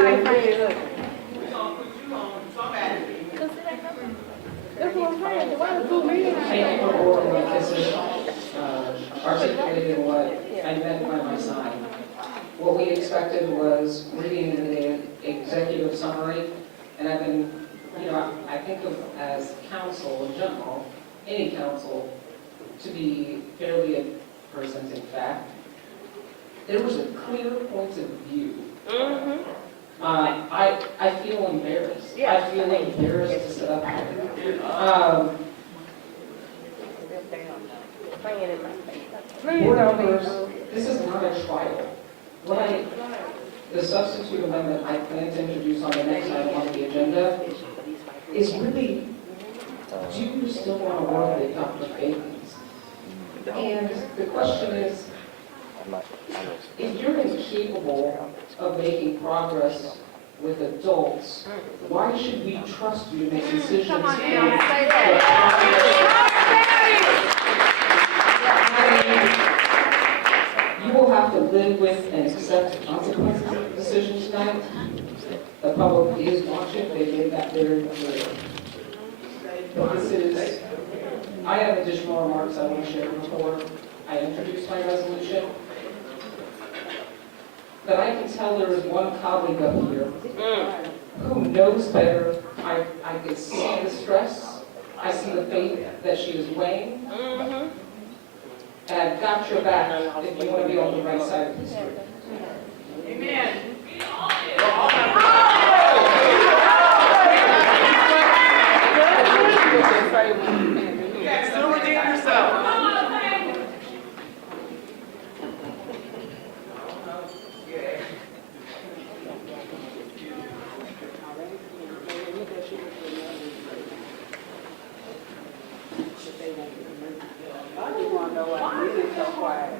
Thank you for board what this is articulated what I meant by my sign. What we expected was reading the executive summary, and I've been, I think of as counsel in general, any counsel, to be fairly presenting fact. There was a clear point of view. I feel embarrassed. I feel embarrassed to sit up here. Board members, this is not a trial. The substitute amendment I plan to introduce on the next item on the agenda is really, do you still want to work with Dr. Feagins? And the question is, if you're incapable of making progress with adults, why should we trust you to make decisions? live with and accept the consequences of the decision tonight. The public is watching, they made that very clear. But this is, I have additional remarks I want to share before I introduce my resolution. But I can tell there is one colleague up here who knows better. I can see the stress, I see the faith that she is weighing. And I've got your back if you want to be on the right side of history. Amen. Still redeem yourself. I just want to know why the music's so quiet.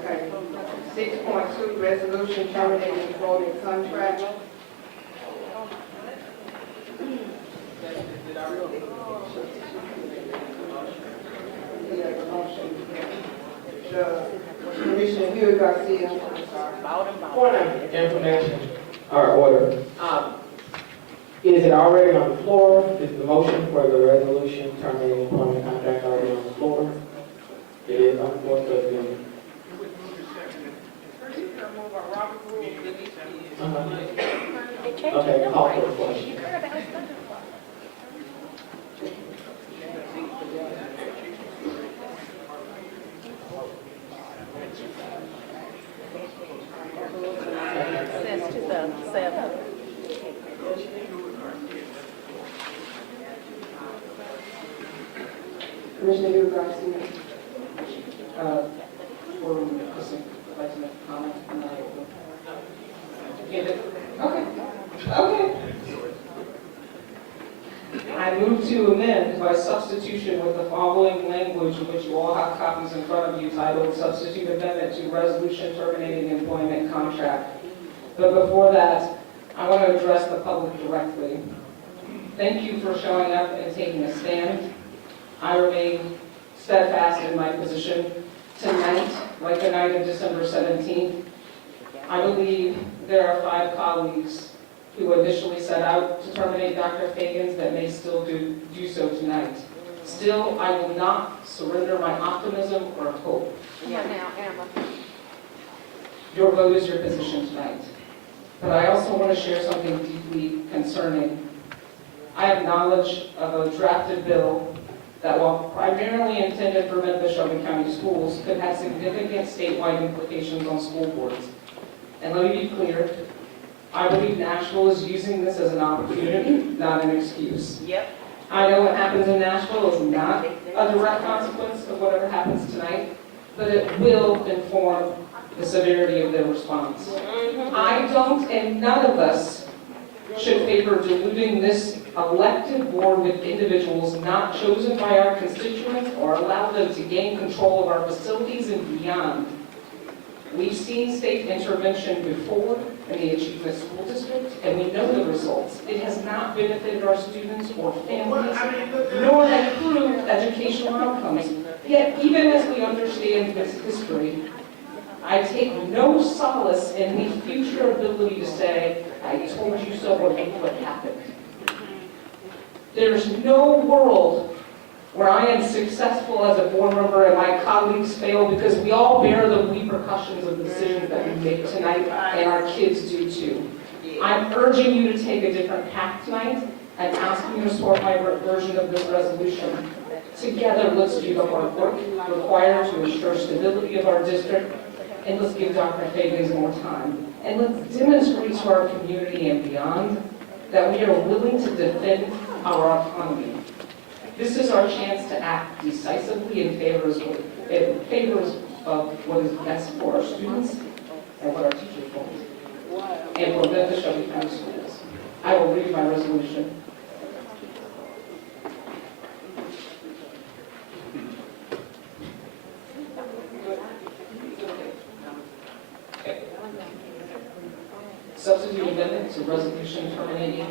Okay. 6.2, resolution terminating employment contract. Commissioner Hugh Garcia, I'm sorry. Order. Information, or order. Is it already on the floor? Is the motion for the resolution terminating employment contract already on the floor? It is on the floor, so it's been. Okay, call for the question. Since 2007. Commissioner Hugh Garcia. For just I'd like to make a comment, and I will give it. Okay. Okay. I move to amend by substitution with the following language, which you all have copies in front of you, titled Substitute Amendment to Resolution Terminating Employment Contract. But before that, I want to address the public directly. Thank you for showing up and taking a stand. I remain steadfast in my position. Tonight, like the night of December 17th, I believe there are 5 colleagues who initially set out to terminate Dr. Feagins that may still do so tonight. Still, I will not surrender my optimism or hope. Come on now, Amber. Your vote is your position tonight. But I also want to share something deeply concerning. I have knowledge of a drafted bill that, while primarily intended for Memphis-Shelby County Schools, could have significant statewide implications on school boards. And let me be clear, I believe Nashville is using this as an opportunity, not an excuse. Yep. I know what happens in Nashville is not a direct consequence of whatever happens tonight, but it will inform the severity of their response. I don't, and none of us should favor diluting this elected board with individuals not chosen by our constituents or allow them to gain control of our facilities and beyond. We've seen state intervention before in the Achievement School District, and we know the results. It has not benefited our students or families, nor improved educational outcomes. Yet, even as we understand this history, I take no solace in the future ability to say, I told you so, or look what happened. There's no world where I am successful as a board member and my colleagues fail, because we all bear the repercussions of the decisions that we make tonight, and our kids do too. I'm urging you to take a different path tonight and asking you to support my version of this resolution. Together, let's do the hard work required to ensure stability of our district, and let's give Dr. Feagins more time. And let's demonstrate to our community and beyond that we are willing to defend our autonomy. This is our chance to act decisively in favor of what is best for our students and what our teachers want, and for Memphis-Shelby County Schools. I will read my resolution. resolution terminating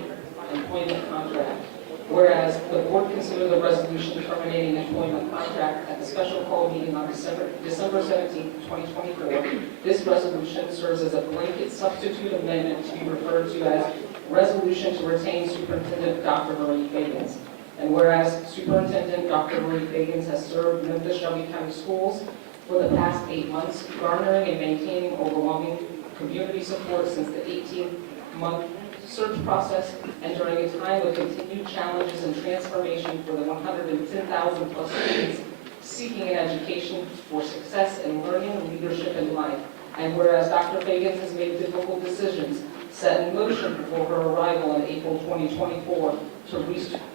employment contract. Whereas the board considered the resolution terminating employment contract at the special call meeting on December 17, 2024, this resolution serves as a blanket substitute amendment to be referred to as resolution to retain Superintendent Dr. Marie Feagins. And whereas Superintendent Dr. Marie Feagins has served Memphis-Shelby County Schools for the past 8 months, garnering and maintaining overwhelming community support since the 18-month search process, and during a time of continued challenges and transformation for the 110,000 plus students seeking an education for success in learning, leadership, and life. And whereas Dr. Feagins has made difficult decisions set in motion before her arrival in April 2024 to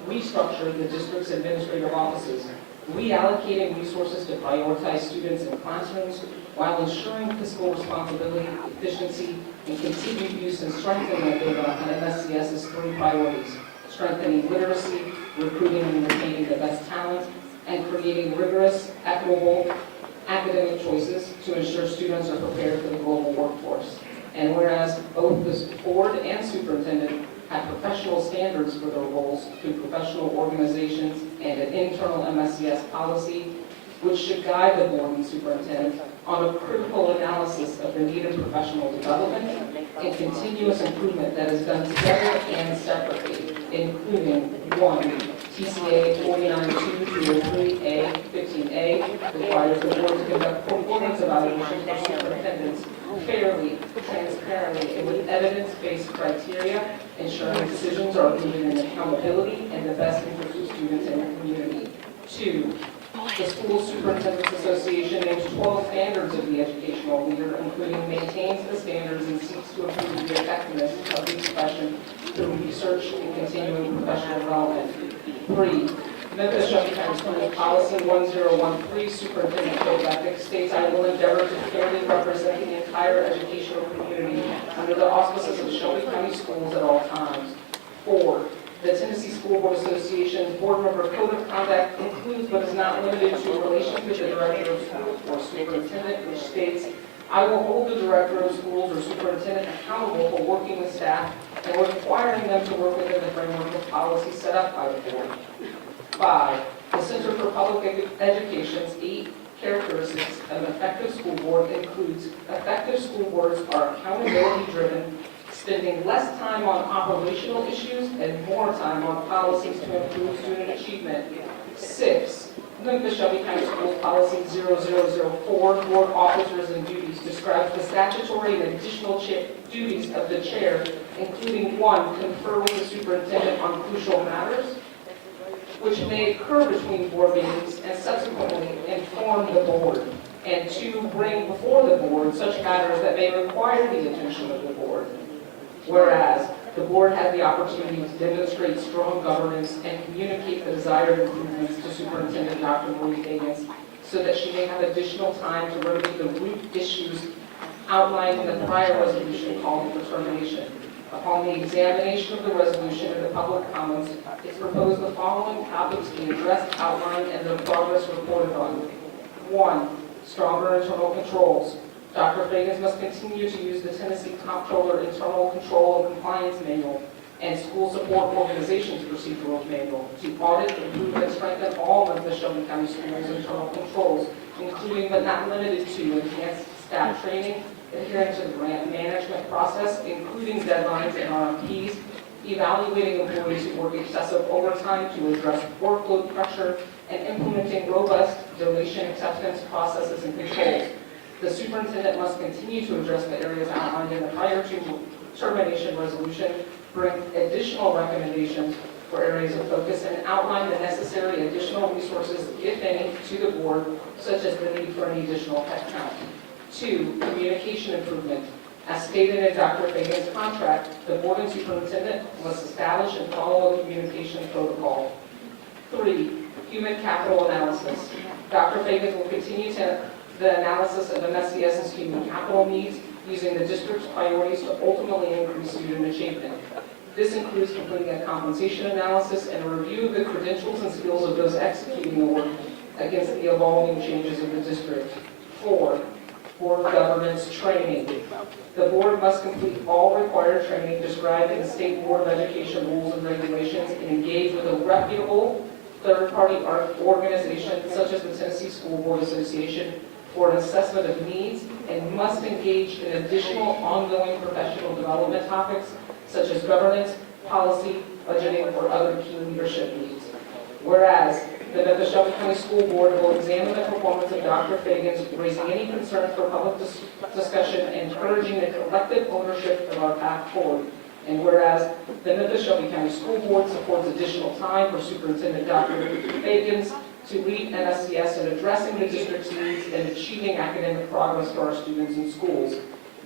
restructure the district's administrative offices, reallocating resources to prioritize students in classrooms while ensuring fiscal responsibility, efficiency, and continued use and strengthening of data on MSCS's 3 priorities: strengthening literacy, recruiting and retaining the best talent, and creating rigorous, equitable academic choices to ensure students are prepared for the global workforce. And whereas both the board and superintendent have professional standards for their roles through professional organizations and an internal MSCS policy, which should guide the board and superintendent on a critical analysis of the needed professional development and continuous improvement that is done together and separately, including 1, TCA 49203A 15A requires the board to conduct performance evaluations for superintendents fairly, transparently, and with evidence-based criteria, ensuring decisions are rooted in accountability and the best interest of students and the community. 2, the School Superintendents Association names 12 standards of the educational leader, including maintains the standards and seeks to improve the effectiveness of the profession through research and continuing professional development. 3, Memphis-Shelby County Schools Policy 1013, Superintendent Code of Ethics states, "I will endeavor to fairly represent the entire educational community under the auspices of Shelby County Schools at all times." 4, the Tennessee School Board Association's board member code of conduct includes but is not limited to relations with the director of schools or superintendent, which states, "I will hold the director of schools or superintendent accountable for working with staff and requiring them to work within the framework of policy set up by the board." 5, the Center for Public Education's 8 characteristics of an effective school board includes effective school boards are accountability driven, spending less time on operational issues and more time on policies to improve student achievement. 6, Memphis-Shelby County Schools Policy 0004, Board Officers and Duties, describes the statutory and additional duties of the chair, including 1, confer with the superintendent on crucial matters, which may occur between board meetings and subsequently inform the board, and 2, bring before the board such matters that may require the attention of the board. Whereas the board has the opportunity to demonstrate strong governance and communicate the desired improvements to Superintendent Dr. Marie Feagins so that she may have additional time to remedy the root issues outlined in the prior resolution calling for termination. Upon the examination of the resolution and the public comments, it's proposed the following topics be addressed, outlined, and the progress reported on. 1, stronger internal controls. Dr. Feagins must continue to use the Tennessee Comptroller Internal Control and Compliance Manual and School Support Organizations Procedural Manual to audit, improve, and strengthen all Memphis-Shelby County Schools' internal controls, including but not limited to enhanced staff training, adhering to the grant management process, including deadlines and RFPs, evaluating employees who work excessive overtime to address workload pressure, and implementing robust donation acceptance processes and controls. The superintendent must continue to address the areas outlined in the prior to termination resolution, bring additional recommendations for areas of focus, and outline the necessary additional resources, if any, to the board, such as the need for any additional headcount. 2, communication improvement. As stated in Dr. Feagins' contract, the board and superintendent must establish and follow a communication protocol. 3, human capital analysis. Dr. Feagins will continue the analysis of MSCS's human capital needs using the district's priorities to ultimately increase student achievement. This includes completing a compensation analysis and a review of the credentials and skills of those executing the work against the evolving changes of the district. 4, Board of Governance training. The board must complete all required training described in the State Board of Education rules and regulations and engage with a reputable third-party organization such as the Tennessee School Board Association for an assessment of needs, and must engage in additional ongoing professional development topics such as governance, policy, budgeting, or other key leadership needs. Whereas the Memphis-Shelby County School Board will examine the performance of Dr. Feagins, raising any concerns for public discussion and encouraging the collective ownership of our path forward. And whereas the Memphis-Shelby County School Board supports additional time for Superintendent Dr. Feagins to lead MSCS in addressing the district's needs and achieving academic progress for our students and schools.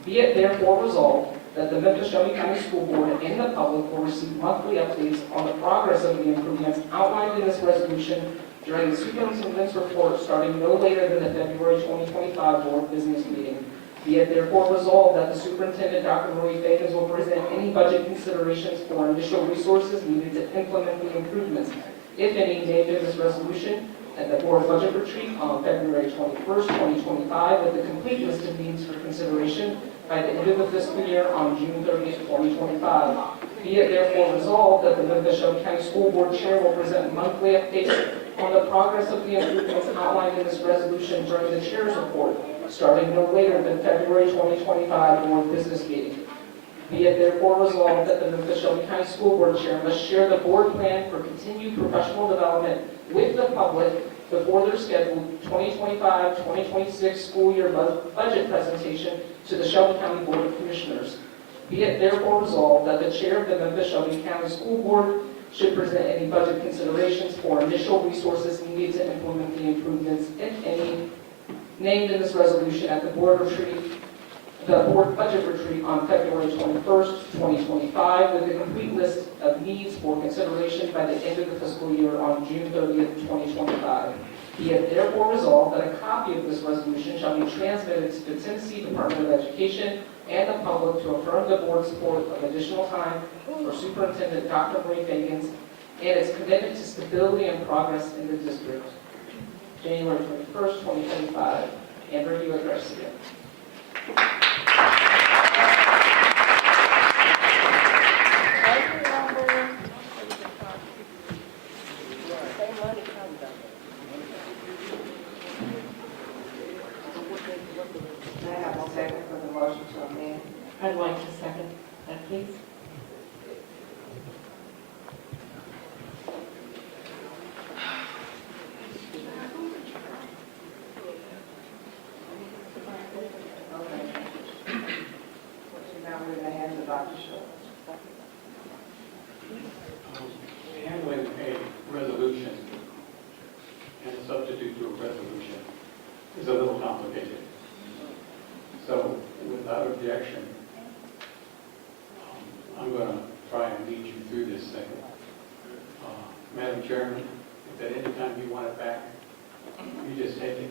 Be it therefore resolved that the Memphis-Shelby County School Board and the public will receive monthly updates on the progress of the improvements outlined in this resolution during the superintendent's report starting no later than the February 2025 board business meeting. Be it therefore resolved that the superintendent, Dr. Marie Feagins, will present any budget considerations for initial resources needed to implement the improvements, if any, named in this resolution, at the board budget retreat on February 21st, 2025, with a complete list of needs for consideration by the end of the fiscal year on June 30th, 2025. Be it therefore resolved that the Memphis-Shelby County School Board Chair will present monthly updates on the progress of the improvements outlined in this resolution during the Chair's report, starting no later than February 2025 board business meeting. Be it therefore resolved that the Memphis-Shelby County School Board Chair must share the board plan for continued professional development with the public before their scheduled 2025-2026 school year budget presentation to the Shelby County Board of Commissioners. Be it therefore resolved that the Chair of the Memphis-Shelby County School Board should present any budget considerations for initial resources needed to implement the improvements, if any, named in this resolution at the board budget retreat on February 21st, 2025, with a complete list of needs for consideration by the end of the fiscal year on June 30th, 2025. Be it therefore resolved that a copy of this resolution shall be transmitted to the Tennessee Department of Education and the public to affirm the board's support of additional time for Superintendent Dr. Marie Feagins and its commitment to stability and progress in the district. January 21st, 2025. Amber, you address it. May I have a second for the motion to amend? I'd like to second that, please. Now we're going to hand to Dr. Schultz. Handling a resolution and a substitute to a resolution is a little complicated. So, without objection, I'm going to try and lead you through this thing. Madam Chairman, if at any time you want it back, you just take it.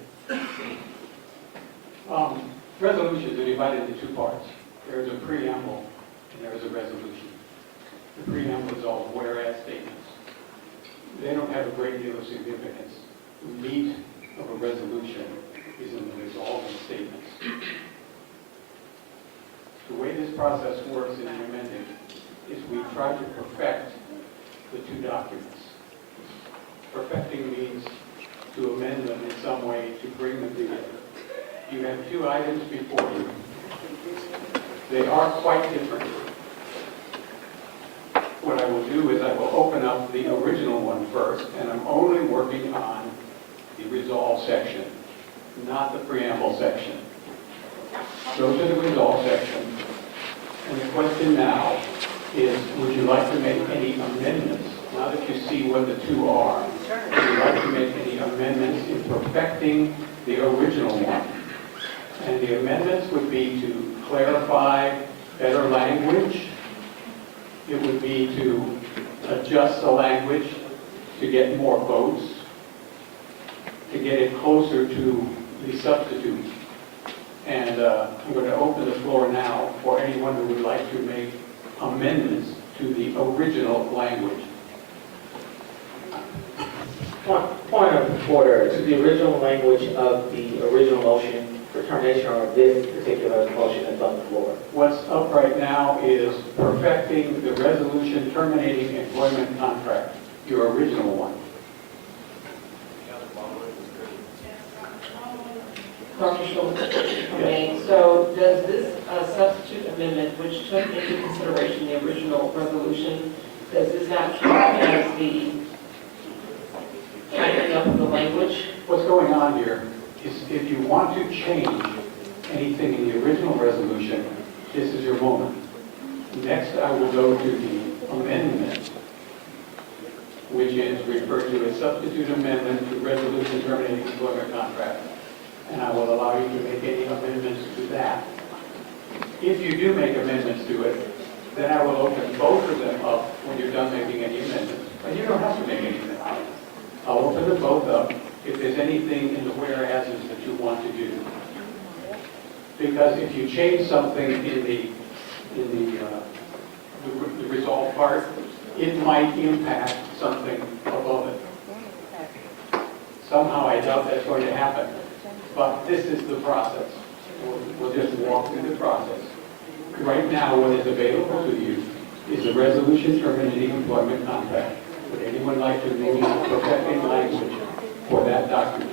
Resolutions are divided into two parts. There is a preamble and there is a resolution. The preamble is all whereas statements. They don't have a great deal of significance. The meat of a resolution is in the resolving statements. The way this process works in the amending is we try to perfect the two documents. Perfecting means to amend them in some way to bring them together. You have two items before you. They are quite different. What I will do is I will open up the original one first, and I'm only working on the resolve section, not the preamble section. Go to the resolve section, and the question now is, would you like to make any amendments, now that you see what the two are, would you like to make any amendments in perfecting the original one? And the amendments would be to clarify better language. It would be to adjust the language to get more votes, to get it closer to the substitute. And I'm going to open the floor now for anyone who would like to make amendments to the original language. Point of order. To the original language of the original motion for termination or this particular motion that's on the floor? What's up right now is perfecting the resolution terminating employment contract, your original one. Dr. Schultz, okay, so does this substitute amendment, which took into consideration the original resolution, does this not count as the tightening up of the language? What's going on here is if you want to change anything in the original resolution, this is your moment. Next, I will go to the amendment, which is referred to as substitute amendment to resolution terminating employment contract. And I will allow you to make any amendments to that. If you do make amendments to it, then I will open both of them up when you're done making any amendments. And you don't have to make anything. I'll open them both up if there's anything in the whereases that you want to do. Because if you change something in the resolve part, it might impact something above it. Somehow I doubt that's going to happen. But this is the process. We'll just walk through the process. Right now, what is available to you is a resolution terminating employment contract. Would anyone like to maybe perfect language for that document?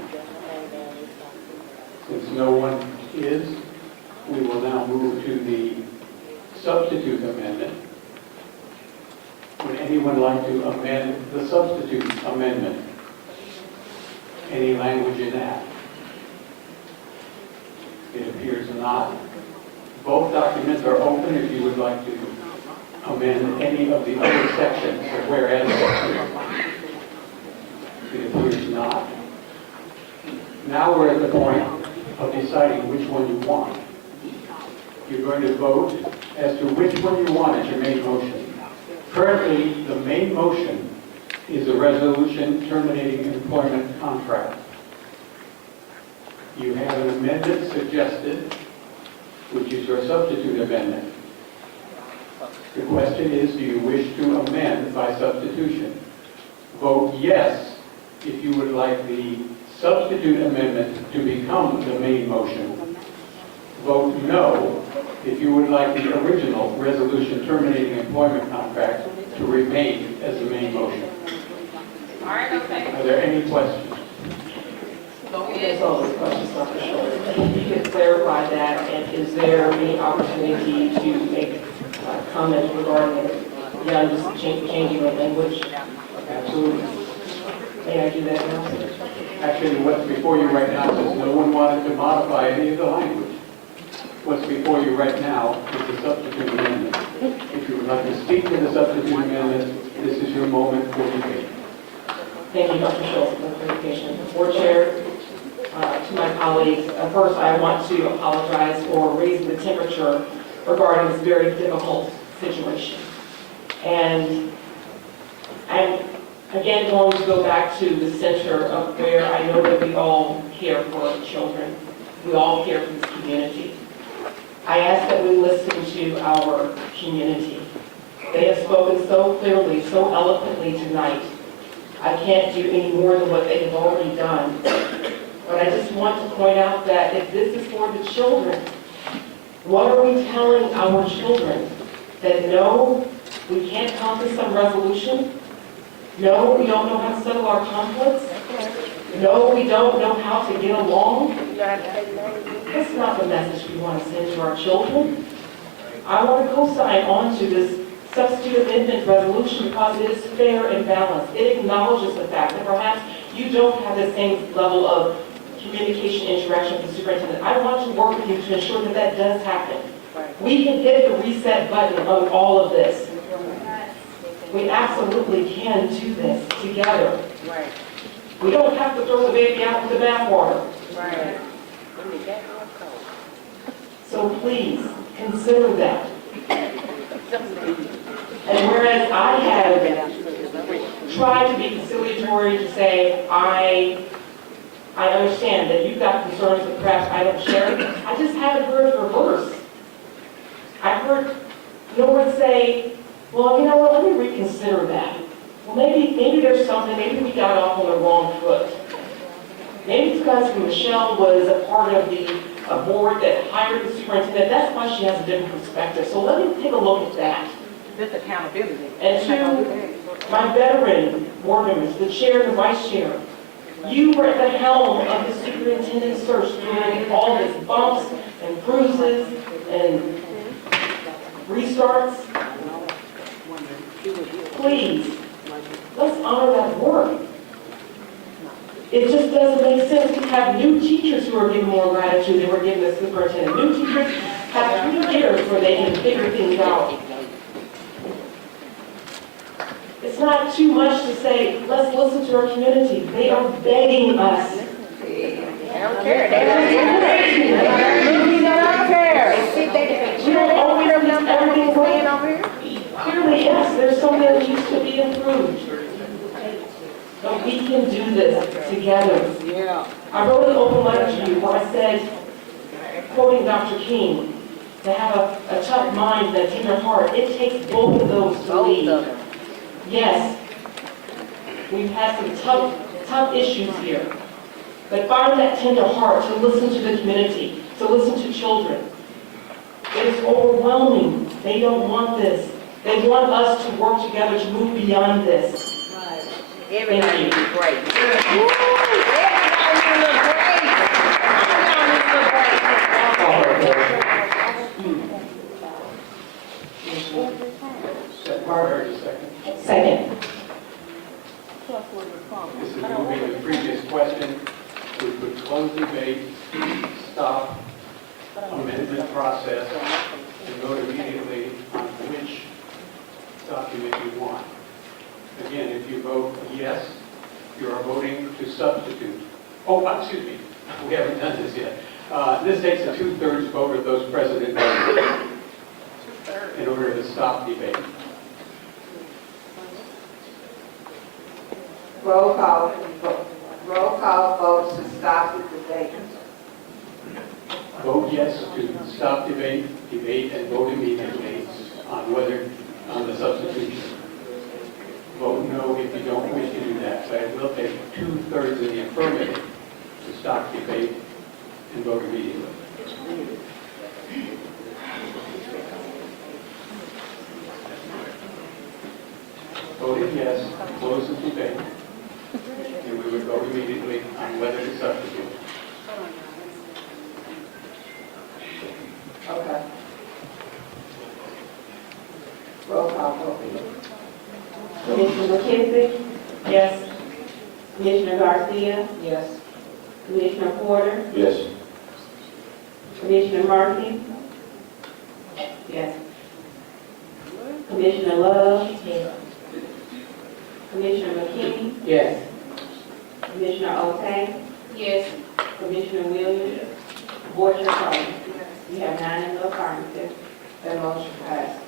Since no one is, we will now move to the substitute amendment. Would anyone like to amend the substitute amendment? Any language in that? It appears not. Both documents are open if you would like to amend any of the other sections, or whereas sections. It appears not. Now we're at the point of deciding which one you want. You're going to vote as to which one you want as your main motion. Currently, the main motion is a resolution terminating employment contract. You have an amendment suggested, which is your substitute amendment. The question is, do you wish to amend by substitution? Vote yes if you would like the substitute amendment to become the main motion. Vote no if you would like the original resolution terminating employment contract to remain as the main motion. All right, okay. Are there any questions? That's all the questions, Dr. Schultz. If you could clarify that, and is there any opportunity to make comments regarding beyond just changing the language? Absolutely. May I do that now? Actually, what's before you right now says no one wanted to modify any of the language. What's before you right now is the substitute amendment. If you would like to speak to the substitute amendment, this is your moment for debate. Thank you, Dr. Schultz, for the clarification. Board Chair, to my colleagues, first I want to apologize for raising the temperature regarding this very difficult situation. And I'm again going to go back to the center of where I know that we all care for children. We all care for this community. I ask that we listen to our community. They have spoken so clearly, so eloquently tonight. I can't do any more than what they have already done. But I just want to point out that if this is for the children, what are we telling our children? That no, we can't come to some resolution? No, we don't know how to settle our conflicts? No, we don't know how to get along? That's not the message we want to send to our children. I want to co-sign on to this substitute amendment resolution because it is fair and balanced. It acknowledges the fact that perhaps you don't have the same level of communication interaction with the superintendent. I want to work with you to ensure that that does happen. We can hit the reset button of all of this. We absolutely can do this together. We don't have to throw the baby out with the bathwater. So please, consider that. And whereas I have tried to be conciliatory to say, I understand that you've got concerns that perhaps I don't share, I just haven't heard the reverse. I've heard no one say, well, you know what, let me reconsider that. Well, maybe there's something, maybe we got off on the wrong foot. Maybe it's because Michelle was a part of the a board that hired the superintendent, that's why she has a different perspective. So let me take a look at that. This accountability. And to my veteran board members, the chair and the vice chair, you were at the helm of the superintendent search during all this bumps and bruises and restarts. Please, let's honor that work. It just doesn't make sense. We have new teachers who are given more gratitude than we're giving the superintendent. New teachers have 3 years where they can figure things out. It's not too much to say, let's listen to our community. They are begging us. They don't care. They don't care. We don't always get everything right. Clearly, yes, there's something that needs to be improved. But we can do this together. Yeah. I wrote an open letter to you where I said, quoting Dr. King, to have a tough mind and a tender heart, it takes both of those to lead. Yes, we've had some tough issues here. But find that tender heart to listen to the community, to listen to children. It is overwhelming. They don't want this. They want us to work together to move beyond this. Everybody is great. Everybody look great. Second. This is moving the previous question. We could close debate, stop amendment process, and vote immediately on which document you want. Again, if you vote yes, you are voting to substitute. Oh, excuse me, we haven't done this yet. This takes a 2/3 vote of those present and voting in order to stop debate. Roll call votes to stop the debate. Vote yes to stop debate, and vote immediately on the substitution. Vote no if you don't wish to do that, but it will take 2/3 of the affirmative to stop debate and vote immediately. Voted yes, close the debate, and we would vote immediately on whether to substitute. Okay. Roll call vote. Commissioner McKenzie? Yes. Commissioner Garcia? Yes. Commissioner Porter? Yes. Commissioner Murphy? Yes. Commissioner Love? Yes. Commissioner McKinney? Yes. Commissioner O'Tay? Yes. Commissioner Williams? Board Chair Collins? You have 9 in the affirmative. That motion passed.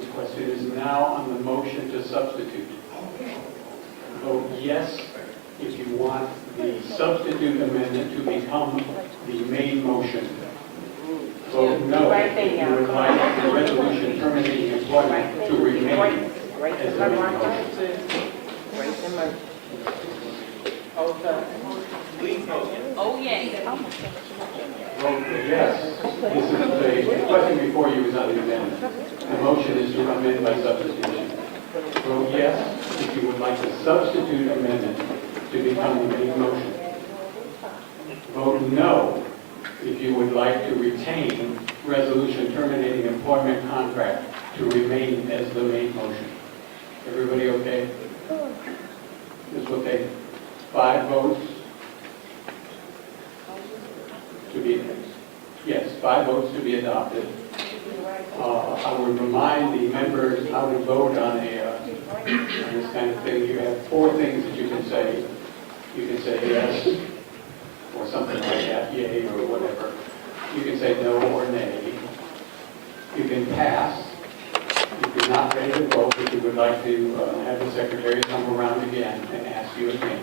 The question is now on the motion to substitute. Vote yes if you want the substitute amendment to become the main motion. Vote no if you would like the resolution terminating employment to remain as the main motion. Grace and mercy. Okay. Oh, yeah. Vote yes. This is the question before you is on the amendment. The motion is to amend by substitution. Vote yes if you would like the substitute amendment to become the main motion. Vote no if you would like to retain resolution terminating employment contract to remain as the main motion. Everybody okay? This will take 5 votes to be, yes, 5 votes to be adopted. I would remind the members how to vote on this kind of thing. You have 4 things that you can say. You can say yes, or something like that, yay, or whatever. You can say no or nay. You can pass. If you're not ready to vote, if you would like to have the secretary come around again and ask you again.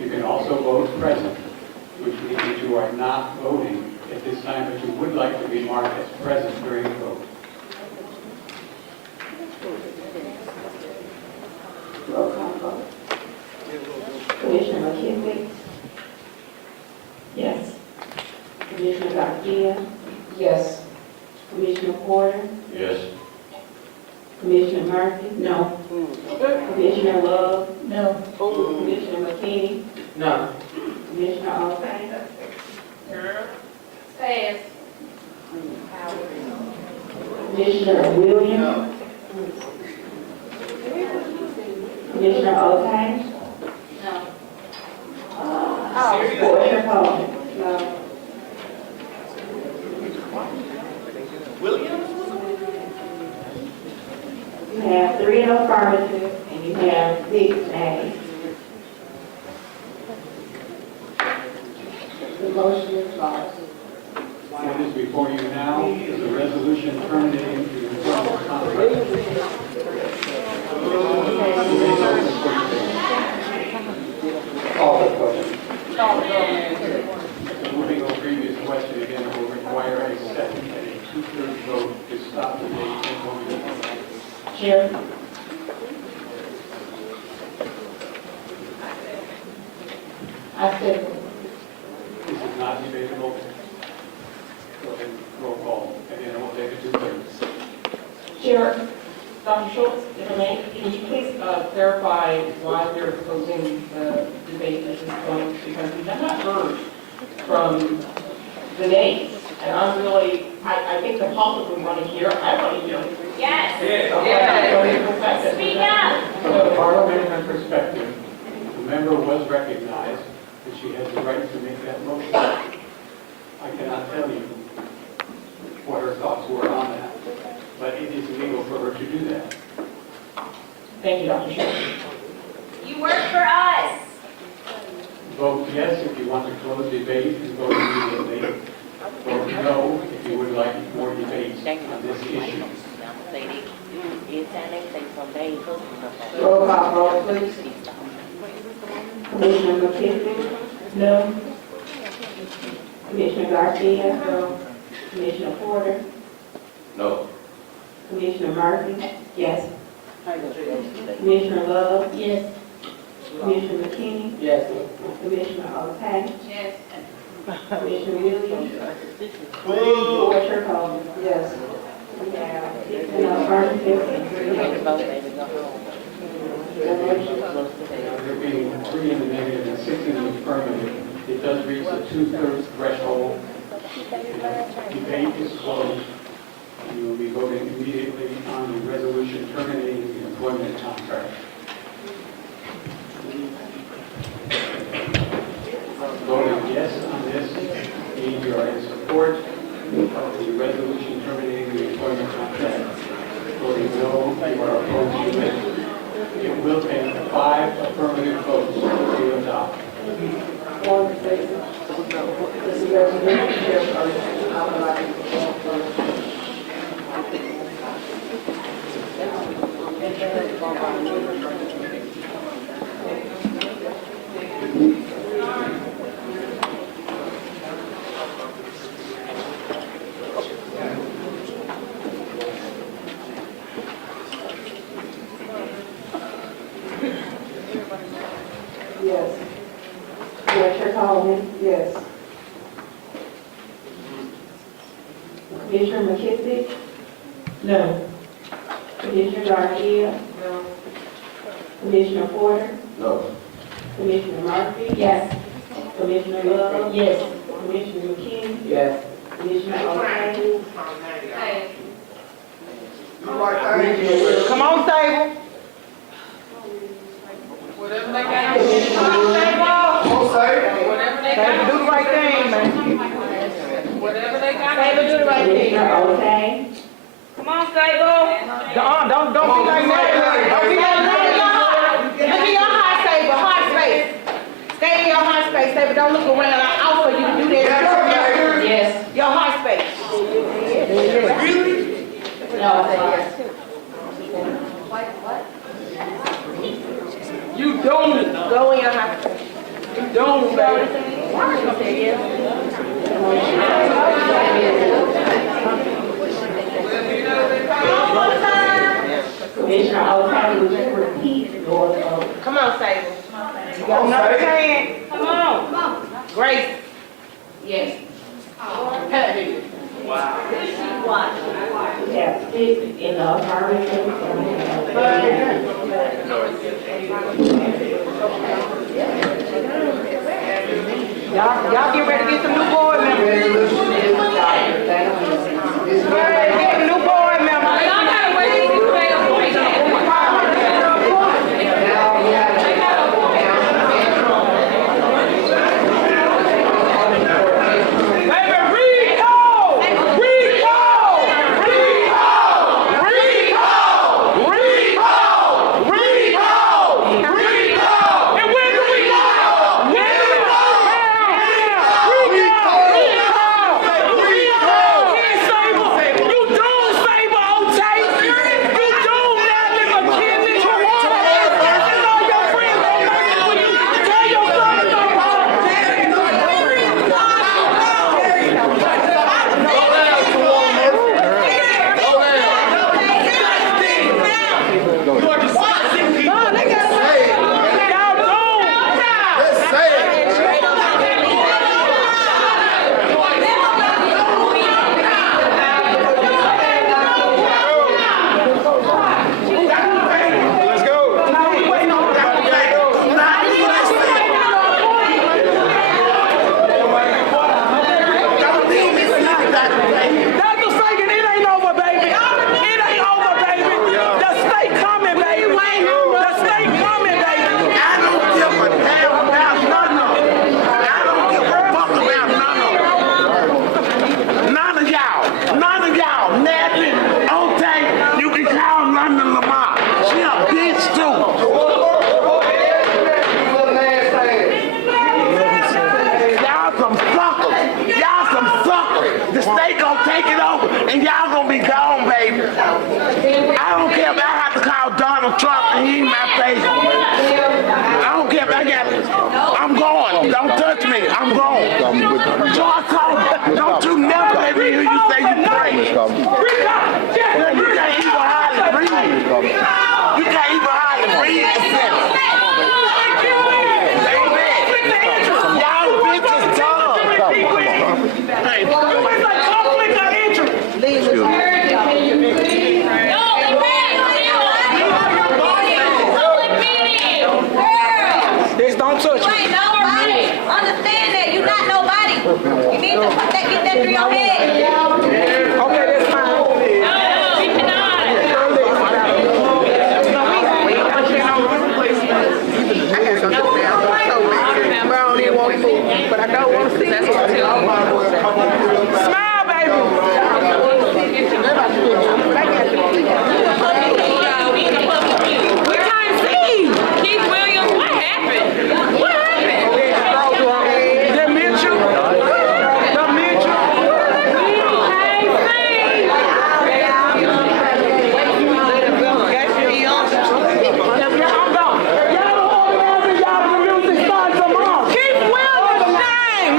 You can also vote present, which means that you are not voting at this time, but you would like to be marked as present during the vote. Roll call vote. Commissioner McKenzie? Yes. Commissioner Garcia, Yes. Commissioner Porter, Yes. Commissioner Murphy, No. Commissioner Love, No. Commissioner McKinney, No. Commissioner O'Shea, Pass. Commissioner Williams, Commissioner O'Shea, Porter Coleman. No. You have 3 in affirmative and you have 6 nays. The motion is lost. What is before you now is a resolution terminating the employment contract. Call the question. Moving on previous question again, will require a second and a 2/3 vote to stop the date implementation. Chair. I said, This is not debatable. Go ahead, roll call. Again, it will take a 2/3. Chair, Dr. Schultz, if I may, can you please clarify why we're closing the debate at this point? Because we have not heard from the nays. And I'm really, I think the public would want to hear, I want to hear. Yes. Yes. Speak up. From a parliamentary perspective, the member was recognized that she has the right to make that motion. I cannot tell you what her thoughts were on that, but it is legal for her to do that. Thank you, Dr. Schultz. You work for us. Vote yes if you want to close debate and vote immediately. Vote no if you would like more debate on this issue. roll call vote, please. Commissioner McKinney, No. Commissioner Garcia, no. Commissioner Porter, No. Commissioner Murphy, yes. Commissioner Love, Yes. Commissioner McKinney, Yes. Commissioner O'Shea, Yes. Commissioner Williams, Porter Coleman. Yes. We have 6 in affirmative and 3 negative. The motion There being 3 in the negative and 6 in the affirmative, it does reach the 2/3 threshold. Debate is closed. You will be voting immediately on the resolution terminating the employment contract. Voting yes on this means you are in support of the resolution terminating the employment contract. Voting no, you are opposed to it. It will take 5 affirmative votes to adopt. All in favor? This is resolution, Chairperson. I would like to Yes. Commissioner Coleman, yes. Commissioner McKissick? No. Commissioner Garcia? No. Commissioner Porter? No. Commissioner Murphy? Yes. Commissioner Love? Yes. Commissioner McKinney? Yes. Commissioner O'Shea? Come on, Sable. Whatever they got to do. Sable, do the right thing, man. Whatever they got to do. Do the right thing. Commissioner O'Shea? Come on, Sable. Don't be like that. Don't be like that. Look in your heart, Sable. Heart space. Stay in your heart space, Sable. Don't look around. I offer you to do that. Yes. Your heart space. You don't go in your heart space. You don't, baby. Commissioner O'Shea, would you repeat your vote? Come on, Sable. You got another hand. Come on. Grace. Yes. Yeah, in the apartment. Y'all get ready to get some new board members. Get a new board member. Y'all gotta wait till you make a point.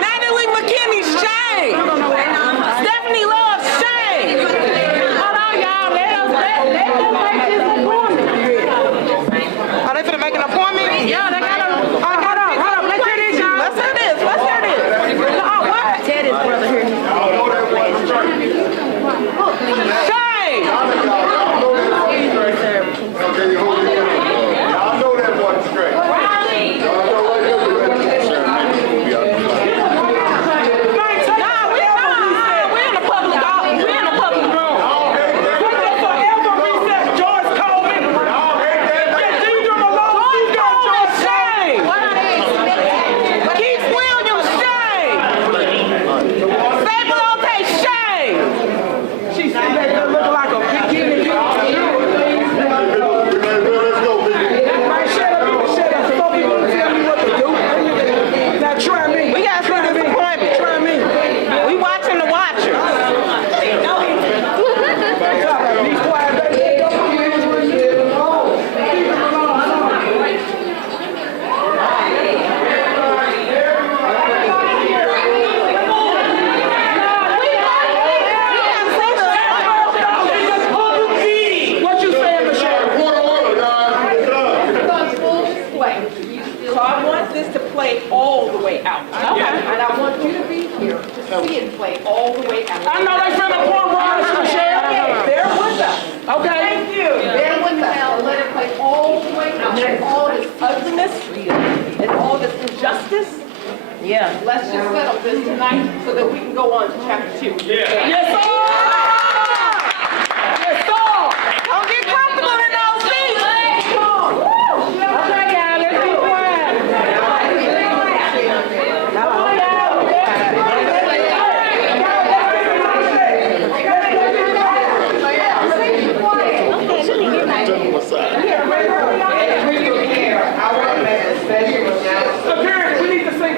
Natalie this to play all the way out. Okay. And I want you to be here to see it play all the way out. I know they finna pour rice, Michelle. Bear with us. Okay. Thank you. Bear with us and let it play all the way out. And all this ugliness and all this injustice. Yeah. Let's just settle this tonight so that we can go on to chapter 2. Yeah. Yes, sir! Yes, sir! Don't get comfortable in those seats. Come on. Okay, y'all, let's be quiet. Come on, y'all. I want to make a special announcement. Apparently, we need to sing.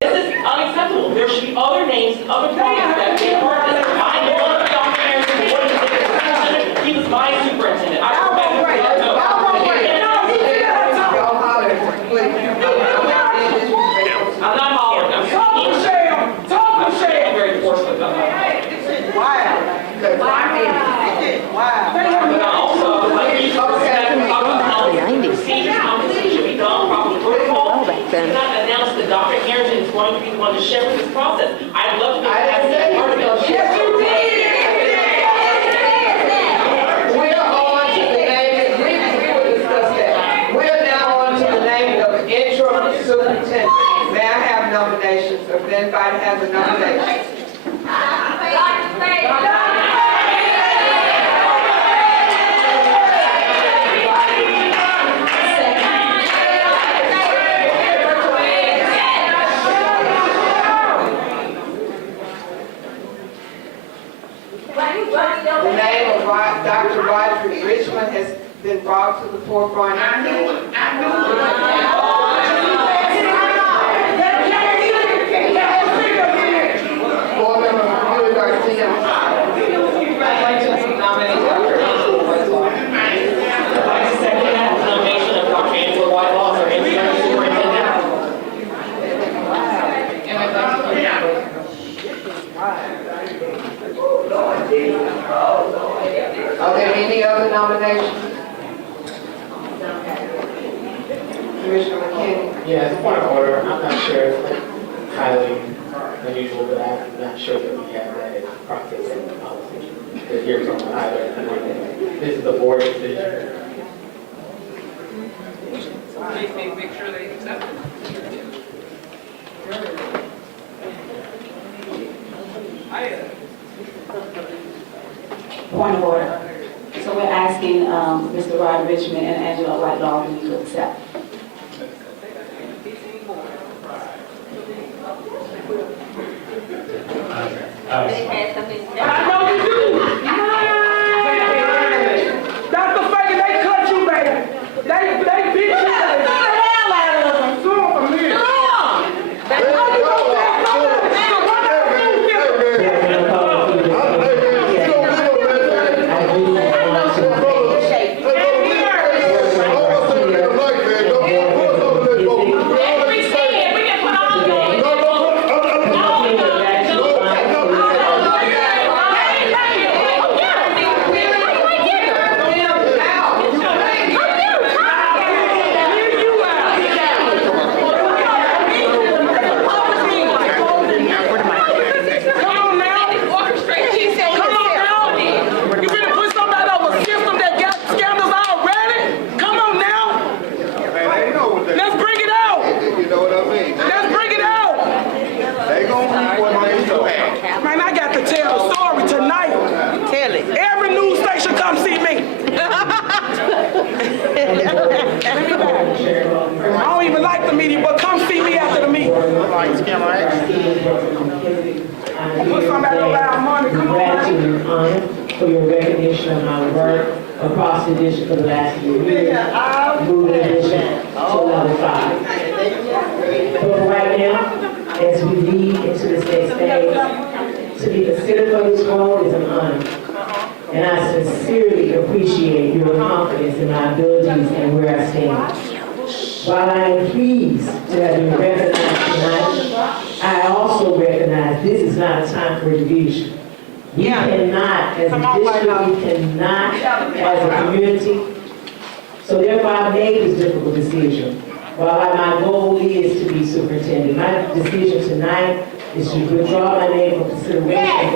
This is unacceptable. There should be other names and other projects that take part in this. I know Dr. Harrison, he was my superintendent. I remember. I'm not hollering. I'm speaking. I'm saying very forcefully about that. But also, like you said, procedures, compensation should be done properly. Protocol. You cannot announce that Dr. Harrison is going to be the one to shepherd this process. I'd love to be part of it. Yes, you did. We're on to the name, we will discuss that. We're now on to the name of interim superintendent. May I have nominations, if anybody has a nomination? The name of Dr. Roderick Richmond has been brought to the forefront. I knew it. Board Member Hugh Garcia. I'd like to nominate Dr. Angela Whitelaw. I'd like to second that nomination of Dr. Angela Whitelaw as our interim superintendent. And I'd like to Are there any other nominations? Commissioner McKinney? Yeah, as a point of order, I'm not sure if it's highly unusual, but I'm not sure that we have that as a process in the policy. To hear from either. This is a board decision. make sure they accept it. Point of order. So we're asking Mr. Rod Richmond and Angela Whitelaw to accept. I know you do. Dr. Feagins, they cut you, baby. They beat you. They the hell out of them. Sue them for me. tell the story tonight. Tell it. Every news station come see me. I don't even like the media, but come see me after the meeting. Put somebody on loud money. Come on. Gratitude and honor for your recognition of my work across the district for the last few years. Moving the district to level 5. But right now, as we lead into this next phase, to be considered for this role is an honor. And I sincerely appreciate your confidence in my abilities and where I stand. While I am pleased to have been recognized tonight, I also recognize this is not a time for division. We cannot, as a district, we cannot, as a community. So therefore, I made this difficult decision. While my goal is to be superintendent, my decision tonight is to withdraw my name from consideration.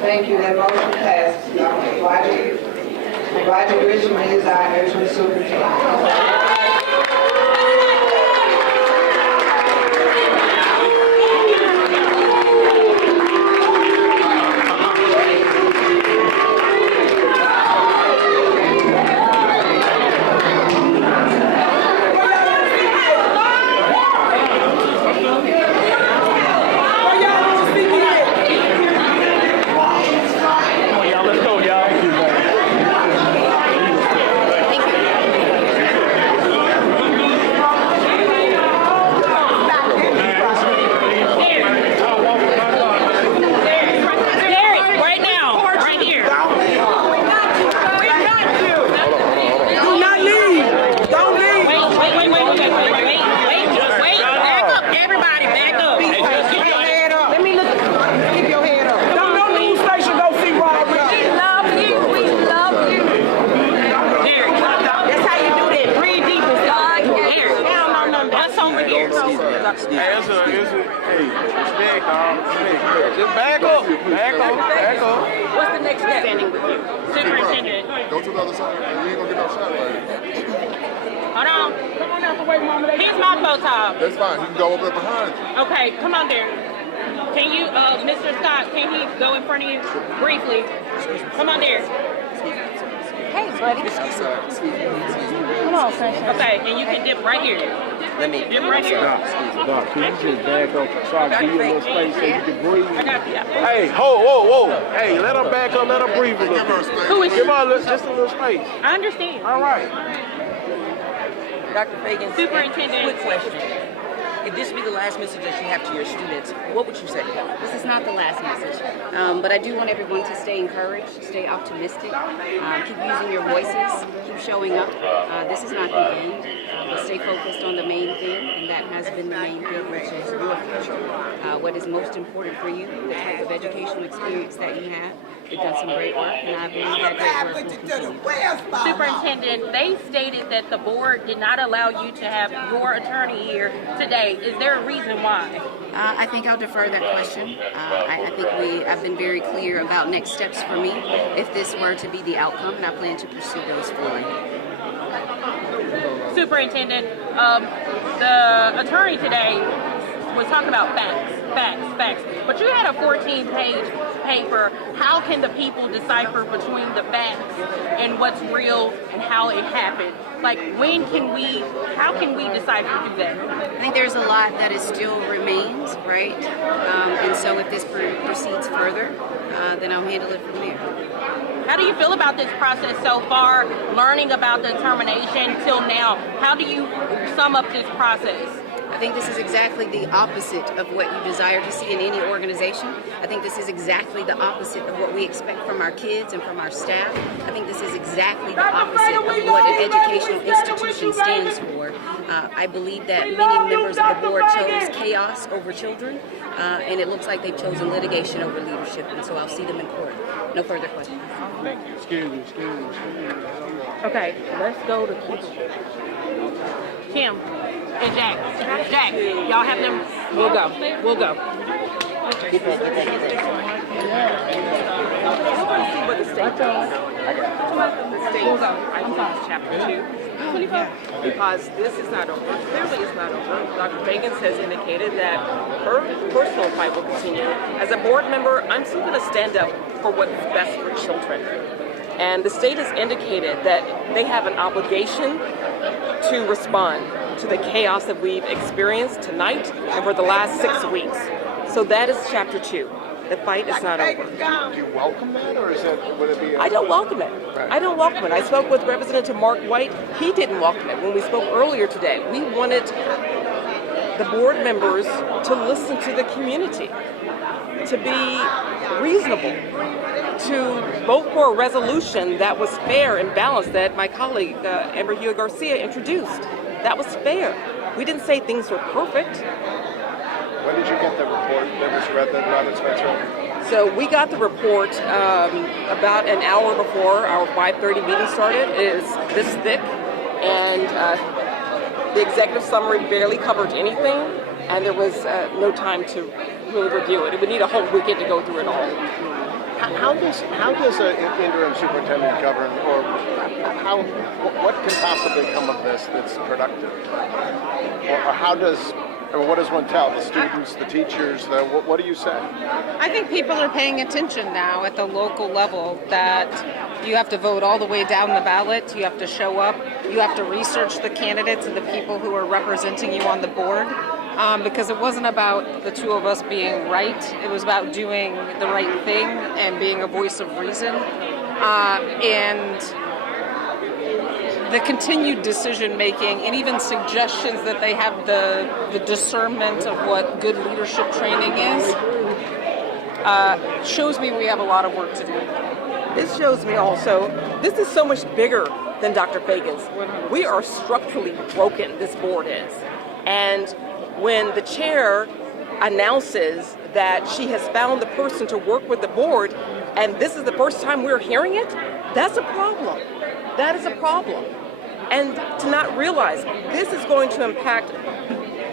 Thank you, that motion passes. Roger Richmond is our interim superintendent. What's the next step? Superintendent. Go to the other side. You ain't gonna get no shot right here. Hold on. Come on out the way, Mama. Here's my photo. That's fine. You can go over there behind you. Okay, come on there. Can you, Mr. Scott, can he go in front of you briefly? Come on there. Hey, buddy. Come on, sunshine. Okay, and you can dip right here. Let me dip right here. Doc, can you just back up so I can give you a little space so you can breathe? I got you. Hey, whoa. Hey, let her back up, let her breathe a little bit. Who is Give her just a little space. I understand. All right. Dr. Feagins, Superintendent. quick question. if this be the last message that you have to your students, what would you say? This is not the last message, but I do want everyone to stay encouraged, stay optimistic, keep using your voices, keep showing up. This is not the end, but stay focused on the main thing, and that has been the main thing, which is your future. What is most important for you, the type of educational experience that you have. We've done some great work, and I believe that great work will continue. Superintendent, they stated that the board did not allow you to have your attorney here today. Is there a reason why? I think I'll defer that question. I think I've been very clear about next steps for me if this were to be the outcome, and I plan to pursue those fully. Superintendent, the attorney today was talking about facts. But you had a 14-page paper. How can the people decipher between the facts and what's real and how it happened? Like, how can we decipher through that? I think there's a lot that is still remains, right? And so if this proceeds further, then I'll handle it from there. How do you feel about this process so far, learning about the termination till now? How do you sum up this process? I think this is exactly the opposite of what you desire to see in any organization. I think this is exactly the opposite of what we expect from our kids and from our staff. I think this is exactly the opposite of what an educational institution stands for. I believe that many members of the board chose chaos over children, and it looks like they've chosen litigation over leadership, and so I'll see them in court. No further questions. Thank you. Excuse me. Okay, let's go to Kim and Jack. Jack, y'all have them? We'll go. I want to see what the state does. The state, chapter 2. Because this is not over. Clearly it's not over. Dr. Feagins has indicated that her personal fight will continue. As a board member, I'm still going to stand up for what's best for children. And the state has indicated that they have an obligation to respond to the chaos that we've experienced tonight and for the last 6 weeks. So that is chapter 2. The fight is not over. Do you welcome that, or would it be? I don't welcome it. Right. I don't welcome it. I spoke with Representative Mark White. He didn't welcome it. When we spoke earlier today, we wanted the board members to listen to the community, to be reasonable, to vote for a resolution that was fair and balanced that my colleague, Amber Hugh Garcia, introduced. That was fair. We didn't say things were perfect. When did you get the report that was read that Robert Spencer? So we got the report about an hour before our 5:30 meeting started. It is this thick, and the executive summary barely covered anything, and there was no time to really review it. It would need a whole weekend to go through it all. How does an interim superintendent govern, or what can possibly come of this that's productive? Or what does one tell the students, the teachers? What do you say? I think people are paying attention now at the local level that you have to vote all the way down the ballot. You have to show up. You have to research the candidates and the people who are representing you on the board. Because it wasn't about the two of us being right. It was about doing the right thing and being a voice of reason. And the continued decision-making and even suggestions that they have the discernment of what good leadership training is, shows me we have a lot of work to do. This shows me also, this is so much bigger than Dr. Feagins. We are structurally broken, this board is. And when the chair announces that she has found the person to work with the board, and this is the first time we're hearing it, that's a problem. That is a problem. And to not realize this is going to impact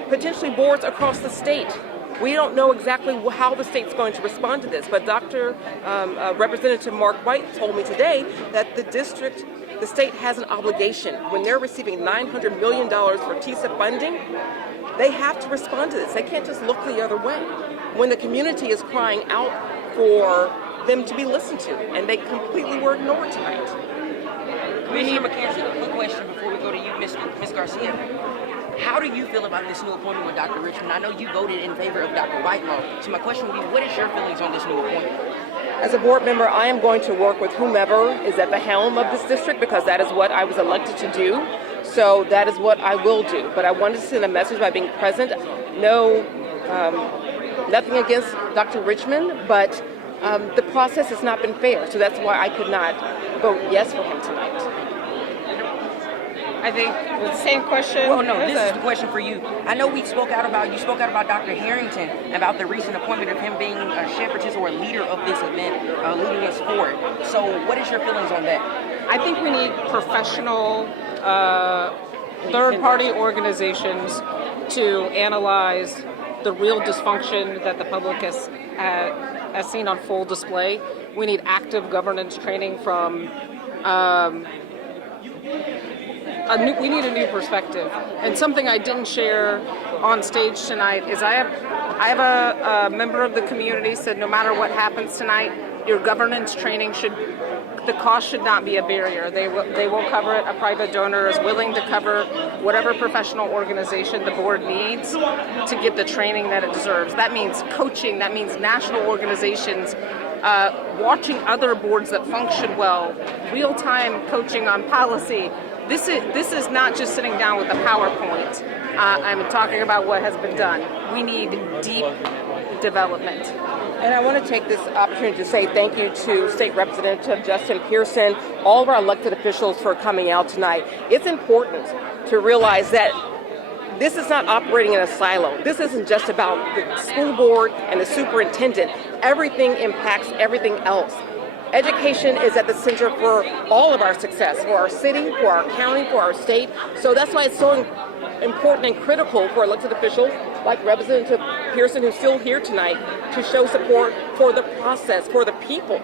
potentially boards across the state. We don't know exactly how the state's going to respond to this, but Representative Mark White told me today that the state has an obligation. When they're receiving $900 million for TISA funding, they have to respond to this. They can't just look the other way. When the community is crying out for them to be listened to, and they completely were ignored tonight. Commissioner McKenzie, a quick question before we go to you, Ms. Garcia. How do you feel about this new appointment with Dr. Richmond? I know you voted in favor of Dr. Whitelaw. So my question would be, what is your feelings on this new appointment? As a board member, I am going to work with whomever is at the helm of this district because that is what I was elected to do. So that is what I will do. But I wanted to send a message by being present. No, nothing against Dr. Richmond, but the process has not been fair. So that's why I could not vote yes for him tonight. I think the same question. Well, no, this is the question for you. I know you spoke out about Dr. Harrington, about the recent appointment of him being a shepherdess or a leader of this event, leading us forward. So what is your feelings on that? I think we need professional third-party organizations to analyze the real dysfunction that the public has seen on full display. We need active governance training from we need a new perspective. And something I didn't share on stage tonight is I have a member of the community said no matter what happens tonight, your governance training the cost should not be a barrier. They will cover it. A private donor is willing to cover whatever professional organization the board needs to get the training that it deserves. That means coaching. That means national organizations watching other boards that function well, real-time coaching on policy. This is not just sitting down with a PowerPoint. I'm talking about what has been done. We need deep development. And I want to take this opportunity to say thank you to State Representative Justin Pearson, all of our elected officials for coming out tonight. It's important to realize that this is not operating in a silo. This isn't just about the school board and the superintendent. Everything impacts everything else. Education is at the center for all of our success, for our city, for our county, for our state. So that's why it's so important and critical for elected officials like Representative Pearson, who's still here tonight, to show support for the process, for the people.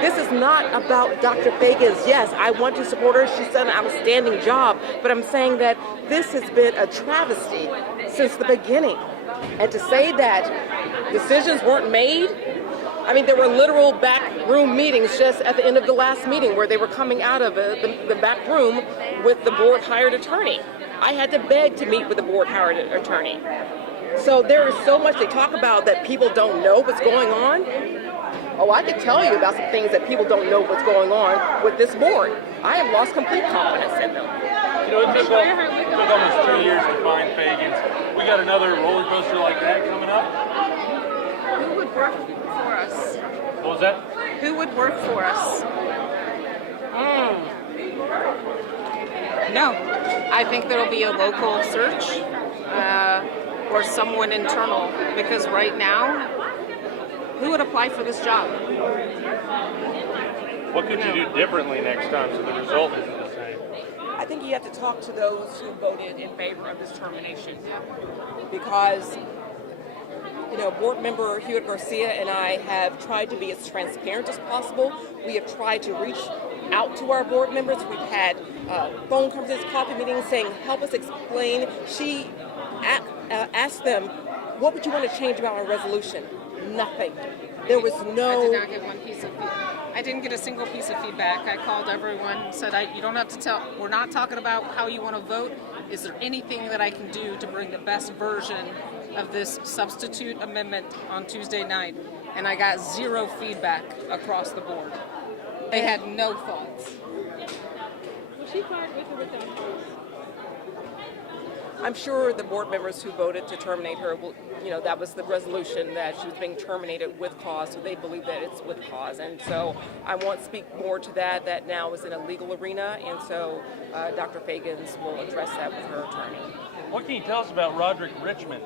This is not about Dr. Feagins. Yes, I want to support her. She's done an outstanding job. But I'm saying that this has been a travesty since the beginning. And to say that decisions weren't made, I mean, there were literal backroom meetings just at the end of the last meeting where they were coming out of the back room with the board hired attorney. I had to beg to meet with the board hired attorney. So there is so much they talk about that people don't know what's going on. Oh, I can tell you about some things that people don't know what's going on with this board. I have lost complete confidence in them. You know, it took almost 2 years to find Feagins. We got another roller coaster like that coming up. Who would work for us? What was that? Who would work for us? No. I think there'll be a local search or someone internal, because right now, who would apply for this job? What could you do differently next time so the result isn't the same? I think you have to talk to those who voted in favor of this termination, because board member Hewitt Garcia and I have tried to be as transparent as possible. We have tried to reach out to our board members. We've had phone conferences, coffee meetings saying, help us explain. She asked them, what would you want to change about our resolution? Nothing. There was no... I did not get one piece of feedback. I didn't get a single piece of feedback. I called everyone, said, you don't have to tell, we're not talking about how you want to vote. Is there anything that I can do to bring the best version of this substitute amendment on Tuesday night? And I got zero feedback across the board. They had no thoughts. Was she fired with them? I'm sure the board members who voted to terminate her, that was the resolution, that she was being terminated with cause, so they believe that it's with cause. And so I won't speak more to that. That now is in a legal arena, and so Dr. Feagins will address that with her attorney. What can you tell us about Roderick Richmond?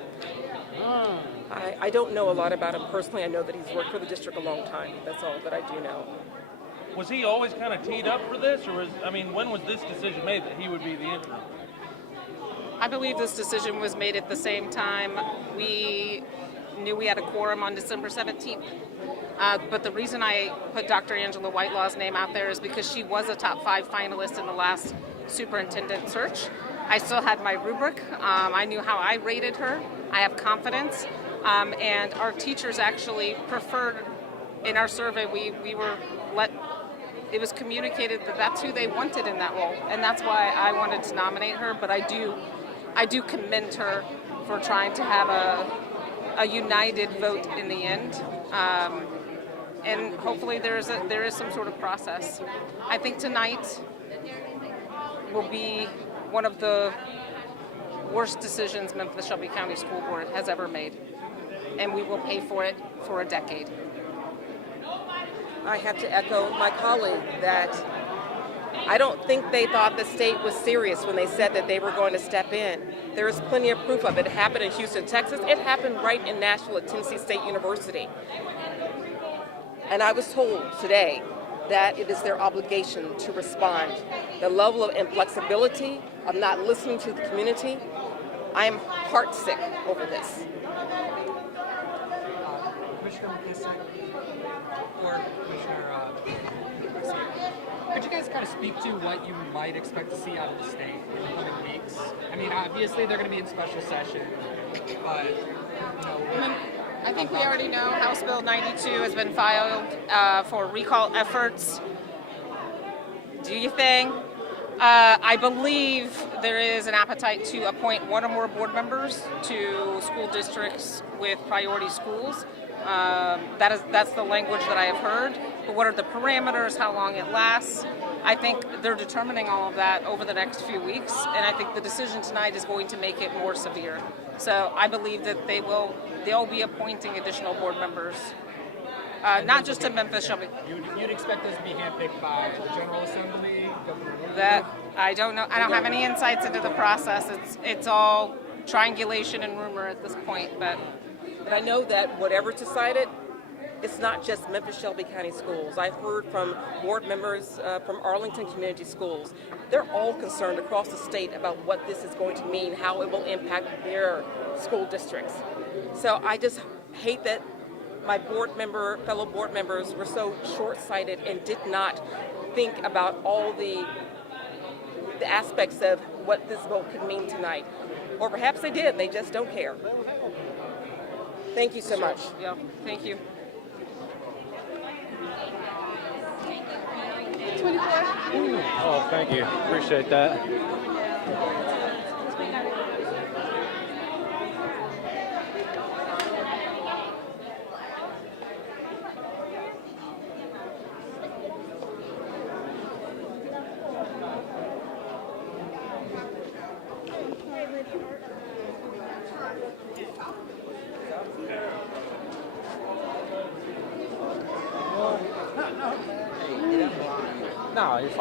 I don't know a lot about him personally. I know that he's worked for the district a long time. That's all that I do know. Was he always kind of teed up for this, or when was this decision made that he would be the interim? I believe this decision was made at the same time. We knew we had a quorum on December 17th. But the reason I put Dr. Angela Whitelaw's name out there is because she was a top 5 finalist in the last superintendent search. I still had my rubric. I knew how I rated her. I have confidence. And our teachers actually preferred, in our survey, it was communicated that that's who they wanted in that role. And that's why I wanted to nominate her. But I do commend her for trying to have a united vote in the end. And hopefully there is some sort of process. I think tonight will be one of the worst decisions Memphis-Shelby County School Board has ever made, and we will pay for it for a decade. I have to echo my colleague that I don't think they thought the state was serious when they said that they were going to step in. There is plenty of proof of it. It happened in Houston, Texas. It happened right in Nashville at Tennessee State University. And I was told today that it is their obligation to respond. The level of inflexibility, of not listening to the community, I am heartsick over this. Commissioner McKissick or Commissioner could you guys kind of speak to what you might expect to see out of the state in the coming weeks? I mean, obviously they're going to be in special session, but I think we already know House Bill 92 has been filed for recall efforts. Do you think? I believe there is an appetite to appoint one or more board members to school districts with priority schools. That's the language that I have heard. But what are the parameters, how long it lasts? I think they're determining all of that over the next few weeks, and I think the decision tonight is going to make it more severe. So I believe that they'll be appointing additional board members, not just to Memphis-Shelby. You'd expect those to be handpicked by the General Assembly, Governor? That I don't know. I don't have any insights into the process. It's all triangulation and rumor at this point, but. And I know that whatever's decided, it's not just Memphis-Shelby County Schools. I've heard from board members from Arlington Community Schools. They're all concerned across the state about what this is going to mean, how it will impact their school districts. So I just hate that my fellow board members were so short-sighted and did not think about all the aspects of what this vote could mean tonight. Or perhaps they did, they just don't care. Thank you so much. Yeah, thank you. 24. Oh, thank you. Appreciate that. No, you're fine.